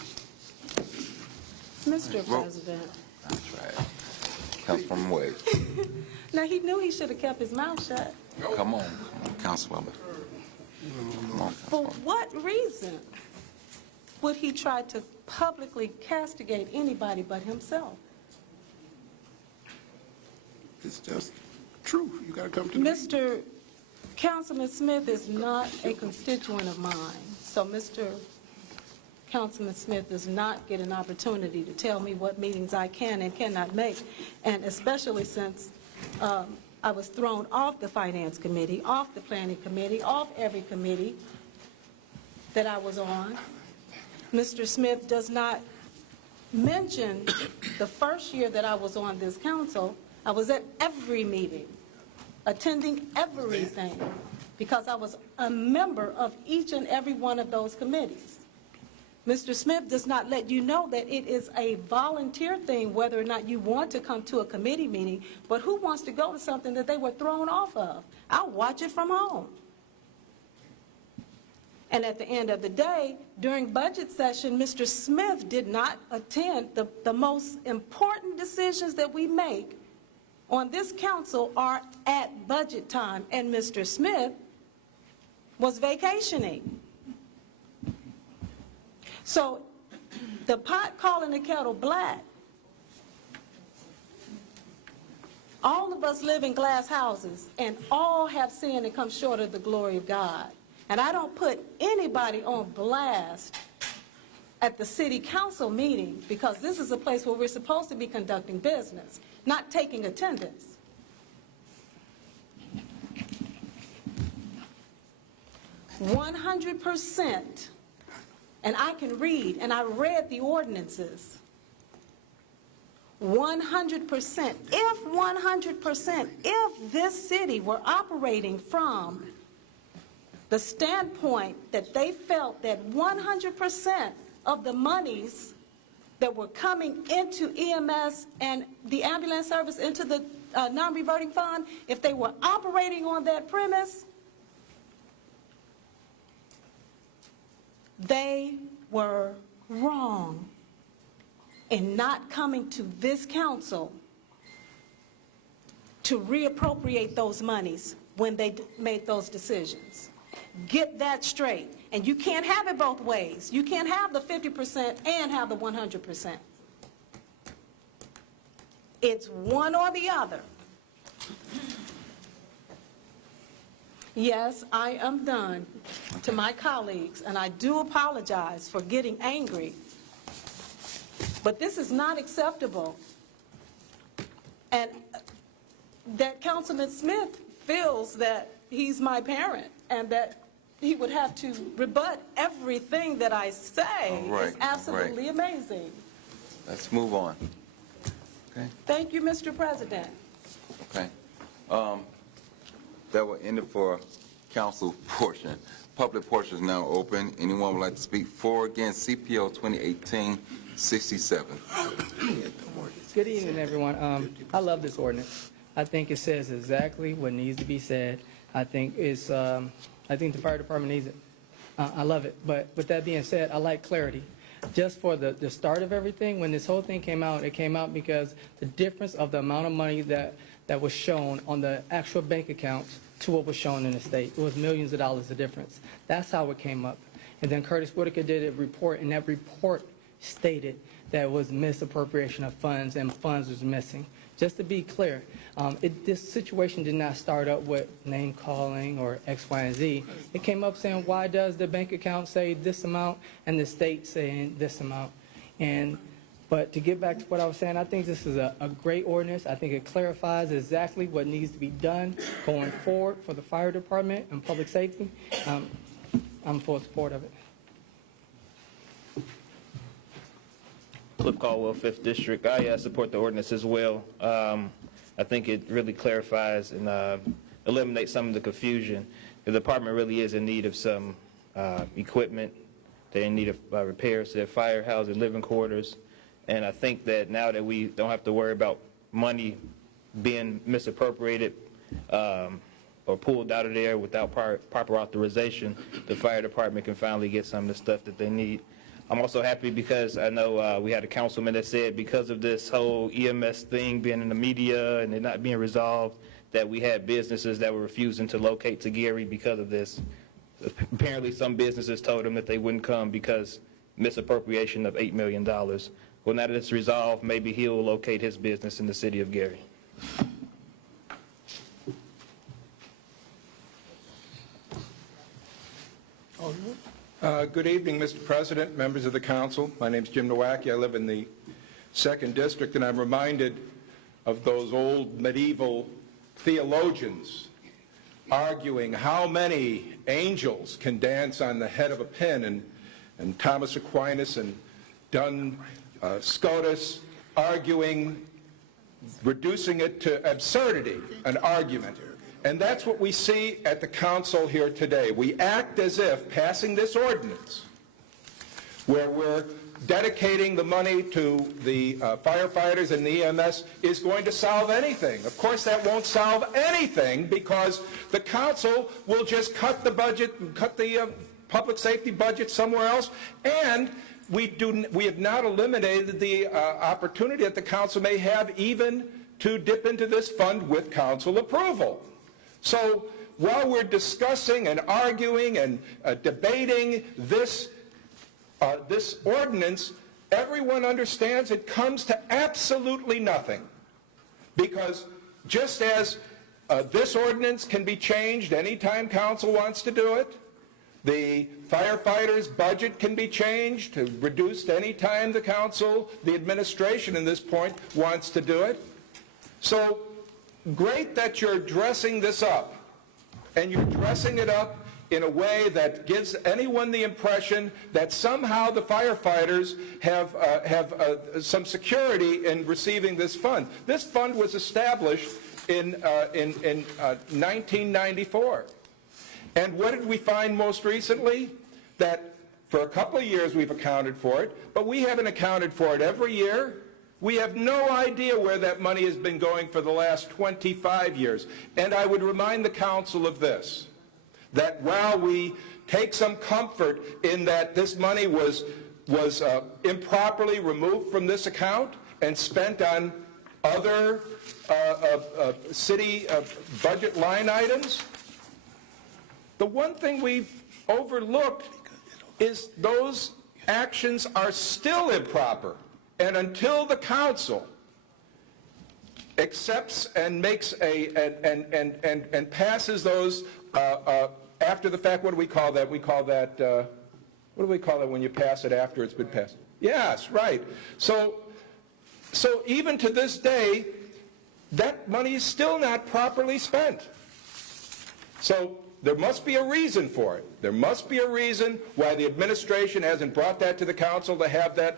Mr. President. That's right. Councilwoman Wade. Now, he knew he should have kept his mouth shut. Come on, Councilwoman. Come on, For what reason would he try to publicly castigate anybody but himself? It's just truth. You got to come to the Mr. Councilman Smith is not a constituent of mine, so Mr. Councilman Smith does not get an opportunity to tell me what meetings I can and cannot make, and especially since I was thrown off the Finance Committee, off the Planning Committee, off every committee that I was on. Mr. Smith does not mention the first year that I was on this council. I was at every meeting, attending everything, because I was a member of each and every one of those committees. Mr. Smith does not let you know that it is a volunteer thing whether or not you want to come to a committee meeting, but who wants to go to something that they were thrown off of? I'll watch it from home. And at the end of the day, during budget session, Mr. Smith did not attend. The most important decisions that we make on this council are at budget time, and Mr. Smith was vacationing. So the pot calling the kettle black. All of us live in glass houses, and all have sinned and come short of the glory of God. And I don't put anybody on blast at the city council meeting, because this is a place where we're supposed to be conducting business, not taking attendance. "100%, and I can read, and I read the ordinances. 100%, if this city were operating from the standpoint that they felt that 100% of the monies that were coming into EMS and the ambulance service into the non-reverting fund, if they were operating on that premise, they were wrong in not coming to this council to reappropriate those monies when they made those decisions. Get that straight. And you can't have it both ways. You can't have the 50% and have the 100%. It's one or the other. Yes, I am done. To my colleagues, and I do apologize for getting angry, but this is not acceptable. And that Councilman Smith feels that he's my parent and that he would have to rebut everything that I say. Right, It's absolutely amazing. Let's move on. Okay, Thank you, Mr. President. okay. That will end it for council portion. Public portion is now open. Anyone would like to speak for or against CPO 2018-67? Good evening, everyone. I love this ordinance. I think it says exactly what needs to be said. I think the fire department needs it. I love it. But with that being said, I like clarity. Just for the start of everything, when this whole thing came out, it came out because the difference of the amount of money that was shown on the actual bank accounts to what was shown in the state. It was millions of dollars of difference. That's how it came up. And then Curtis Whitaker did a report, and that report stated that it was misappropriation of funds and funds was missing. Just to be clear, this situation did not start up with name calling or X, Y, and Z. It came up saying, why does the bank account say this amount and the state saying this amount? But to get back to what I was saying, I think this is a great ordinance. I think it clarifies exactly what needs to be done going forward for the fire department and public safety. I'm full support of it. Cliff Caldwell, 5th District. I support the ordinance as well. I think it really clarifies and eliminates some of the confusion. The department really is in need of some equipment They're in need of repairs to their firehouse and living quarters. And I think that now that we don't have to worry about money being misappropriated or pulled out of there without proper authorization, the fire department can finally get some of the stuff that they need. I'm also happy because I know we had a councilman that said because of this whole EMS thing being in the media and it not being resolved, that we had businesses that were refusing to locate to Gary because of this. Apparently some businesses told him that they wouldn't come because misappropriation of $8 million. Well, now that it's resolved, maybe he'll locate his business in the city of Gary. Good evening, Mr. President, members of the council. My name is Jim Nowacki. I live in the 2nd District, and I'm reminded of those old medieval theologians arguing how many angels can dance on the head of a pin, and Thomas Aquinas and Duns Scotus arguing, reducing it to absurdity, an argument. And that's what we see at the council here today. We act as if passing this ordinance, where we're dedicating the money to the firefighters and the EMS, is going to solve anything. Of course, that won't solve anything because the council will just cut the budget, cut the public safety budget somewhere else, and we have not eliminated the opportunity that the council may have even to dip into this fund with council approval. So while we're discussing and arguing and debating this ordinance, everyone understands it comes to absolutely nothing. Because just as this ordinance can be changed anytime council wants to do it, the firefighters' budget can be changed, reduced any time the council, the administration at this point, wants to do it. So great that you're dressing this up, and you're dressing it up in a way that gives anyone the impression that somehow the firefighters have some security in receiving this fund. This fund was established in 1994. And what did we find most recently? That for a couple of years we've accounted for it, but we haven't accounted for it every year. We have no idea where that money has been going for the last 25 years. And I would remind the council of this, that while we take some comfort in that this money was improperly removed from this account and spent on other city budget line items, the one thing we've overlooked is those actions are still improper. And until the council accepts and makes and passes those after the fact, what do we call that? We call that, what do we call it when you pass it after it's been passed? Yes, right. So even to this day, that money is still not properly spent. So there must be a reason for it. There must be a reason why the administration hasn't brought that to the council to have that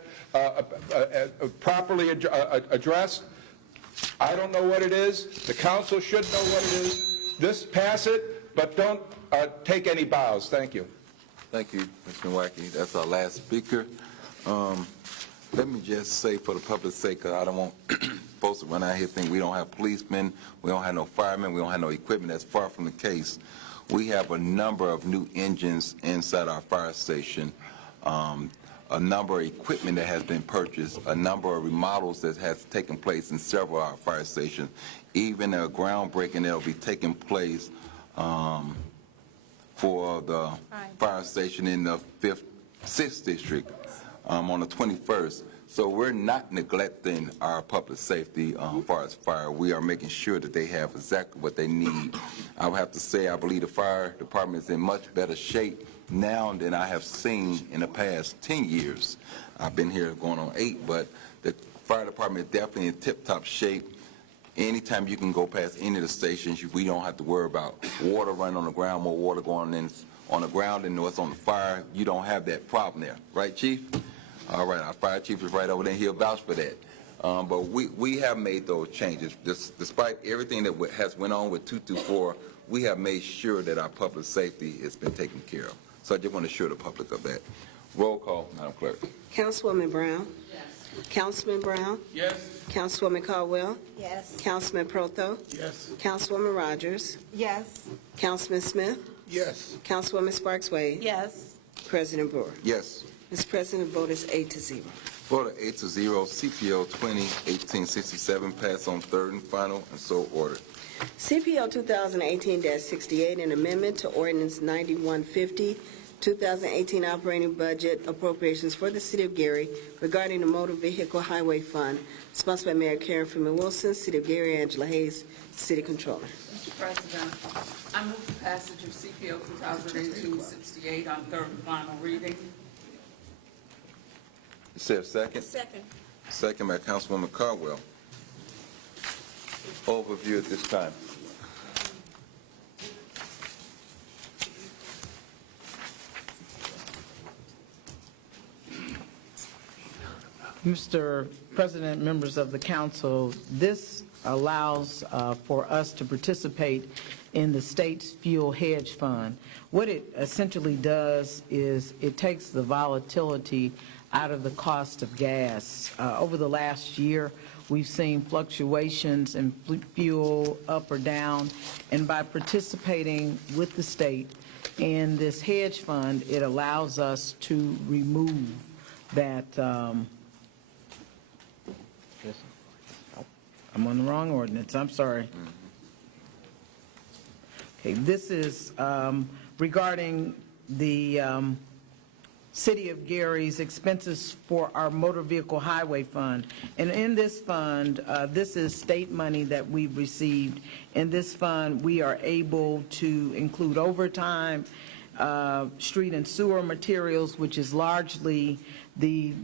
properly addressed. I don't know what it is. The council should know what it is. Pass it, but don't take any bows. Thank you. Thank you, Mr. Nowacki. That's our last speaker. Let me just say for the public's sake, I don't want folks to run out here thinking we don't have policemen, we don't have no firemen, we don't have no equipment. That's far from the case. We have a number of new engines inside our fire station, a number of equipment that has been purchased, a number of remodels that has taken place in several of our fire stations, even a groundbreaking that will be taking place for the fire station in the 6th District on the 21st. So we're not neglecting our public safety as far as fire. We are making sure that they have exactly what they need. I would have to say I believe the fire department is in much better shape now than I have seen in the past 10 years. I've been here going on 8, but the fire department is definitely in tip-top shape. Anytime you can go past any of the stations, we don't have to worry about water running on the ground, more water going in on the ground than what's on the fire. You don't have that problem there. Right, Chief? All right, our fire chief is right over there. He'll vouch for that. But we have made those changes. Despite everything that has went on with 224, we have made sure that our public safety has been taken care of. So I just want to assure the public of that. Roll call, Madam Clerk. Councilwoman Brown? Councilman Brown? Yes. Councilwoman Caldwell? Yes. Councilman Proto? Yes. Councilwoman Rogers? Yes. Councilman Smith? Yes. Councilwoman Sparks Wade? Yes. President Brewer. Yes. Mr. President, the vote is 8-0. Vote 8-0, CPO 2018-67 pass on third and final, and so ordered. CPO 2018-68, an amendment to Ordinance 9150, 2018 operating budget appropriations for the City of Gary regarding the Motor Vehicle Highway Fund, sponsored by Mayor Karen Freeman Wilson, City of Gary, Angela Hayes, City Controller. Mr. President, I move the passage of CPO 2018-68 on third and final reading. Is there a second? Second. Second by Councilwoman Caldwell. Overview at this time. Mr. President, members of the council, this allows for us to participate in the state's fuel hedge fund. What it essentially does is it takes the volatility out of the cost of gas. Over the last year, we've seen fluctuations in fuel up or down, and by participating with the state in this hedge fund, it allows us to remove that. I'm on the wrong ordinance, I'm sorry. Okay, this is regarding the City of Gary's expenses for our motor vehicle highway fund. And in this fund, this is state money that we've received. In this fund, we are able to include overtime, street and sewer materials, which is largely the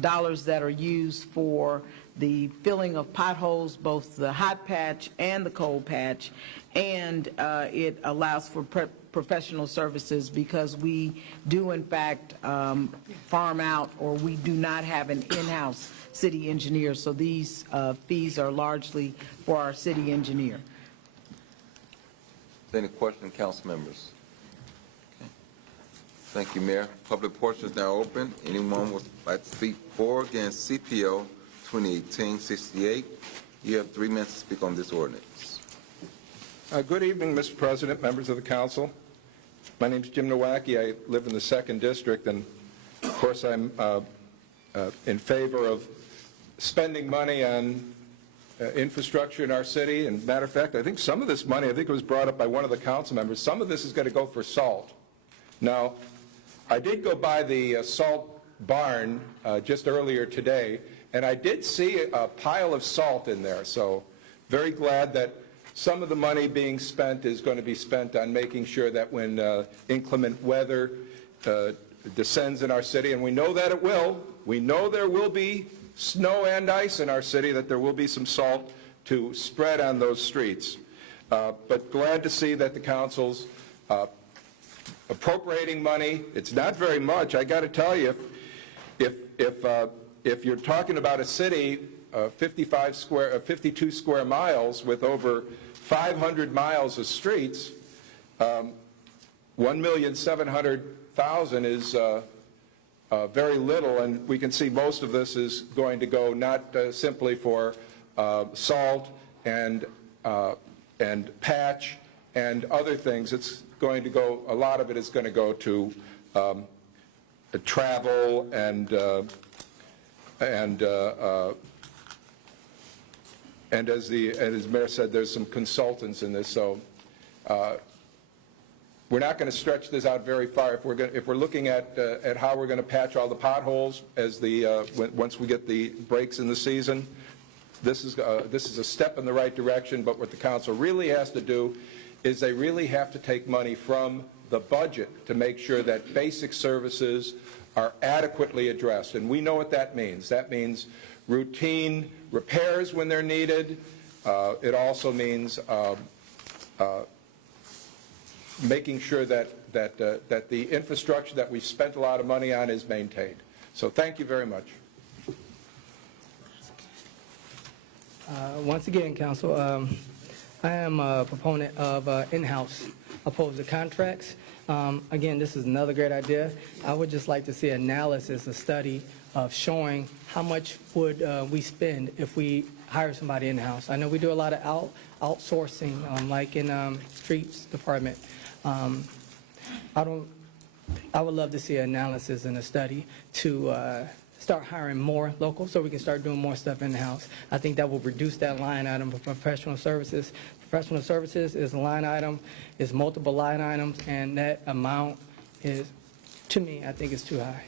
dollars that are used for the filling of potholes, both the hot patch and the cold patch, and it allows for professional services because we do in fact farm out, or we do not have an in-house city engineer, so these fees are largely for our city engineer. Any questions, council members? Okay. Thank you, Mayor. Public portion is now open. Anyone would like to speak for or against CPO 2018-68? You have 3 minutes to speak on this ordinance. Good evening, Mr. President, members of the council. My name is Jim Nowacki. I live in the 2nd District, and of course I'm in favor of spending money on infrastructure in our city. And matter of fact, I think some of this money, I think it was brought up by one of the council members, some of this is going to go for salt. Now, I did go by the salt barn just earlier today, and I did see a pile of salt in there, so very glad that some of the money being spent is going to be spent on making sure that when inclement weather descends in our city, and we know that it will, we know there will be snow and ice in our city, that there will be some salt to spread on those streets. But glad to see that the council's appropriating money. It's not very much. I got to tell you, if you're talking about a city 52 square miles with over 500 miles of streets, 1,700,000 is very little, and we can see most of this is going to go not simply for salt and patch and other things. It's going to go, a lot of it is going to go to travel and as Mayor said, there's some consultants in this, so we're not going to stretch this out very far. If we're looking at how we're going to patch all the potholes as once we get the breaks in the season, this is a step in the right direction. But what the council really has to do is they really have to take money from the budget to make sure that basic services are adequately addressed, and we know what that means. That means routine repairs when they're needed. It also means making sure that the infrastructure that we've spent a lot of money on is maintained. So thank you very much. Once again, Council, I am a proponent of in-house opposed to contracts. Again, this is another great idea. I would just like to see analysis, a study of showing how much would we spend if we hire somebody in-house. I know we do a lot of outsourcing, like in streets department. I would love to see an analysis and a study to start hiring more local so we can start doing more stuff in-house. I think that will reduce that line item of professional services. Professional services is a line item, is multiple line items, and that amount is, to me, I think it's too high.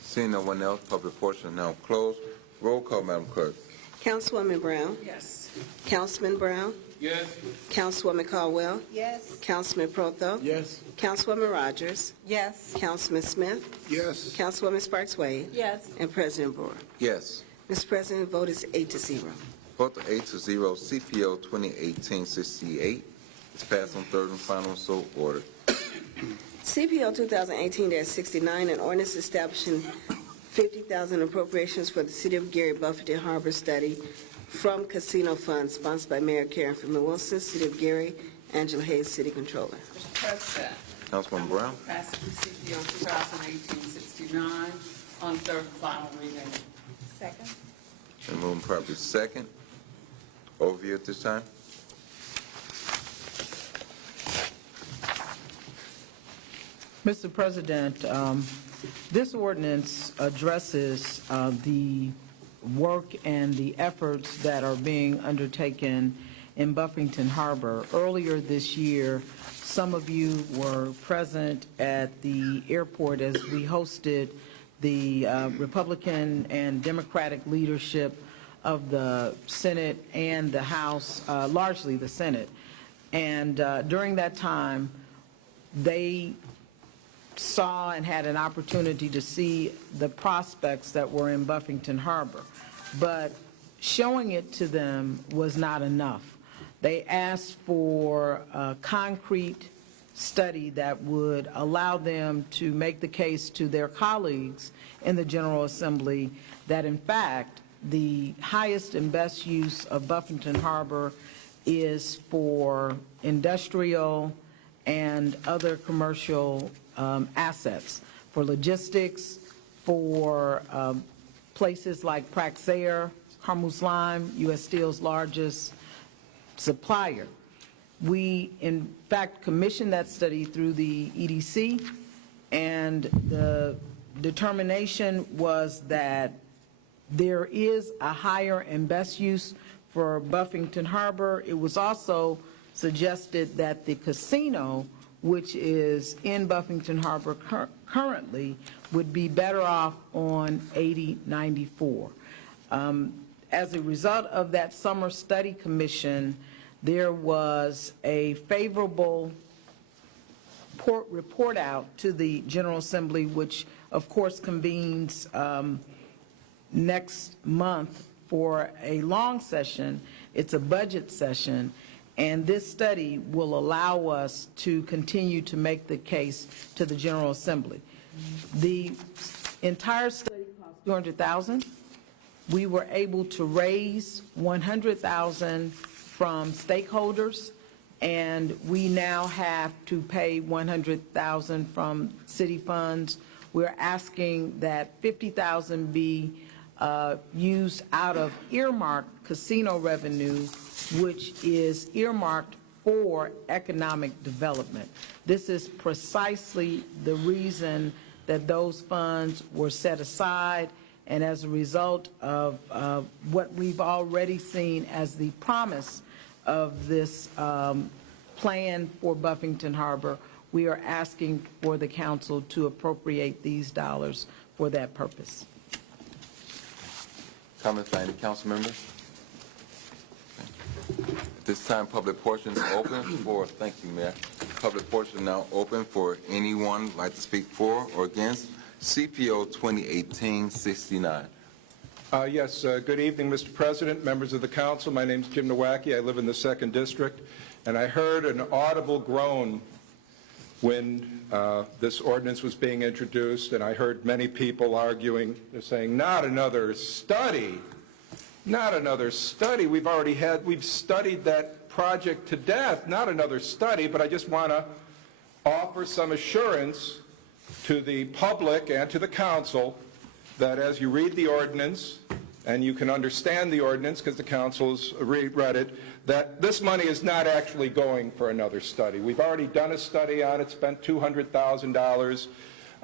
Seeing no one else, public portion now closed. Roll call, Madam Clerk. Councilwoman Brown? Yes. Councilman Brown? Yes. Councilwoman Caldwell? Yes. Councilman Proto? Yes. Councilwoman Rogers? Yes. Councilman Smith? Yes. Councilwoman Sparks Wade? Yes. And President Brewer. Yes. Mr. President, the vote is 8-0. Vote to 8-0, CPO 2018-68 is passed on third and final, so ordered. CPO 2018-69, an ordinance establishing $50,000 appropriations for the City of Gary Buffington Harbor study from casino funds, sponsored by Mayor Karen Freeman Wilson, City of Gary, Angela Hayes, City Controller. Mr. President, Councilwoman Brown. passing CPO 2018-69 on third and final reading. Second. And moving properly second. Overview at this time. Mr. President, this ordinance addresses the work and the efforts that are being undertaken in Buffington Harbor. Earlier this year, some of you were present at the airport as we hosted the Republican and Democratic leadership of the Senate and the House, largely the Senate. And during that time, they saw and had an opportunity to see the prospects that were in Buffington Harbor. But showing it to them was not enough. They asked for a concrete study that would allow them to make the case to their colleagues in the General Assembly that, in fact, the highest and best use of Buffington Harbor is for industrial and other commercial assets, for logistics, for places like Praxair, Carmeuse Lime, U.S. Steel's largest supplier. We, in fact, commissioned that study through the EDC, and the determination was that there is a higher and best use for Buffington Harbor. It was also suggested that the casino, which is in Buffington Harbor currently, would be better off on 8094. As a result of that summer study commission, there was a favorable report out to the General Assembly, which of course convenes next month for a long session. It's a budget session, and this study will allow us to continue to make the case to the General Assembly. The entire study cost $200,000. We were able to raise $100,000 from stakeholders, and we now have to pay $100,000 from city funds. We're asking that $50,000 be used out of earmarked casino revenue, which is earmarked for economic development. This is precisely the reason that those funds were set aside, and as a result of what we've already seen as the promise of this plan for Buffington Harbor, we are asking for the council to appropriate these dollars for that purpose. Comments by any council members? At this time, public portion is open for, thank you, Mayor. Public portion now open for anyone who'd like to speak for or against CPO 2018-69. Yes, good evening, Mr. President, members of the council. My name's Jim Nowacki. I live in the 2nd District, and I heard an audible groan when this ordinance was being introduced, and I heard many people arguing, they're saying, not another study, not another study. We've studied that project to death, not another study, but I just want to offer some assurance to the public and to the council that as you read the ordinance, and you can understand the ordinance because the council's read it, that this money is not actually going for another study. We've already done a study on it, spent $200,000.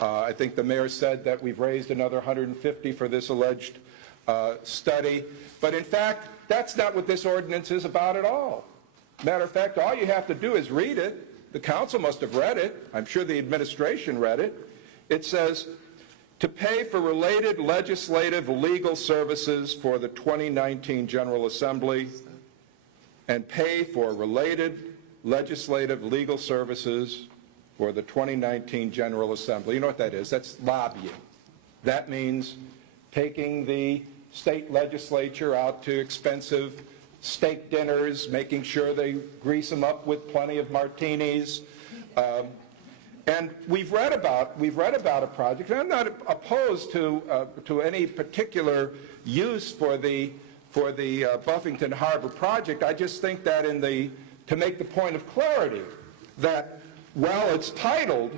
I think the mayor said that we've raised another $150 for this alleged study. But in fact, that's not what this ordinance is about at all. Matter of fact, all you have to do is read it. The council must have read it. I'm sure the administration read it. It says, to pay for related legislative legal services for the 2019 General Assembly and pay for related legislative legal services for the 2019 General Assembly. You know what that is? That's lobbying. That means taking the state legislature out to expensive steak dinners, making sure they grease them up with plenty of martinis. And we've read about a project, and I'm not opposed to any particular use for the Buffington Harbor project. I just think that to make the point of clarity, that while it's titled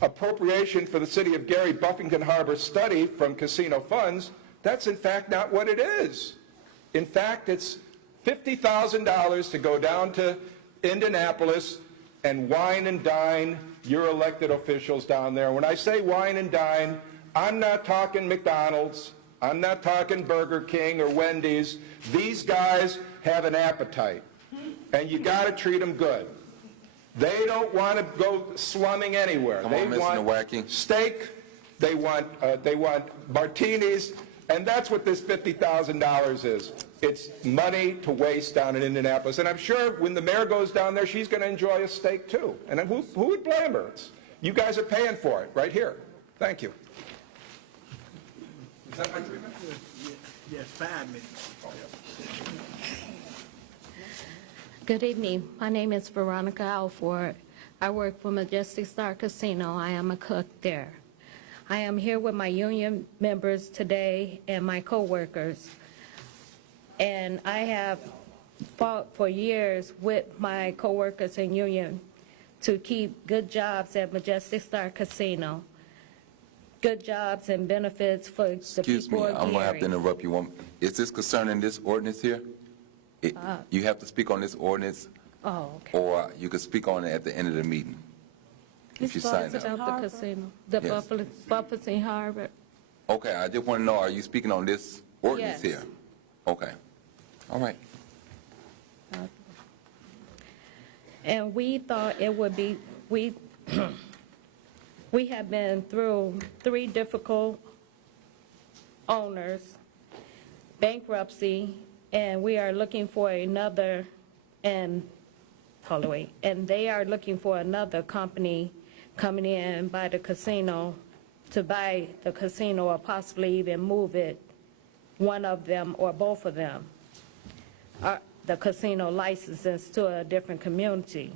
appropriation for the City of Gary Buffington Harbor study from casino funds, that's in fact not what it is. In fact, it's $50,000 to go down to Indianapolis and wine and dine your elected officials down there. When I say wine and dine, I'm not talking McDonald's, I'm not talking Burger King or Wendy's. These guys have an appetite, and you got to treat them good. They don't want to go slumming anywhere. They want steak, they want martinis, and that's what this $50,000 is. It's money to waste down in Indianapolis. And I'm sure when the mayor goes down there, she's going to enjoy a steak too. And who would blame her? You guys are paying for it right here. Thank you. Is that my treatment? Yes, 5 minutes. Good evening. My name is Veronica Alford. I work for Majestic Star Casino. I am a cook there. I am here with my union members today and my co-workers. And I have fought for years with my co-workers and union to keep good jobs at Majestic Star Casino. Good jobs and benefits for the Excuse me, people of I'm going to have to Gary. interrupt you. Is this concerning this ordinance here? You have to speak on this ordinance, Oh, okay. or you could speak on it at the end of the meeting, if you sign It's up. about the casino, the Yes. Buffington Harbor. Okay, I just want to know, are you speaking on this ordinance Yes. here? Okay. All right. And we thought it would be, we have been through 3 difficult owners, bankruptcy, and we are looking for another, and they are looking for another company coming in by the casino to buy the casino or possibly even move it, one of them or both of them, the casino licenses to a different community.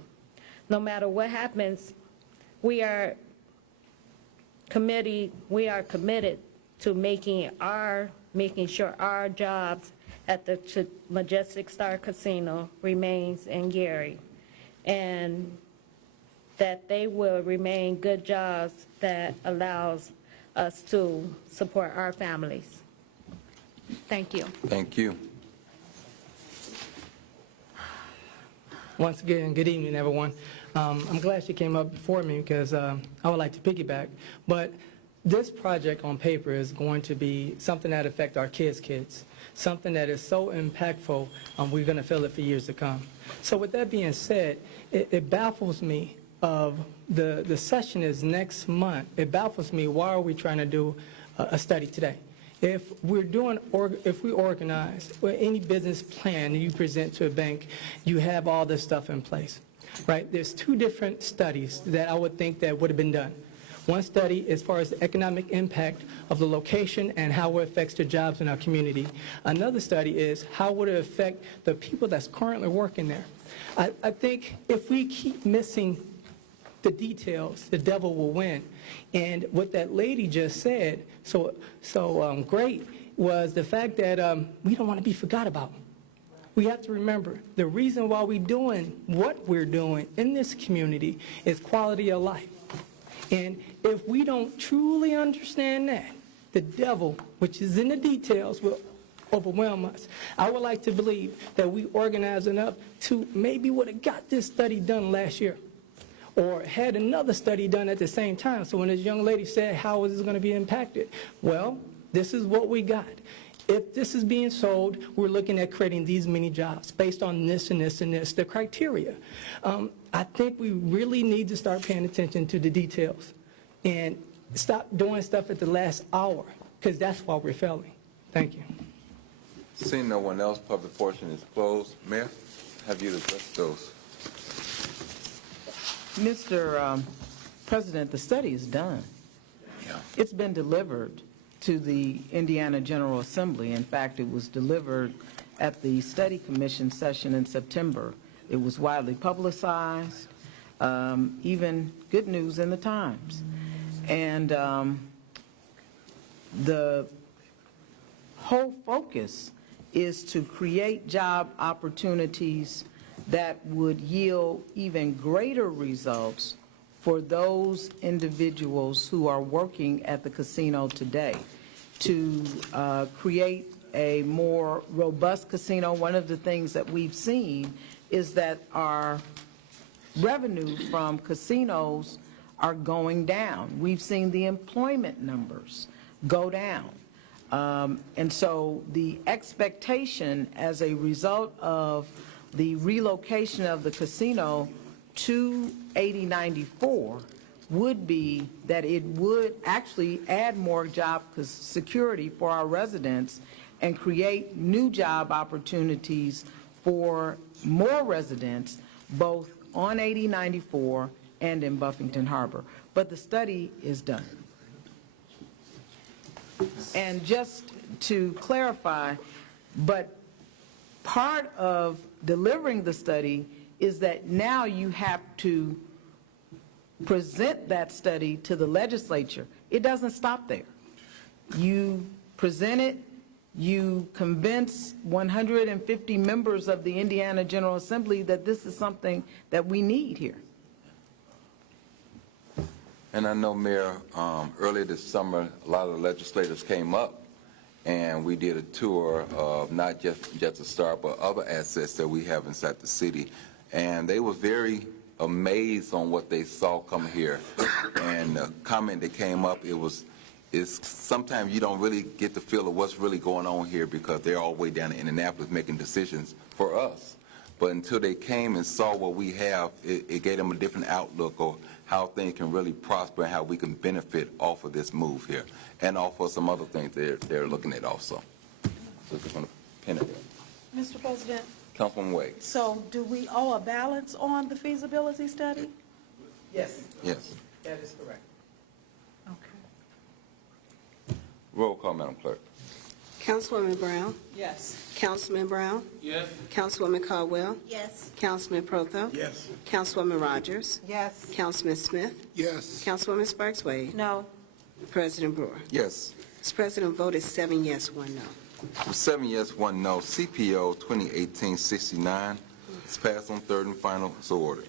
No matter what happens, we are committed to making sure our jobs at the Majestic Star Casino remains in Gary, and that they will remain good jobs that allows us to support our families. Thank you. Thank you. Once again, good evening, everyone. I'm glad she came up before me because I would like to piggyback. But this project on paper is going to be something that affects our kids, something that is so impactful, we're going to feel it for years to come. So with that being said, it baffles me of the session is next month. It baffles me, why are we trying to do a study today? If we organize any business plan you present to a bank, you have all this stuff in place, right? There's 2 different studies that I would think that would have been done. One study as far as the economic impact of the location and how it affects the jobs in our community. Another study is how would it affect the people that's currently working there. I think if we keep missing the details, the devil will win. And what that lady just said, so great, was the fact that we don't want to be forgot about. We have to remember, the reason why we're doing what we're doing in this community is quality of life. And if we don't truly understand that, the devil, which is in the details, will overwhelm us. I would like to believe that we organize enough to maybe would have got this study done last year, or had another study done at the same time. So when this young lady said, how is this going to be impacted? Well, this is what we got. If this is being sold, we're looking at creating these many jobs based on this and this and this, the criteria. I think we really need to start paying attention to the details and stop doing stuff at the last hour, because that's why we're failing. Thank you. Seeing no one else, public portion is closed. Mayor, have you addressed those? Mr. President, the study is done. Yeah. It's been delivered to the Indiana General Assembly. In fact, it was delivered at the Study Commission session in September. It was widely publicized, even good news in the Times. And the whole focus is to create job opportunities that would yield even greater results for those individuals who are working at the casino today, to create a more robust casino. One of the things that we've seen is that our revenue from casinos are going down. We've seen the employment numbers go down. And so the expectation as a result of the relocation of the casino to 8094 would be that it would actually add more job security for our residents and create new job opportunities for more residents, both on 8094 and in Buffington Harbor. But the study is done. And just to clarify, but part of delivering the study is that now you have to present that study to the legislature. It doesn't stop there. You present it, you convince 150 members of the Indiana General Assembly that this is something that we need here. And I know, Mayor, earlier this summer, a lot of legislators came up, and we did a tour of not just the Star, but other assets that we have inside the city. And they were very amazed on what they saw come here. And the comment that came up, is sometimes you don't really get the feel of what's really going on here because they're all the way down in Indianapolis making decisions for us. But until they came and saw what we have, it gave them a different outlook of how things can really prosper and how we can benefit off of this move here, and off of some other things they're looking at also. So just want to pin it there. Mr. President, Councilwoman Wade. so do we owe a balance on the feasibility study? Yes. Yes. That is correct. Okay. Roll call, Madam Clerk. Councilwoman Brown? Yes. Councilman Brown? Yes. Councilwoman Caldwell? Yes. Councilman Protho? Yes. Councilwoman Rogers? Yes. Councilman Smith? Yes. Councilwoman Sparks Wade? No. President Brewer? Yes. Mr. President, vote is 7 yes, 1 no. With 7 yes, 1 no, CPO 2018-69 is passed on third and final. So ordered.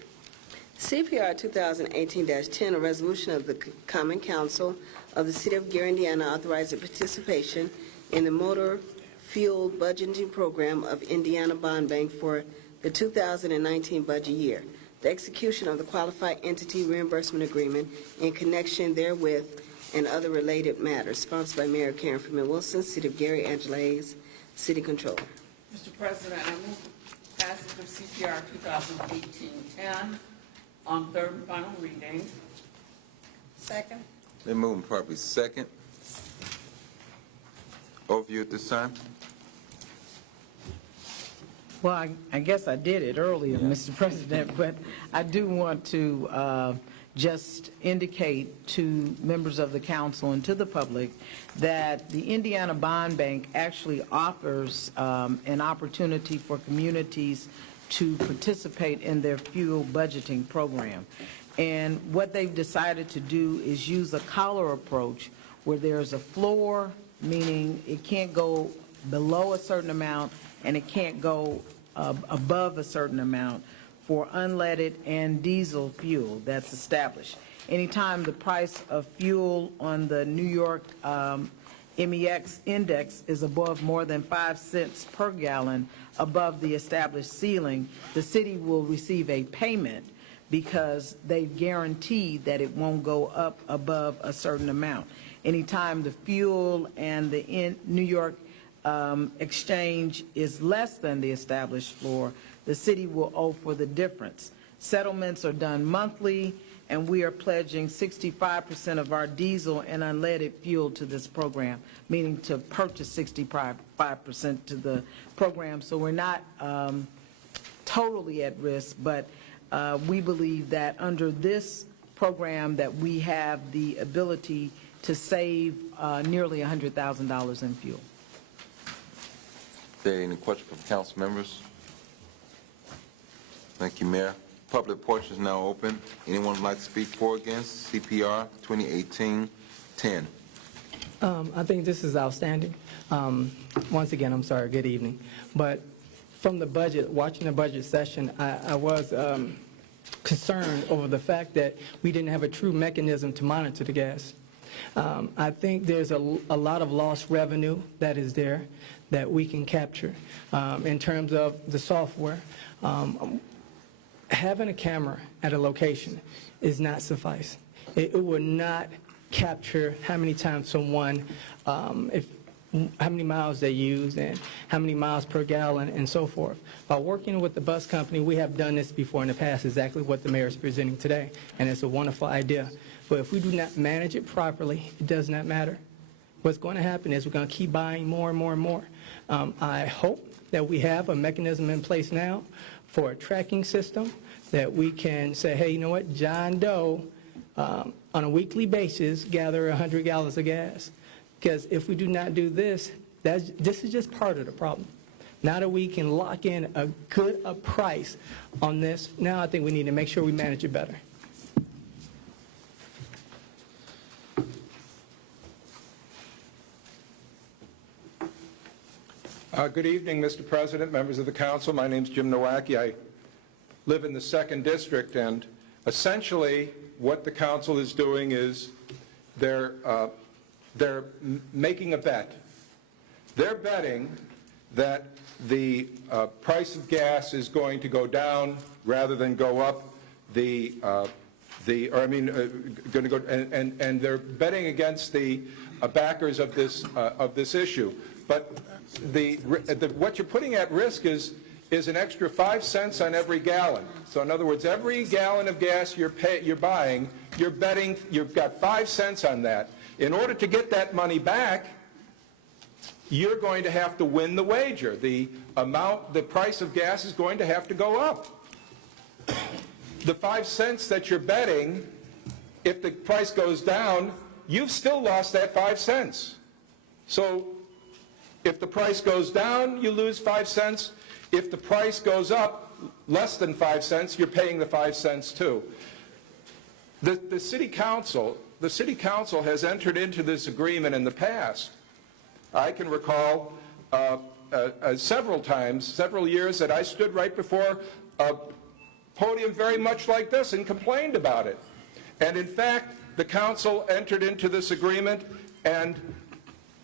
CPR 2018-10, a resolution of the Common Council of the City of Gary, Indiana, authorizing participation in the motor fuel budgeting program of Indiana Bond Bank for the 2019 budget year. The execution of the qualified entity reimbursement agreement in connection therewith and other related matters. Sponsored by Mayor Karen Freeman Wilson, City of Gary, Angela Hayes, City Controller. Mr. President, I move passage of CPR 2018-10 on third and final reading. Second. They moving properly second. Overview at this time. Well, I guess I did it earlier, Mr. President, but I do want to just indicate to members of the council and to the public that the Indiana Bond Bank actually offers an opportunity for communities to participate in their fuel budgeting program. And what they've decided to do is use a collar approach where there's a floor, meaning it can't go below a certain amount and it can't go above a certain amount for unleaded and diesel fuel that's established. Anytime the price of fuel on the New York MEX index is above more than 5 cents per gallon above the established ceiling, the city will receive a payment because they've guaranteed that it won't go up above a certain amount. Anytime the fuel and the New York exchange is less than the established floor, the city will owe for the difference. Settlements are done monthly, and we are pledging 65% of our diesel and unleaded fuel to this program, meaning to purchase 65% to the program. So we're not totally at risk, but we believe that under this program that we have the ability to save nearly $100,000 in fuel. Are there any questions from council members? Thank you, Mayor. Public portion is now open. Anyone would like to speak for or against CPR 2018-10? I think this is outstanding. Once again, I'm sorry, good evening. But from the budget, watching the budget session, I was concerned over the fact that we didn't have a true mechanism to monitor the gas. I think there's a lot of lost revenue that is there that we can capture in terms of the software. Having a camera at a location is not suffice. It will not capture how many times someone, how many miles they use and how many miles per gallon and so forth. By working with the bus company, we have done this before in the past, exactly what the mayor is presenting today, and it's a wonderful idea. But if we do not manage it properly, it does not matter. What's going to happen is we're going to keep buying more and more and more. I hope that we have a mechanism in place now for a tracking system that we can say, hey, you know what, John Doe, on a weekly basis, gather 100 gallons of gas. Because if we do not do this, this is just part of the problem. Now that we can lock in a good price on this, now I think we need to make sure we manage it better. Good evening, Mr. President, members of the council. My name's Jim Nowacki. I live in the 2nd District, and essentially what the council is doing is they're making a bet. They're betting that the price of gas is going to go down rather than go up. Going to go, and they're betting against the backers of this issue. But what you're putting at risk is an extra 5 cents on every gallon. So in other words, every gallon of gas you're buying, you're betting you've got 5 cents on that. In order to get that money back, you're going to have to win the wager. The price of gas is going to have to go up. The 5 cents that you're betting, if the price goes down, you've still lost that 5 cents. So if the price goes down, you lose 5 cents. If the price goes up less than 5 cents, you're paying the 5 cents too. The city council has entered into this agreement in the past. I can recall several years that I stood right before a podium very much like this and complained about it. And in fact, the council entered into this agreement and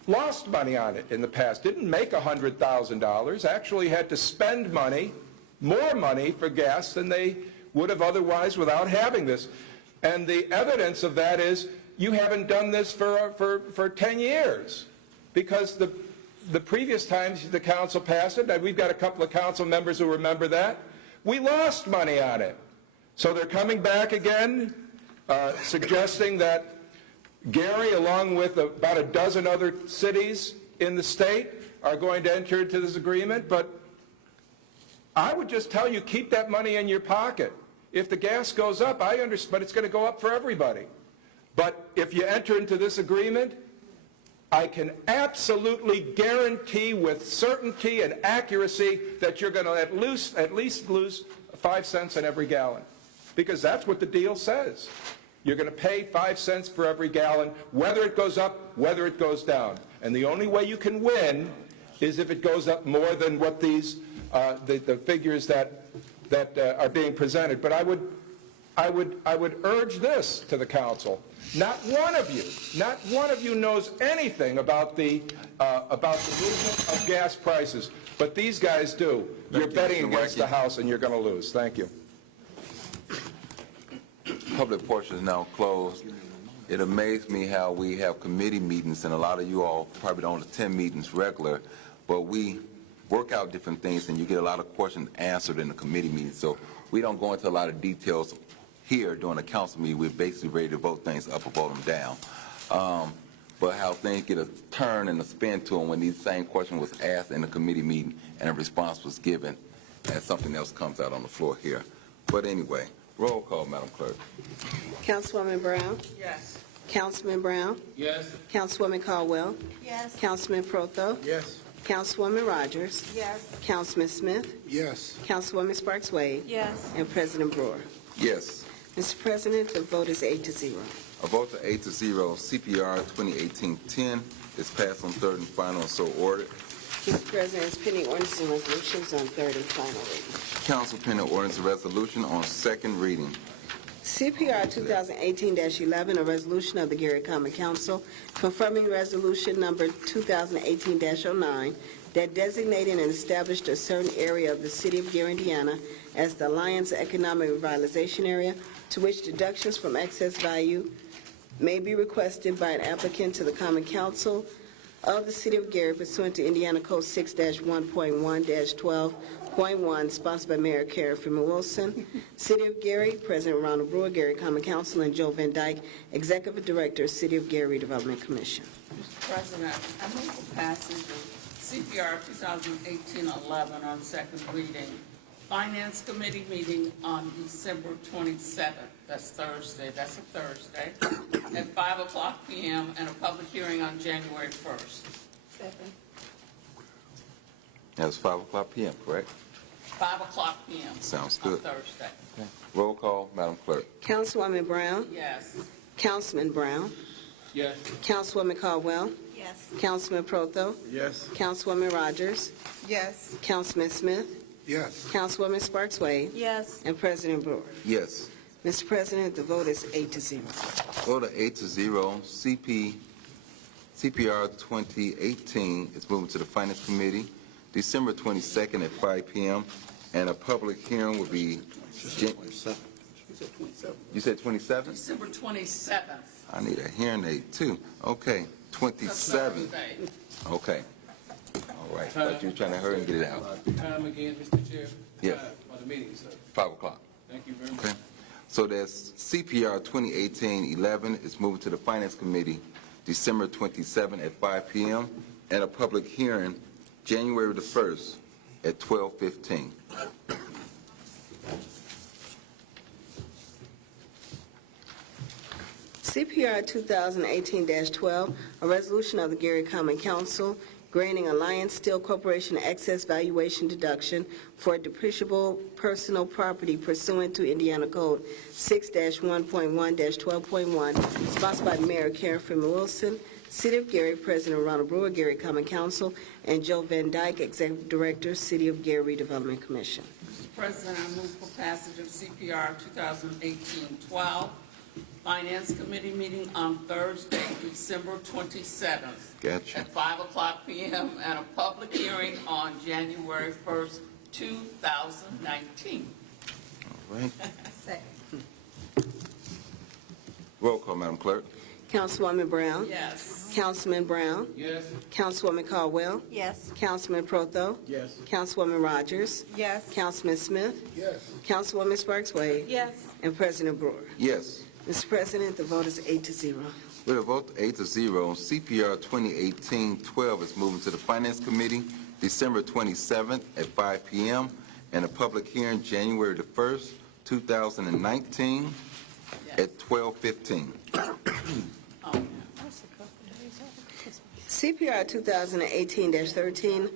lost money on it in the past. Didn't make $100,000, actually had to spend money, more money for gas than they would have otherwise without having this. And the evidence of that is you haven't done this for 10 years. Because the previous times the council passed it, and we've got a couple of council members who remember that, we lost money on it. So they're coming back again, suggesting that Gary, along with about a dozen other cities in the state, are going to enter into this agreement. But I would just tell you, keep that money in your pocket. If the gas goes up, I understand, but it's going to go up for everybody. But if you enter into this agreement, I can absolutely guarantee with certainty and accuracy that you're going to at least lose 5 cents on every gallon, because that's what the deal says. You're going to pay 5 cents for every gallon, whether it goes up, whether it goes down. And the only way you can win is if it goes up more than what these the figures that are being presented. But I would urge this to the council. Not one of you knows anything about the movement of gas prices, but these guys do. You're betting against the House, and you're going to lose. Thank you. Public portion is now closed. It amazed me how we have committee meetings, and a lot of you all probably don't attend meetings regular, but we work out different things, and you get a lot of questions answered in the committee meeting. So we don't go into a lot of details here during the council meeting. We're basically ready to vote things up or vote them down. But how things get a turn and a spin to them when these same question was asked in the committee meeting and a response was given, and something else comes out on the floor here. But anyway, roll call, Madam Clerk. Councilwoman Brown? Yes. Councilman Brown? Yes. Councilwoman Caldwell? Yes. Councilman Proto? Yes. Councilwoman Rogers? Yes. Councilman Smith? Yes. Councilwoman Sparks Wade? Yes. And President Brewer. Yes. Mr. President, the vote is 8-0. A vote to 8-0. CPR 2018-10 is passed on third and final and so ordered. Mr. President, it's pending ordinances and resolutions on third and final reading. Council pending ordinance and resolution on second reading. CPR 2018-11, a resolution of the Gary Common Council confirming resolution number 2018-09 that designated and established a certain area of the city of Gary, Indiana as the Alliance Economic Revitalization Area, to which deductions from excess value may be requested by an applicant to the Common Council of the City of Gary pursuant to Indiana Code 6-1.1-12.1, sponsored by Mayor Carey Freeman Wilson, City of Gary, President Ronald Brewer, Gary Common Council, and Joe Van Dyke, Executive Director, City of Gary Redevelopment Commission. Mr. President, I move for passage of CPR 2018-11 on second reading. Finance Committee meeting on December 27th. That's Thursday. That's a Thursday. At 5 o'clock p.m. and a public hearing on January 1st. Second. That's 5 o'clock p.m., correct? 5 o'clock p.m. Sounds good. On Thursday. Roll call, Madam Clerk. Councilwoman Brown? Yes. Councilman Brown? Yes. Councilwoman Caldwell? Yes. Councilman Proto? Yes. Councilwoman Rogers? Yes. Councilman Smith? Yes. Councilwoman Sparks Wade? Yes. And President Brewer. Yes. Mr. President, the vote is 8-0. Vote of 8-0. CPR 2018 is moving to the Finance Committee December 22nd at 5 p.m. And a public hearing will be... You said 27? December 27th. I need a hearing aid, too. Okay, 27. Okay. All right. Thought you were trying to hurry and get it out. Time again, Mr. Chair? Yes. Time of the meeting, sir. 5 o'clock. Thank you very much. Okay. So there's CPR 2018-11 is moving to the Finance Committee December 27 at 5 p.m. and a public hearing January the 1st at 12:15. CPR 2018-12, a resolution of the Gary Common Council granting Alliance Steel Corporation excess valuation deduction for depreciable personal property pursuant to Indiana Code 6-1.1-12.1, sponsored by Mayor Carey Freeman Wilson, City of Gary, President Ronald Brewer, Gary Common Council, and Joe Van Dyke, Executive Director, City of Gary Redevelopment Commission. Mr. President, I move for passage of CPR 2018-12. Finance Committee meeting on Thursday, December 27th. Gotcha. At 5 o'clock p.m. and a public hearing on January 1st, 2019. All right. Second. Roll call, Madam Clerk. Councilwoman Brown? Yes. Councilman Brown? Yes. Councilwoman Caldwell? Yes. Councilman Proto? Yes. Councilwoman Rogers? Yes. Councilman Smith? Yes. Councilwoman Sparks Wade? Yes. And President Brewer. Yes. Mr. President, the vote is 8-0. With a vote 8-0, CPR 2018-12 is moving to the Finance Committee December 27th at 5 p.m. and a public hearing January the 1st, 2019 at 12:15. CPR 2018-13,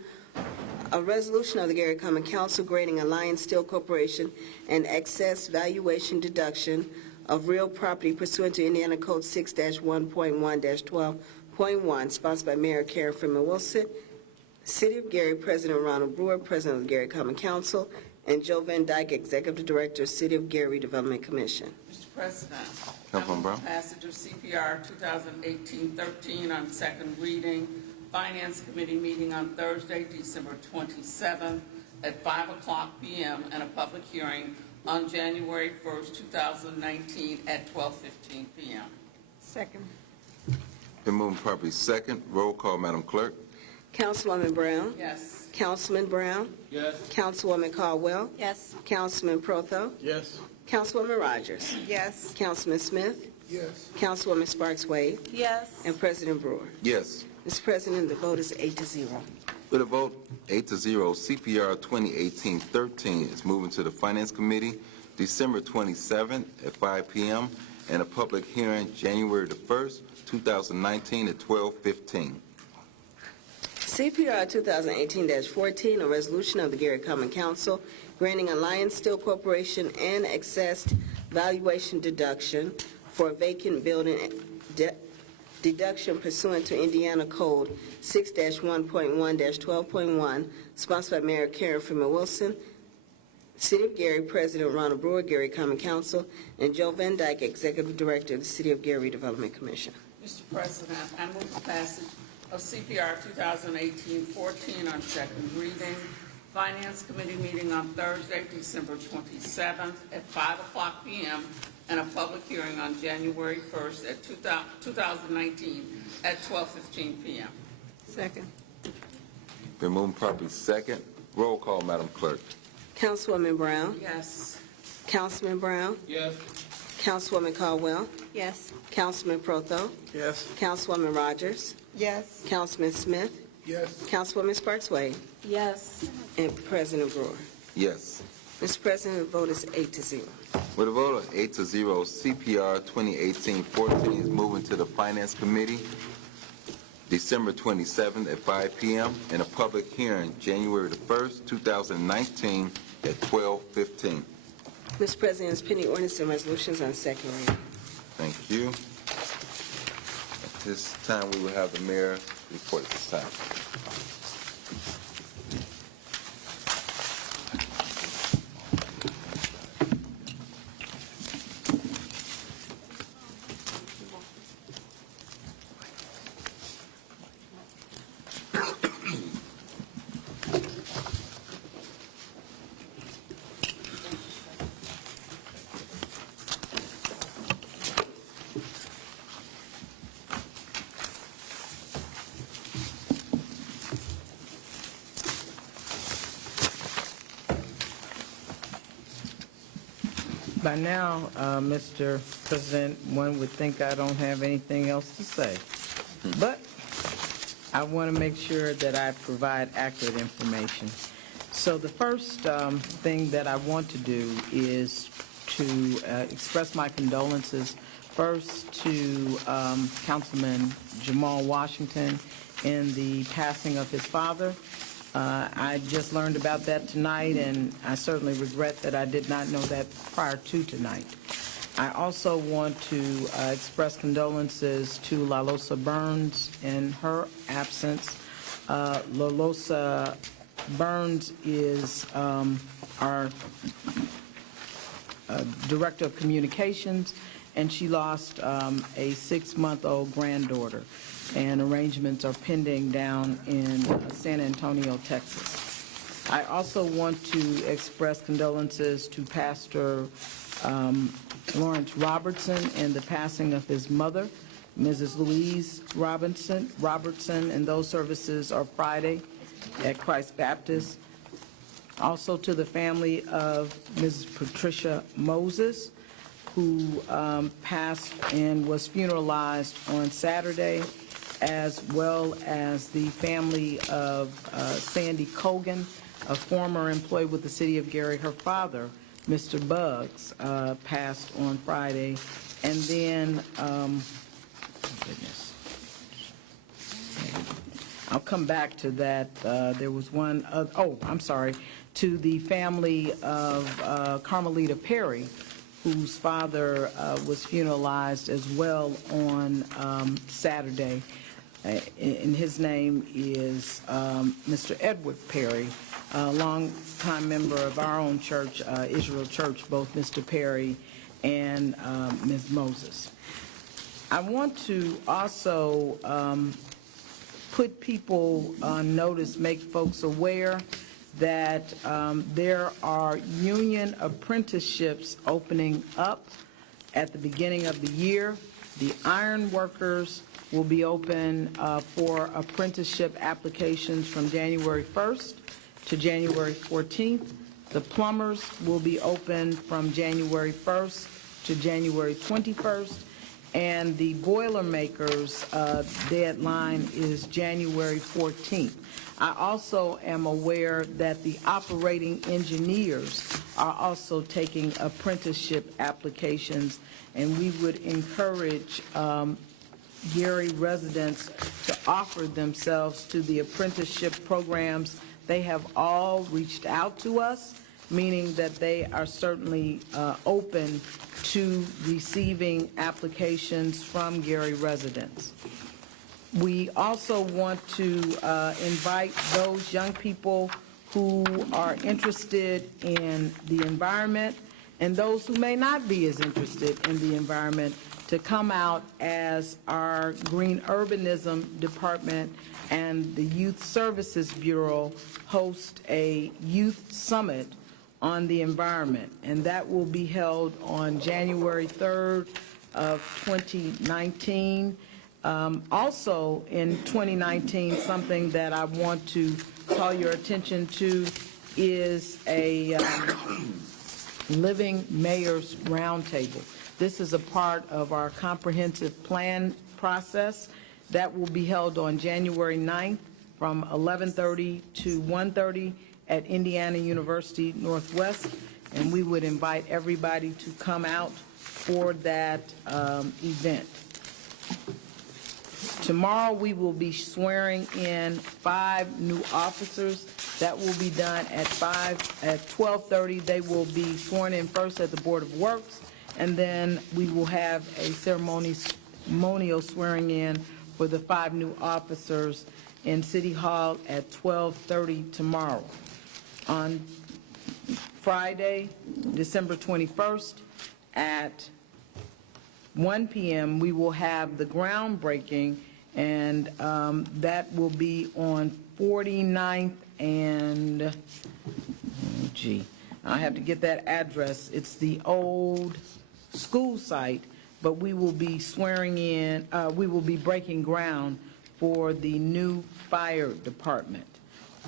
a resolution of the Gary Common Council granting Alliance Steel Corporation an excess valuation deduction of real property pursuant to Indiana Code 6-1.1-12.1, sponsored by Mayor Carey Freeman Wilson, City of Gary President Ronald Brewer, President of the Gary Common Council, and Joe Van Dyke, Executive Director, City of Gary Redevelopment Commission. Mr. President, Councilwoman Brown. passage of CPR 2018-13 on second reading. Finance Committee meeting on Thursday, December 27th at 5:00 p.m. and a public hearing on January 1st, 2019 at 12:15 p.m. Second. Been moved properly second. Roll call, Madam Clerk. Councilwoman Brown? Yes. Councilman Brown? Yes. Councilwoman Caldwell? Yes. Councilman Protho? Yes. Councilwoman Rogers? Yes. Councilman Smith? Yes. Councilwoman Sparks Wade? Yes. And President Brewer. Yes. Mr. President, the vote is 8-0. With a vote 8-0, CPR 2018-13 is moving to the Finance Committee December 27th at 5 p.m. and a public hearing January the 1st, 2019 at 12:15. CPR 2018-14, a resolution of the Gary Common Council granting Alliance Steel Corporation an excess valuation deduction for a vacant building deduction pursuant to Indiana Code 6-1.1-12.1, sponsored by Mayor Karen Freeman Wilson, City of Gary President Ronald Brewer, Gary Common Council, and Joe Van Dyke, Executive Director of the City of Gary Redevelopment Commission. Mr. President, I move the passage of CPR 2018-14 on second reading. Finance Committee meeting on Thursday, December 27th at 5:00 p.m. and a public hearing on January 1st at 2019 at 12:15 p.m. Second. Been moved properly second. Roll call, Madam Clerk. Councilwoman Brown? Yes. Councilman Brown? Yes. Councilwoman Caldwell? Yes. Councilman Protho? Yes. Councilwoman Rogers? Yes. Councilman Smith? Yes. Councilwoman Sparks Wade? Yes. And President Brewer. Yes. Mr. President, the vote is 8-0. With a vote of 8-0, CPR 2018-14 is moving to the Finance Committee December 27th at 5 p.m. and a public hearing January the 1st, 2019 at 12:15. Mr. President, it's pending ordinance and resolutions on second reading. Thank you. At this time, we will have the mayor report at this time. By now, Mr. President, one would think I don't have anything else to say. But I want to make sure that I provide accurate information. So the first thing that I want to do is to express my condolences first to Councilman Jamal Washington in the passing of his father. I just learned about that tonight, and I certainly regret that I did not know that prior to tonight. I also want to express condolences to LaLosa Burns in her absence. LaLosa Burns is our Director of Communications, and she lost a 6-month-old granddaughter, and arrangements are pending down in San Antonio, Texas. I also want to express condolences to Pastor Lawrence Robertson in the passing of his mother, Mrs. Louise Robertson, and those services are Friday at Christ Baptist. Also to the family of Mrs. Patricia Moses, who passed and was funeralized on Saturday, as well as the family of Sandy Cogan, a former employee with the City of Gary. Her father, Mr. Buggs, passed on Friday. And then, I'll come back to that. There was one, I'm sorry, to the family of Carmelita Perry, whose father was funeralized as well on Saturday. and his name is Mr. Edward Perry, a longtime member of our own church, Israel Church, both Mr. Perry and Ms. Moses. I want to also put people on notice, make folks aware that there are union apprenticeships opening up at the beginning of the year. The iron workers will be open for apprenticeship applications from January 1st to January 14th. The plumbers will be open from January 1st to January 21st. And the Boilermakers deadline is January 14th. I also am aware that the operating engineers are also taking apprenticeship applications, and we would encourage Gary residents to offer themselves to the apprenticeship programs. They have all reached out to us, meaning that they are certainly open to receiving applications from Gary residents. We also want to invite those young people who are interested in the environment and those who may not be as interested in the environment to come out as our Green Urbanism Department and the Youth Services Bureau host a youth summit on the environment, and that will be held on January 3rd of 2019. Also in 2019, something that I want to call your attention to is a Living Mayors Roundtable. This is a part of our comprehensive plan process that will be held on January 9th from 11:30 to 1:30 at Indiana University Northwest, and we would invite everybody to come out for that event. Tomorrow we will be swearing in 5 new officers. That will be done at 12:30. They will be sworn in first at the Board of Works, and then we will have a ceremonial swearing in for the 5 new officers in City Hall at 12:30 tomorrow. On Friday, December 21st at 1 p.m., we will have the groundbreaking, and that will be on 49th and, I have to get that address. It's the old school site, but we will be swearing in, we will be breaking ground for the new fire department.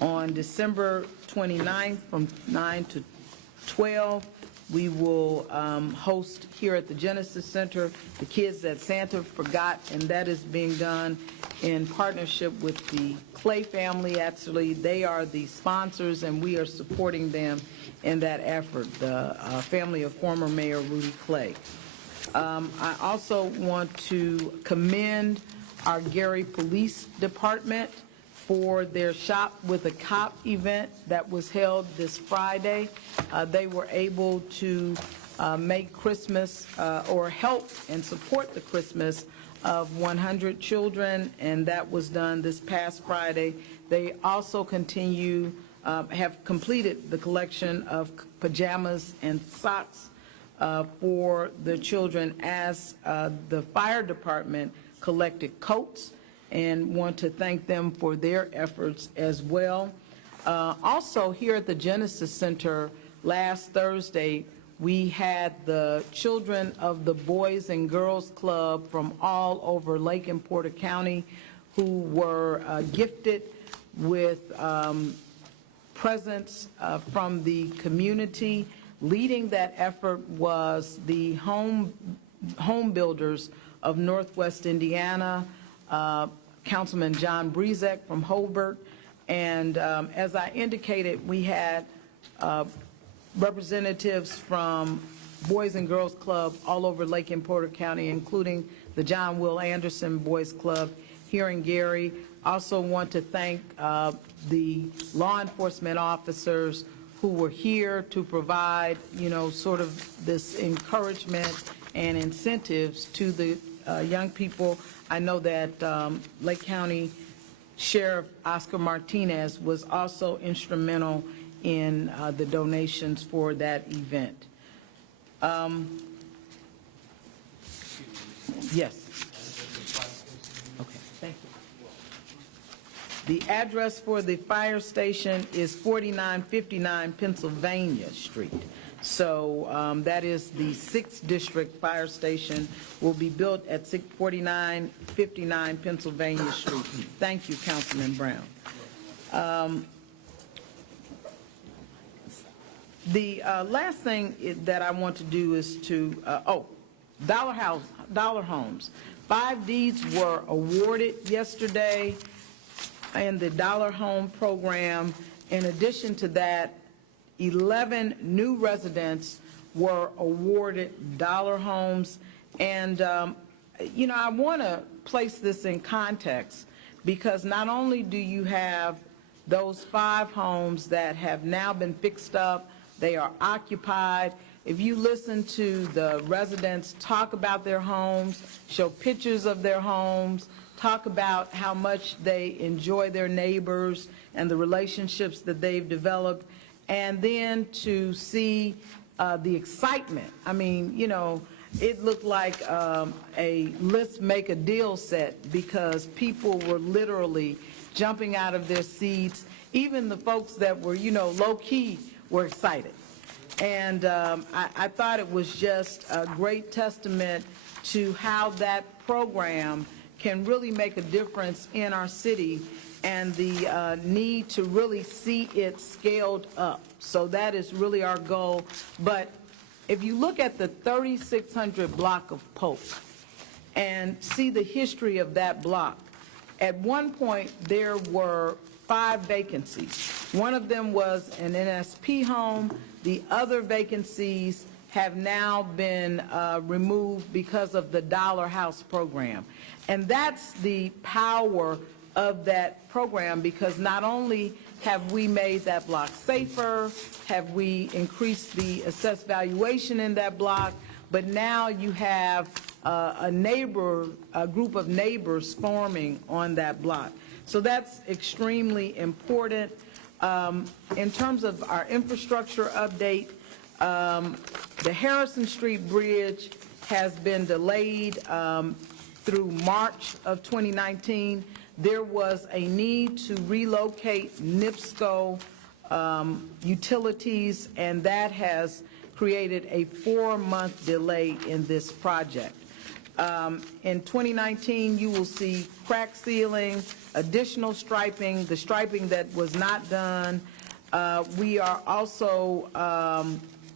On December 29th from 9 to 12, we will host here at the Genesis Center the Kids That Santa Forgot, and that is being done in partnership with the Clay family. Actually, they are the sponsors, and we are supporting them in that effort, the family of former Mayor Rudy Clay. I also want to commend our Gary Police Department for their Shop with a Cop event that was held this Friday. They were able to make Christmas or help and support the Christmas of 100 children, and that was done this past Friday. They also continue, have completed the collection of pajamas and socks for the children as the fire department collected coats, and want to thank them for their efforts as well. Also, here at the Genesis Center last Thursday, we had the children of the Boys and Girls Club from all over Lake and Porter County who were gifted with presents from the community. Leading that effort was the home builders of Northwest Indiana, Councilman John Brezek from Hobart, and as I indicated, we had representatives from Boys and Girls Club all over Lake and Porter County, including the John Will Anderson Boys Club here in Gary. Also want to thank the law enforcement officers who were here to provide, sort of this encouragement and incentives to the young people. I know that Lake County Sheriff Oscar Martinez was also instrumental in the donations for that event. Yes. Okay, thank you. The address for the fire station is 4959 Pennsylvania Street. So that is the 6th District Fire Station, will be built at 4959 Pennsylvania Street. Thank you, Councilman Brown. The last thing that I want to do is to, Dollar Homes. 5 deeds were awarded yesterday in the Dollar Home program. In addition to that, 11 new residents were awarded Dollar Homes. And, you know, I want to place this in context, because not only do you have those 5 homes that have now been fixed up, they are occupied. If you listen to the residents talk about their homes, show pictures of their homes, talk about how much they enjoy their neighbors and the relationships that they've developed, and then to see the excitement. I mean, you know, it looked like a let's make a deal set, because people were literally jumping out of their seats. Even the folks that were, you know, low-key were excited. And I thought it was just a great testament to how that program can really make a difference in our city, and the need to really see it scaled up. So that is really our goal. But if you look at the 3600 block of Polk and see the history of that block, at one point there were 5 vacancies. One of them was an NSP home. The other vacancies have now been removed because of the Dollar House program. And that's the power of that program, because not only have we made that block safer, have we increased the assessed valuation in that block, but now you have a group of neighbors forming on that block. So that's extremely important. In terms of our infrastructure update, the Harrison Street Bridge has been delayed through March of 2019. There was a need to relocate NIPSCO utilities, and that has created a 4-month delay in this project. In 2019, you will see crack sealing, additional striping, the striping that was not done. We are also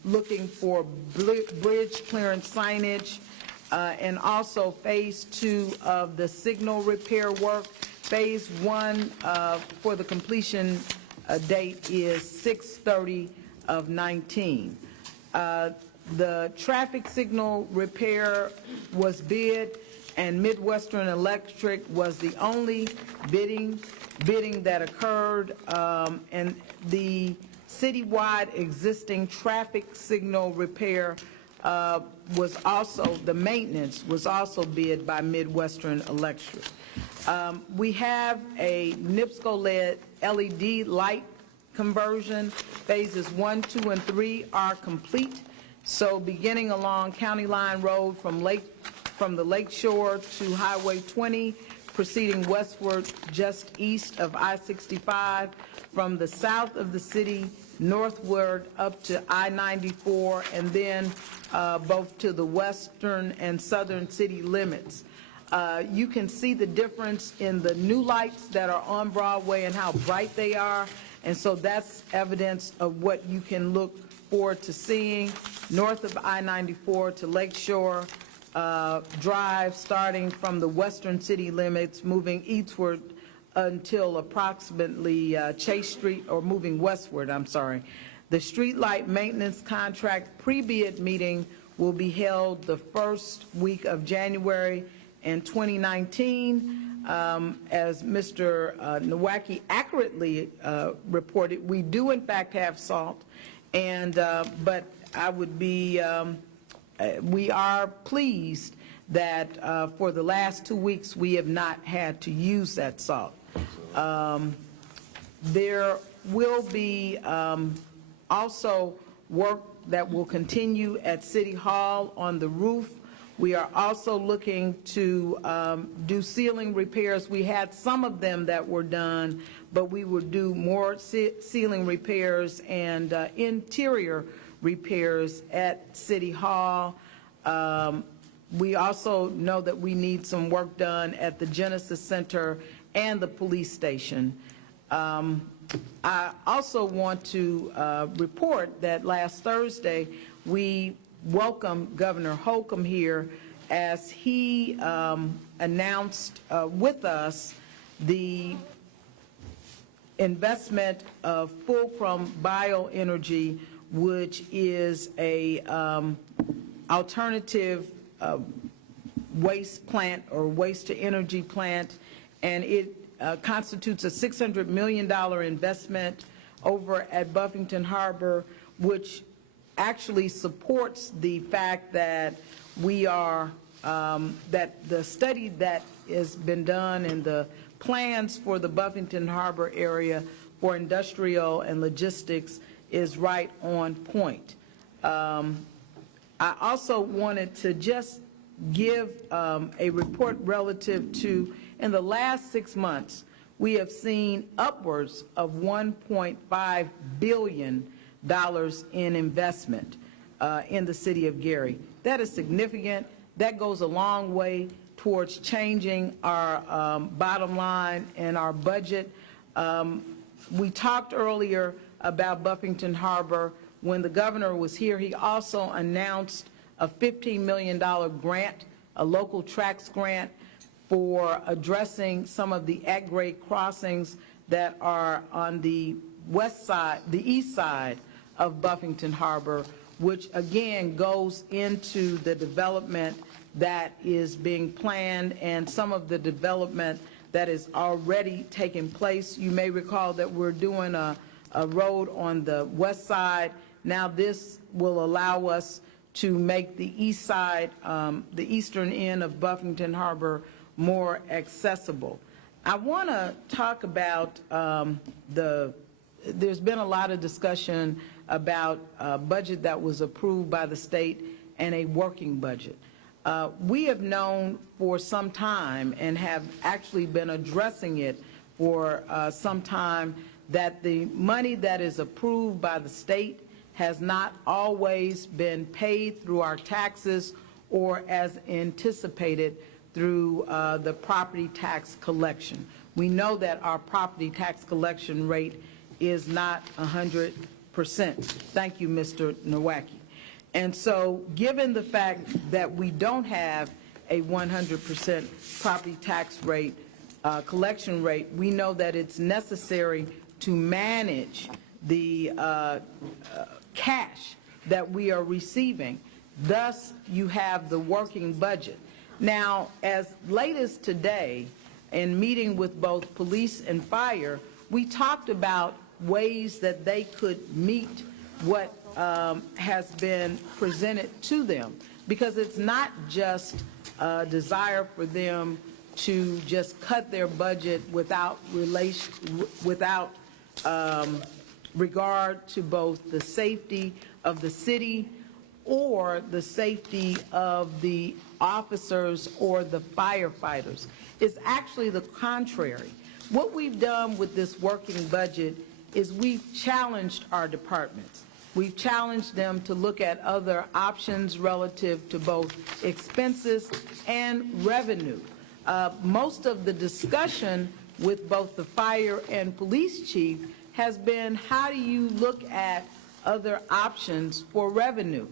looking for bridge clearance signage, and also Phase 2 of the signal repair work. Phase 1 for the completion date is 6/30 of 19. The traffic signal repair was bid, and Midwestern Electric was the only bidding that occurred, and the citywide existing traffic signal repair was also, the maintenance was also bid by Midwestern Electric. We have a NIPSCO-led LED light conversion. Phases 1, 2, and 3 are complete. So beginning along County Line Road from the Lake Shore to Highway 20, proceeding westward just east of I-65, from the south of the city northward up to I-94, and then both to the western and southern city limits. You can see the difference in the new lights that are on Broadway and how bright they are, and so that's evidence of what you can look forward to seeing north of I-94 to Lake Shore Drive, starting from the western city limits, moving eastward until approximately Chase Street, or moving westward, I'm sorry. The streetlight maintenance contract pre-bid meeting will be held the first week of January in 2019. As Mr. Nowacki accurately reported, we do in fact have salt, and but I would be, we are pleased that for the last 2 weeks, we have not had to use that salt. There will be also work that will continue at City Hall on the roof. We are also looking to do ceiling repairs. We had some of them that were done, but we will do more ceiling repairs and interior repairs at City Hall. We also know that we need some work done at the Genesis Center and the police station. I also want to report that last Thursday, we welcomed Governor Holcomb here as he announced with us the investment of Fulcrum Bioenergy, which is a alternative waste plant or waste-to-energy plant, and it constitutes a $600 million investment over at Buffington Harbor, which actually supports the fact that we are, that the study that has been done and the plans for the Buffington Harbor area for industrial and logistics is right on point. I also wanted to just give a report relative to, in the last 6 months, we have seen upwards of $1.5 billion in investment in the city of Gary. That is significant. That goes a long way towards changing our bottom line and our budget. We talked earlier about Buffington Harbor. When the governor was here, he also announced a $15 million grant, a local tracks grant, for addressing some of the at-grade crossings that are on the west side, the east side of Buffington Harbor, which again goes into the development that is being planned and some of the development that is already taking place. You may recall that we're doing a road on the west side. Now this will allow us to make the east side, the eastern end of Buffington Harbor, more accessible. I want to talk about there's been a lot of discussion about a budget that was approved by the state and a working budget. We have known for some time and have actually been addressing it for some time that the money that is approved by the state has not always been paid through our taxes or as anticipated through the property tax collection. We know that our property tax collection rate is not 100%. Thank you, Mr. Nowacki. And so given the fact that we don't have a 100% property tax rate, collection rate, we know that it's necessary to manage the cash that we are receiving. Thus, you have the working budget. Now, as late as today, in meeting with both police and fire, we talked about ways that they could meet what has been presented to them, because it's not just a desire for them to just cut their budget without regard to both the safety of the city or the safety of the officers or the firefighters. It's actually the contrary. What we've done with this working budget is we've challenged our departments. We've challenged them to look at other options relative to both expenses and revenue. Most of the discussion with both the fire and police chief has been, how do you look at other options for revenue?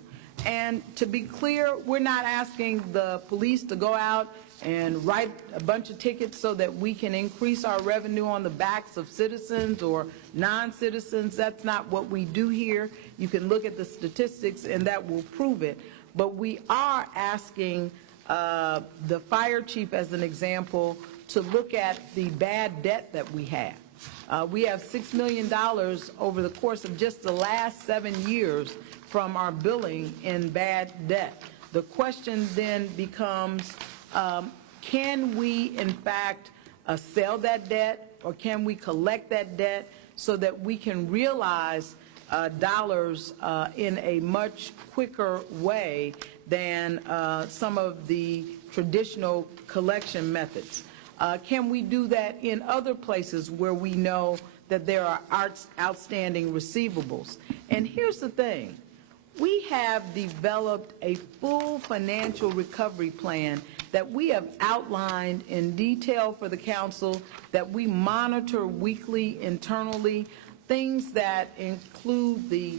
And to be clear, we're not asking the police to go out and write a bunch of tickets so that we can increase our revenue on the backs of citizens or non-citizens. That's not what we do here. You can look at the statistics and that will prove it. But we are asking the fire chief, as an example, to look at the bad debt that we have. We have $6 million over the course of just the last 7 years from our billing in bad debt. The question then becomes, can we in fact sell that debt, or can we collect that debt so that we can realize dollars in a much quicker way than some of the traditional collection methods? Can we do that in other places where we know that there are outstanding receivables? And here's the thing. We have developed a full financial recovery plan that we have outlined in detail for the council, that we monitor weekly internally, things that include the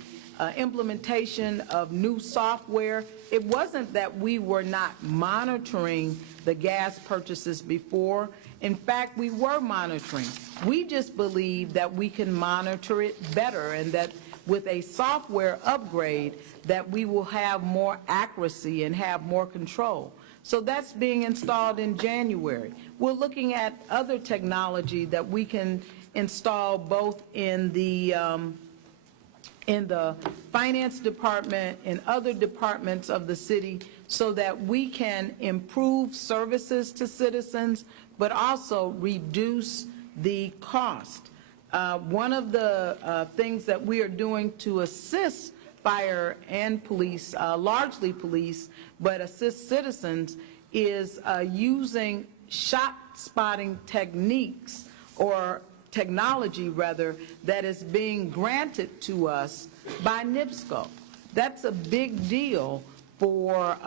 implementation of new software. It wasn't that we were not monitoring the gas purchases before. In fact, we were monitoring. We just believe that we can monitor it better, and that with a software upgrade that we will have more accuracy and have more control. So that's being installed in January. We're looking at other technology that we can install both in the finance department and other departments of the city, so that we can improve services to citizens, but also reduce the cost. One of the things that we are doing to assist fire and police, largely police, but assist citizens, is using shot spotting techniques, or technology rather, that is being granted to us by NIPSCO. That's a big deal for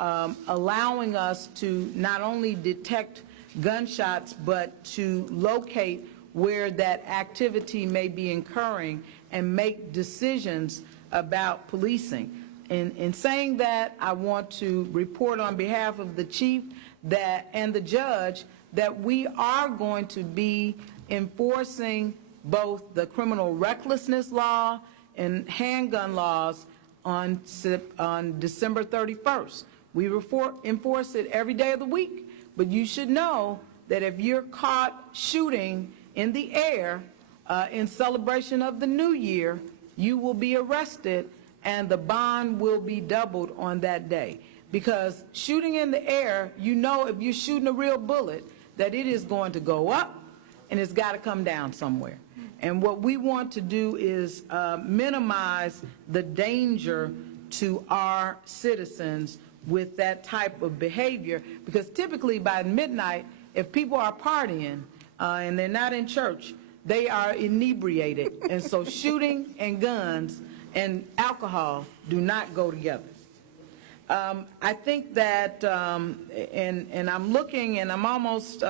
allowing us to not only detect gunshots, but to locate where that activity may be occurring and make decisions about policing. In saying that, I want to report on behalf of the chief and the judge that we are going to be enforcing both the criminal recklessness law and handgun laws on December 31st. We enforce it every day of the week, but you should know that if you're caught shooting in the air in celebration of the new year, you will be arrested, and the bond will be doubled on that day. Because shooting in the air, you know, if you're shooting a real bullet, that it is going to go up and it's got to come down somewhere. And what we want to do is minimize the danger to our citizens with that type of behavior, because typically by midnight, if people are partying and they're not in church, they are inebriated. And so shooting and guns and alcohol do not go together. I think that, and I'm looking, and I'm almost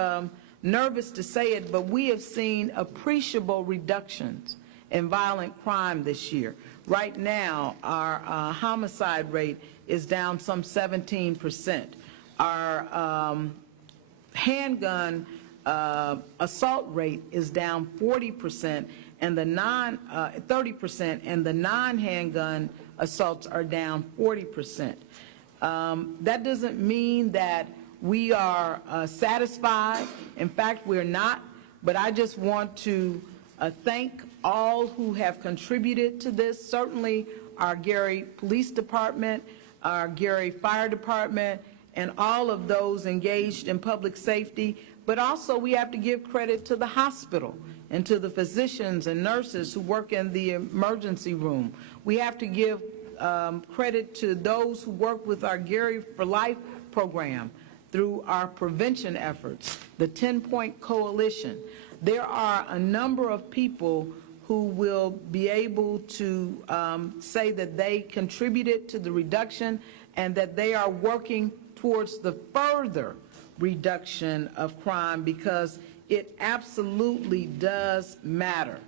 nervous to say it, but we have seen appreciable reductions in violent crime this year. Right now, our homicide rate is down some 17%. Our handgun assault rate is down 40%, and the 30%, and the non-handgun assaults are down 40%. That doesn't mean that we are satisfied. In fact, we're not. But I just want to thank all who have contributed to this. Certainly our Gary Police Department, our Gary Fire Department, and all of those engaged in public safety. But also we have to give credit to the hospital and to the physicians and nurses who work in the emergency room. We have to give credit to those who work with our Gary for Life program through our prevention efforts, the 10-Point Coalition. There are a number of people who will be able to say that they contributed to the reduction and that they are working towards the further reduction of crime, because it absolutely does matter.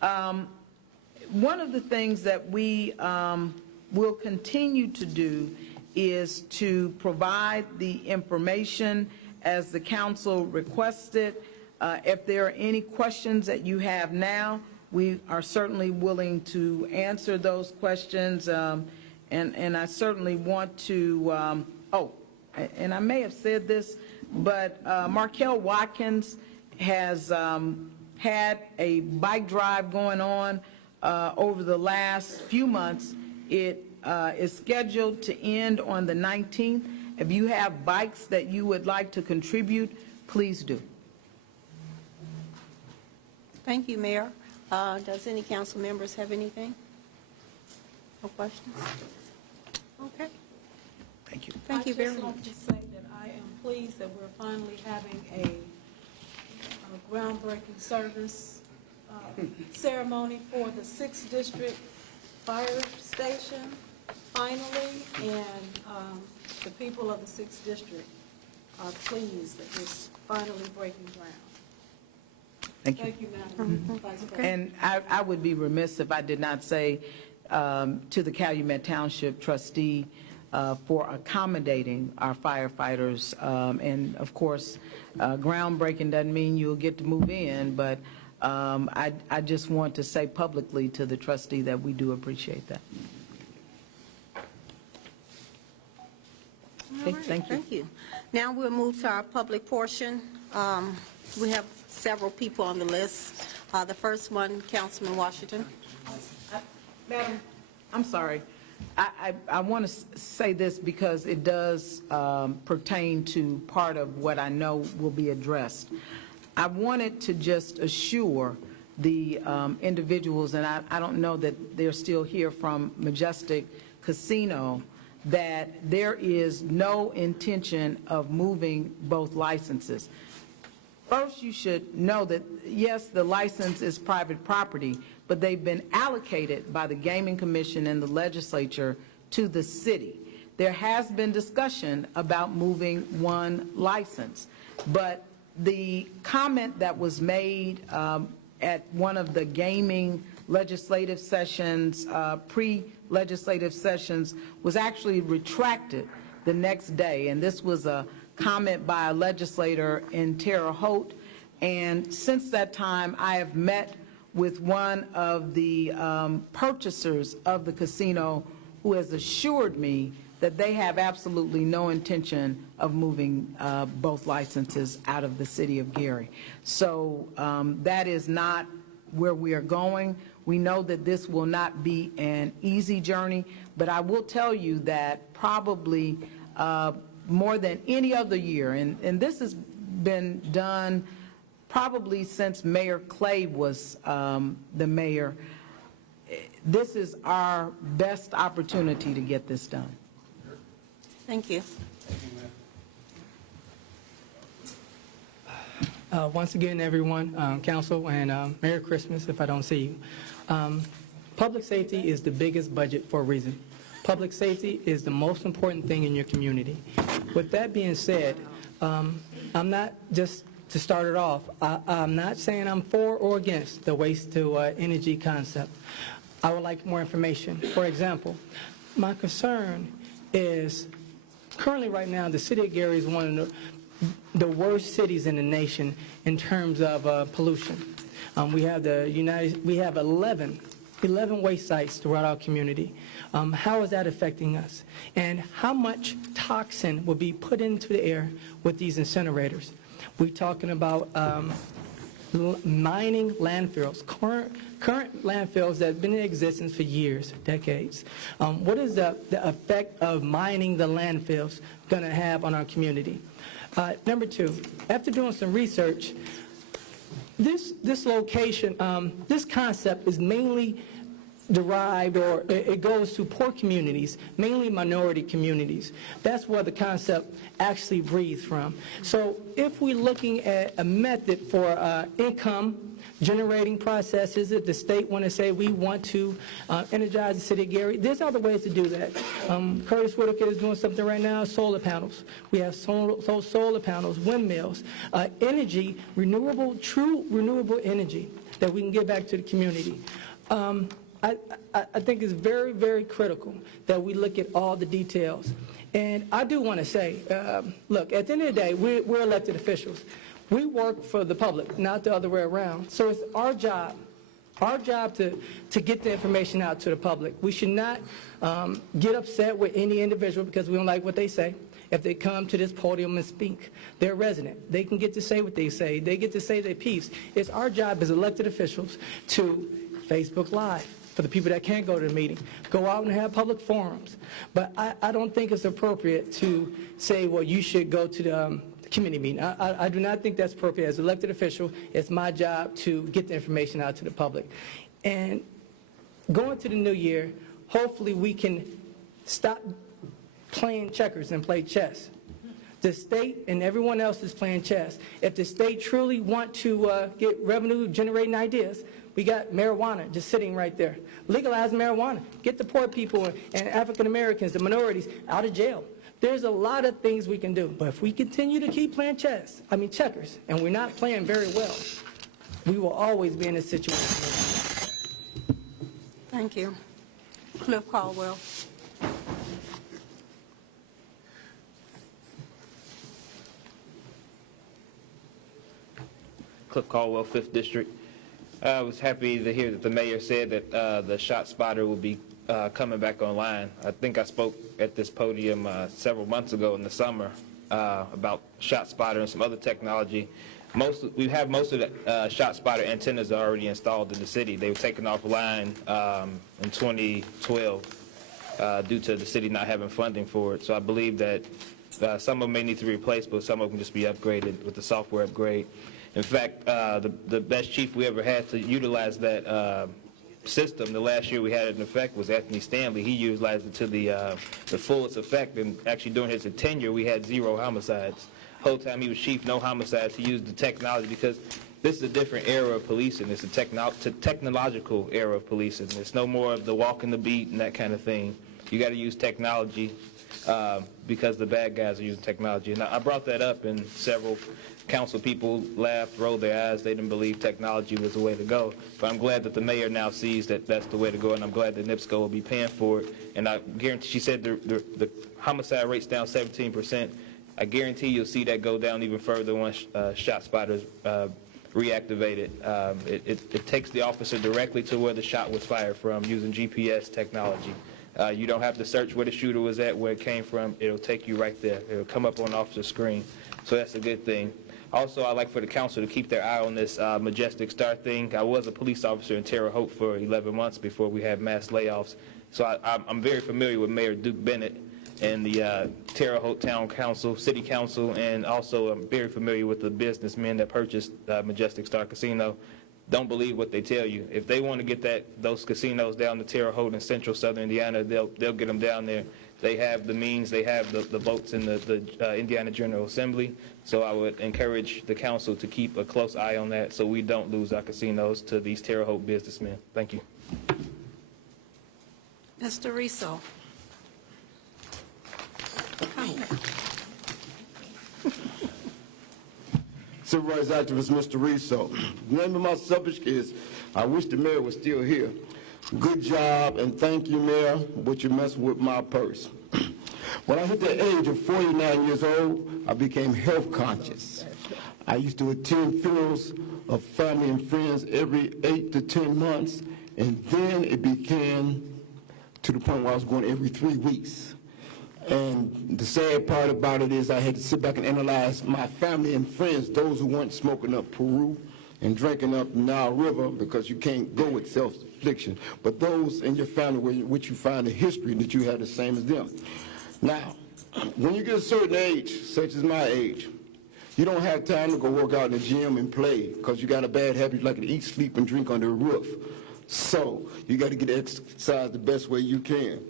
One of the things that we will continue to do is to provide the information as the council requested. If there are any questions that you have now, we are certainly willing to answer those questions. And I certainly want to, and I may have said this, but Markel Watkins has had a bike drive going on over the last few months. It is scheduled to end on the 19th. If you have bikes that you would like to contribute, please do. Thank you, Mayor. Does any council members have anything? No questions? Okay. Thank you. Thank you very I'd just much. like to say that I am pleased that we're finally having a groundbreaking service ceremony for the 6th District Fire Station, finally, and the people of the 6th District are pleased that it's finally breaking ground. Thank you. Thank you, Madam Vice President. And I would be remiss if I did not say to the Calumet Township trustee for accommodating our firefighters. And of course, groundbreaking doesn't mean you'll get to move in, but I just want to say publicly to the trustee that we do appreciate that. Okay, thank you. Thank you. Now we'll move to our public portion. We have several people on the list. The first one, Councilman Washington. Madam, I'm sorry. I want to say this because it does pertain to part of what I know will be addressed. I wanted to just assure the individuals, and I don't know that they're still here from Majestic Casino, that there is no intention of moving both licenses. First, you should know that, yes, the license is private property, but they've been allocated by the Gaming Commission and the legislature to the city. There has been discussion about moving one license, but the comment that was made at one of the gaming legislative sessions, pre-legislative sessions, was actually retracted the next day, and this was a comment by a legislator in Terre Haute, and since that time I have met with one of the purchasers of the casino who has assured me that they have absolutely no intention of moving both licenses out of the city of Gary. So that is not where we are going. We know that this will not be an easy journey, but I will tell you that probably more than any other year, and this has been done probably since Mayor Clay was the mayor, this is our best opportunity to get this done. Thank you. Once again, everyone, council, and Merry Christmas if I don't see you. Public safety is the biggest budget for a reason. Public safety is the most important thing in your community. With that being said, I'm not just to start it off, I'm not saying I'm for or against the waste to energy concept. I would like more information. For example, my concern is currently right now the city of Gary is one of the worst cities in the nation in terms of pollution. We have 11 waste sites throughout our community. How is that affecting us? And how much toxin will be put into the air with these incinerators? We're talking about mining landfills, current landfills that have been in existence for years, decades. What is the effect of mining the landfills going to have on our community? Number two, after doing some research, this location, this concept is mainly derived, or it goes to poor communities, mainly minority communities. That's where the concept actually breathes from. So if we're looking at a method for income generating processes, if the state want to say we want to energize the city of Gary, there's other ways to do that. Curtis Whitaker is doing something right now, solar panels. We have solar panels, windmills, energy, true renewable energy that we can give back to the community. I think it's very, very critical that we look at all the details. And I do want to say, look, at the end of the day, we're elected officials. We work for the public, not the other way around. So it's our job to get the information out to the public. We should not get upset with any individual because we don't like what they say. If they come to this podium and speak, they're resident. They can get to say what they say. They get to say their piece. It's our job as elected officials to Facebook Live, for the people that can't go to the meeting. Go out and have public forums. But I don't think it's appropriate to say, well, you should go to the committee meeting. I do not think that's appropriate. As an elected official, it's my job to get the information out to the public. And going to the new year, hopefully we can stop playing checkers and play chess. The state and everyone else is playing chess. If the state truly want to get revenue generating ideas, we got marijuana just sitting right there. Legalize marijuana. Get the poor people and African Americans, the minorities, out of jail. There's a lot of things we can do. But if we continue to keep playing checkers, and we're not playing very well, we will always be in this situation. Thank you. Cliff Caldwell. Cliff Caldwell, 5th District. I was happy to hear that the mayor said that the Shot Spotter will be coming back online. I think I spoke at this podium several months ago in the summer about Shot Spotter and some other technology. We have most of the Shot Spotter antennas already installed in the city. They were taken offline in 2012 due to the city not having funding for it. So I believe that some of them may need to be replaced, but some of them can just be upgraded with the software upgrade. In fact, the best chief we ever had to utilize that system, the last year we had it in effect, was Anthony Stanley. He utilized it to the fullest effect, and actually during his tenure we had 0 homicides. The whole time he was chief, no homicides. He used the technology because this is a different era of policing. It's a technological era of policing. It's no more of the walking the beat and that kind of thing. You got to use technology because the bad guys are using technology. And I brought that up, and several council people laughed, rolled their eyes. They didn't believe technology was the way to go. But I'm glad that the mayor now sees that that's the way to go, and I'm glad that NIPSCO will be paying for it. And I guarantee, she said the homicide rate's down 17%. I guarantee you'll see that go down even further once Shot Spotter's reactivated. It takes the officer directly to where the shot was fired from using GPS technology. You don't have to search where the shooter was at, where it came from. It'll take you right there. It'll come up on the officer's screen. So that's a good thing. Also, I'd like for the council to keep their eye on this Majestic Star thing. I was a police officer in Terre Haute for 11 months before we had mass layoffs. So I'm very familiar with Mayor Duke Bennett and the Terre Haute Town Council, City Council, and also I'm very familiar with the businessmen that purchased Majestic Star Casino. Don't believe what they tell you. If they want to get those casinos down to Terre Haute in central southern Indiana, they'll get them down there. They have the means, they have the votes in the Indiana General Assembly. So I would encourage the council to keep a close eye on that so we don't lose our casinos to these Terre Haute businessmen. Thank you. Mr. Riso. Civil rights activist Mr. Riso. The name of my subject is, I wish the mayor was still here. Good job, and thank you, Mayor, but you're messing with my purse. When I hit the age of 49 years old, I became health conscious. I used to attend funerals of family and friends every 8 to 10 months, and then it became to the point where I was going every 3 weeks. And the sad part about it is I had to sit back and analyze my family and friends, those who weren't smoking up Peru and drinking up the Nile River, because you can't go with self-affliction, but those in your family which you find a history that you had the same as them. Now, when you get a certain age, such as my age, you don't have time to go work out in the gym and play because you got a bad habit like to eat, sleep, and drink under a roof. So you got to get exercise the best way you can.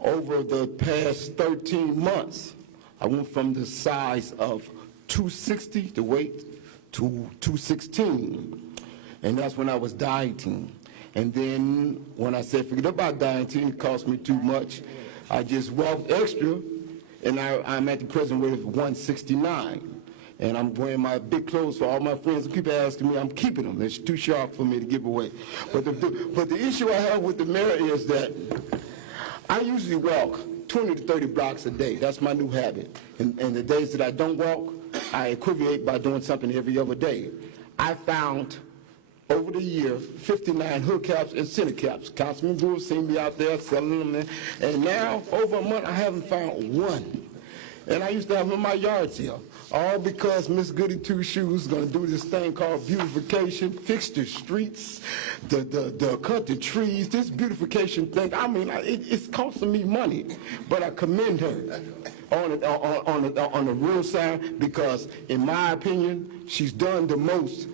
Over the past 13 months, I went from the size of 260, the weight, to 216. And that's when I was dieting. And then when I said, forget about dieting, it cost me too much, I just walked extra, and I'm at the present weight of 169. And I'm wearing my big clothes for all my friends. And people asking me, I'm keeping them. It's too sharp for me to give away. But the issue I have with the mayor is that I usually walk 20 to 30 blocks a day. That's my new habit. And the days that I don't walk, I equivocate by doing something every other day. I found over the year 59 hood caps and center caps. Councilman Brewer seen me out there selling them. And now, over a month, I haven't found one. And I used to have them in my yard sale. All because Miss Goody Two Shoes is going to do this thing called beautification, fix the streets, the cut the trees, this beautification thing. I mean, it's costing me money, but I commend her on the real side, because in my opinion, she's done the most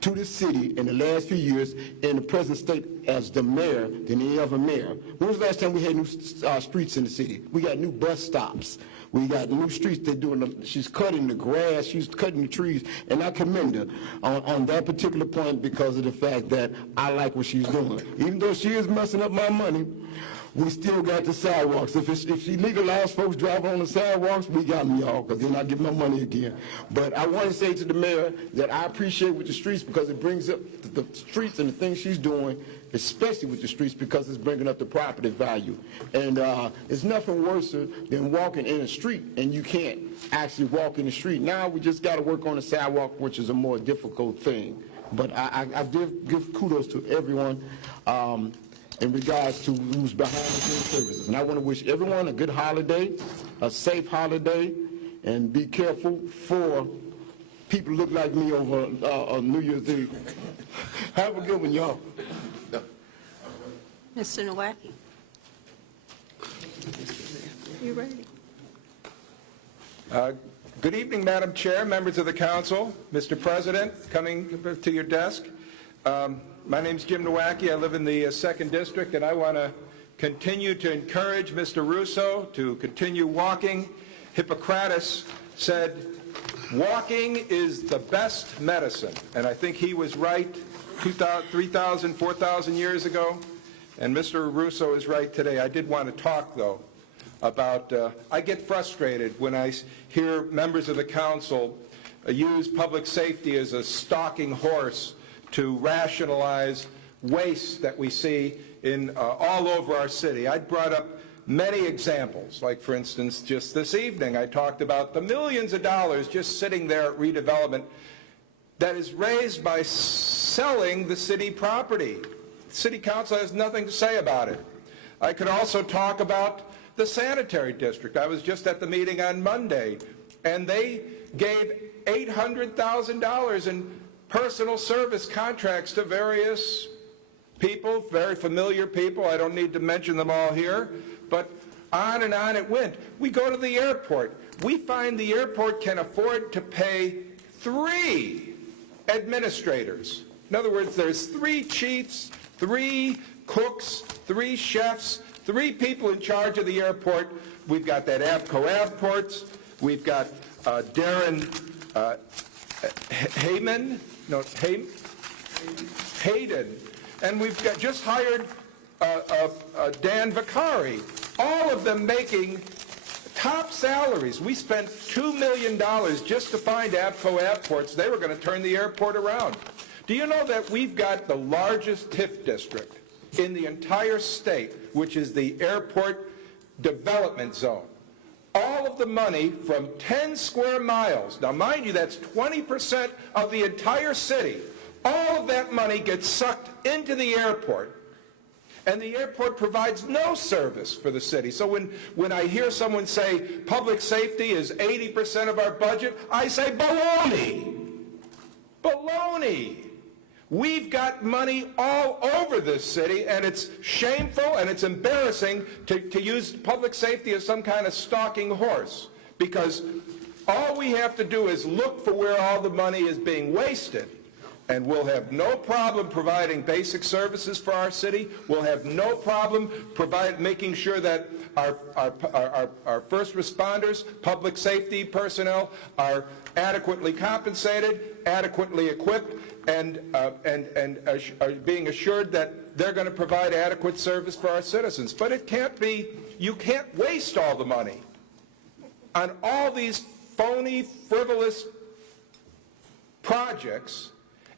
to the city in the last few years in the present state as the mayor than any other mayor. When was the last time we had new streets in the city? We got new bus stops. We got new streets. She's cutting the grass. She's cutting the trees. And I commend her on that particular point because of the fact that I like what she's doing. Even though she is messing up my money, we still got the sidewalks. If she legalized folks driving on the sidewalks, we got them, y'all, because then I get my money again. But I want to say to the mayor that I appreciate with the streets because it brings up the streets and the things she's doing, especially with the streets, because it's bringing up the property value. And it's nothing worse than walking in a street and you can't actually walk in the street. Now we just got to work on the sidewalk, which is a more difficult thing. But I give kudos to everyone in regards to who's behind the services. And I want to wish everyone a good holiday, a safe holiday, and be careful for people who look like me over New Year's Eve. Have a good one, y'all. Mr. Nowacki. You ready? Good evening, Madam Chair, members of the council, Mr. President, coming to your desk. My name's Jim Nowacki. I live in the 2nd District, and I want to continue to encourage Mr. Russo to continue walking. Hippocrates said, walking is the best medicine, and I think he was right 3,000, 4,000 years ago, and Mr. Russo is right today. I did want to talk, though, about, I get frustrated when I hear members of the council use public safety as a stalking horse to rationalize waste that we see in all over our city. I brought up many examples, like, for instance, just this evening I talked about the millions of dollars just sitting there at redevelopment that is raised by selling the city property. City council has nothing to say about it. I could also talk about the sanitary district. I was just at the meeting on Monday, and they gave $800,000 in personal service contracts to various people, very familiar people. I don't need to mention them all here, but on and on it went. We go to the airport. We find the airport can afford to pay 3 administrators. In other words, there's 3 chiefs, 3 cooks, 3 chefs, 3 people in charge of the airport. We've got that Avco Avports. We've got Darren Hayden, and we've got just hired Dan Vicari, all of them making top salaries. We spent $2 million just to find Avco Avports. They were going to turn the airport around. Do you know that we've got the largest TIF district in the entire state, which is the Airport Development Zone? All of the money from 10 square miles, now mind you, that's 20% of the entire city, all of that money gets sucked into the airport, and the airport provides no service for the city. So when I hear someone say public safety is 80% of our budget, I say baloney. Baloney. We've got money all over this city, and it's shameful and it's embarrassing to use public safety as some kind of stalking horse, because all we have to do is look for where all the money is being wasted, and we'll have no problem providing basic services for our city. We'll have no problem making sure that our first responders, public safety personnel, are adequately compensated, adequately equipped, and are being assured that they're going to provide adequate service for our citizens. But it can't be, you can't waste all the money on all these phony, frivolous projects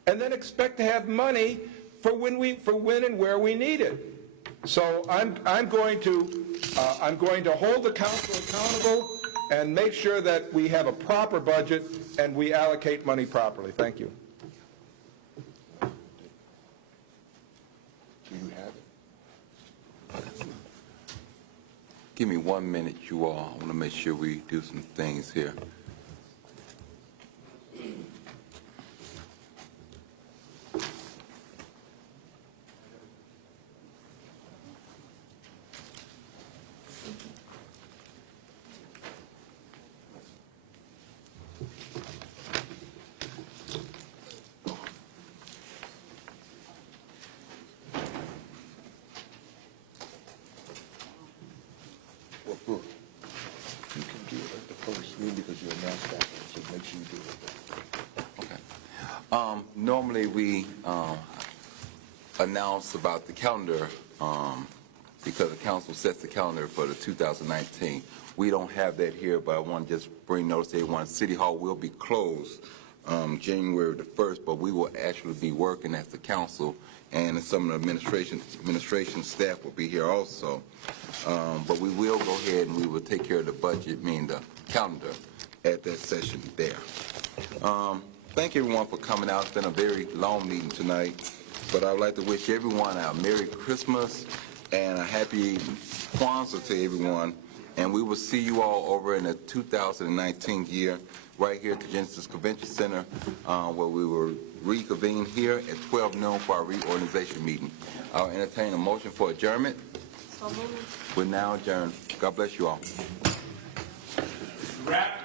and then expect to have money for when and where we need it. So I'm going to hold the council accountable and make sure that we have a proper budget and we allocate money properly. Thank you. Do you have it? Give me 1 minute, you all. I want to make sure we do some things here. You can do it at the first meeting because you announced that, so make sure you do it. Normally, we announce about the calendar because the council sets the calendar for the 2019. We don't have that here, but I want to just bring notice to everyone. City Hall will be closed January the 1st, but we will actually be working as the council, and some of the administration staff will be here also. But we will go ahead and we will take care of the budget, meaning the calendar, at that session there. Thank everyone for coming out. It's been a very long meeting tonight, but I would like to wish everyone a Merry Christmas and a Happy Kwanzaa to everyone. And we will see you all over in the 2019 year right here at the Genesis Convention Center, where we will reconvene here at 12 noon for our reorganization meeting. I'll entertain a motion for adjournment. We're now adjourned. God bless you all. Wrap.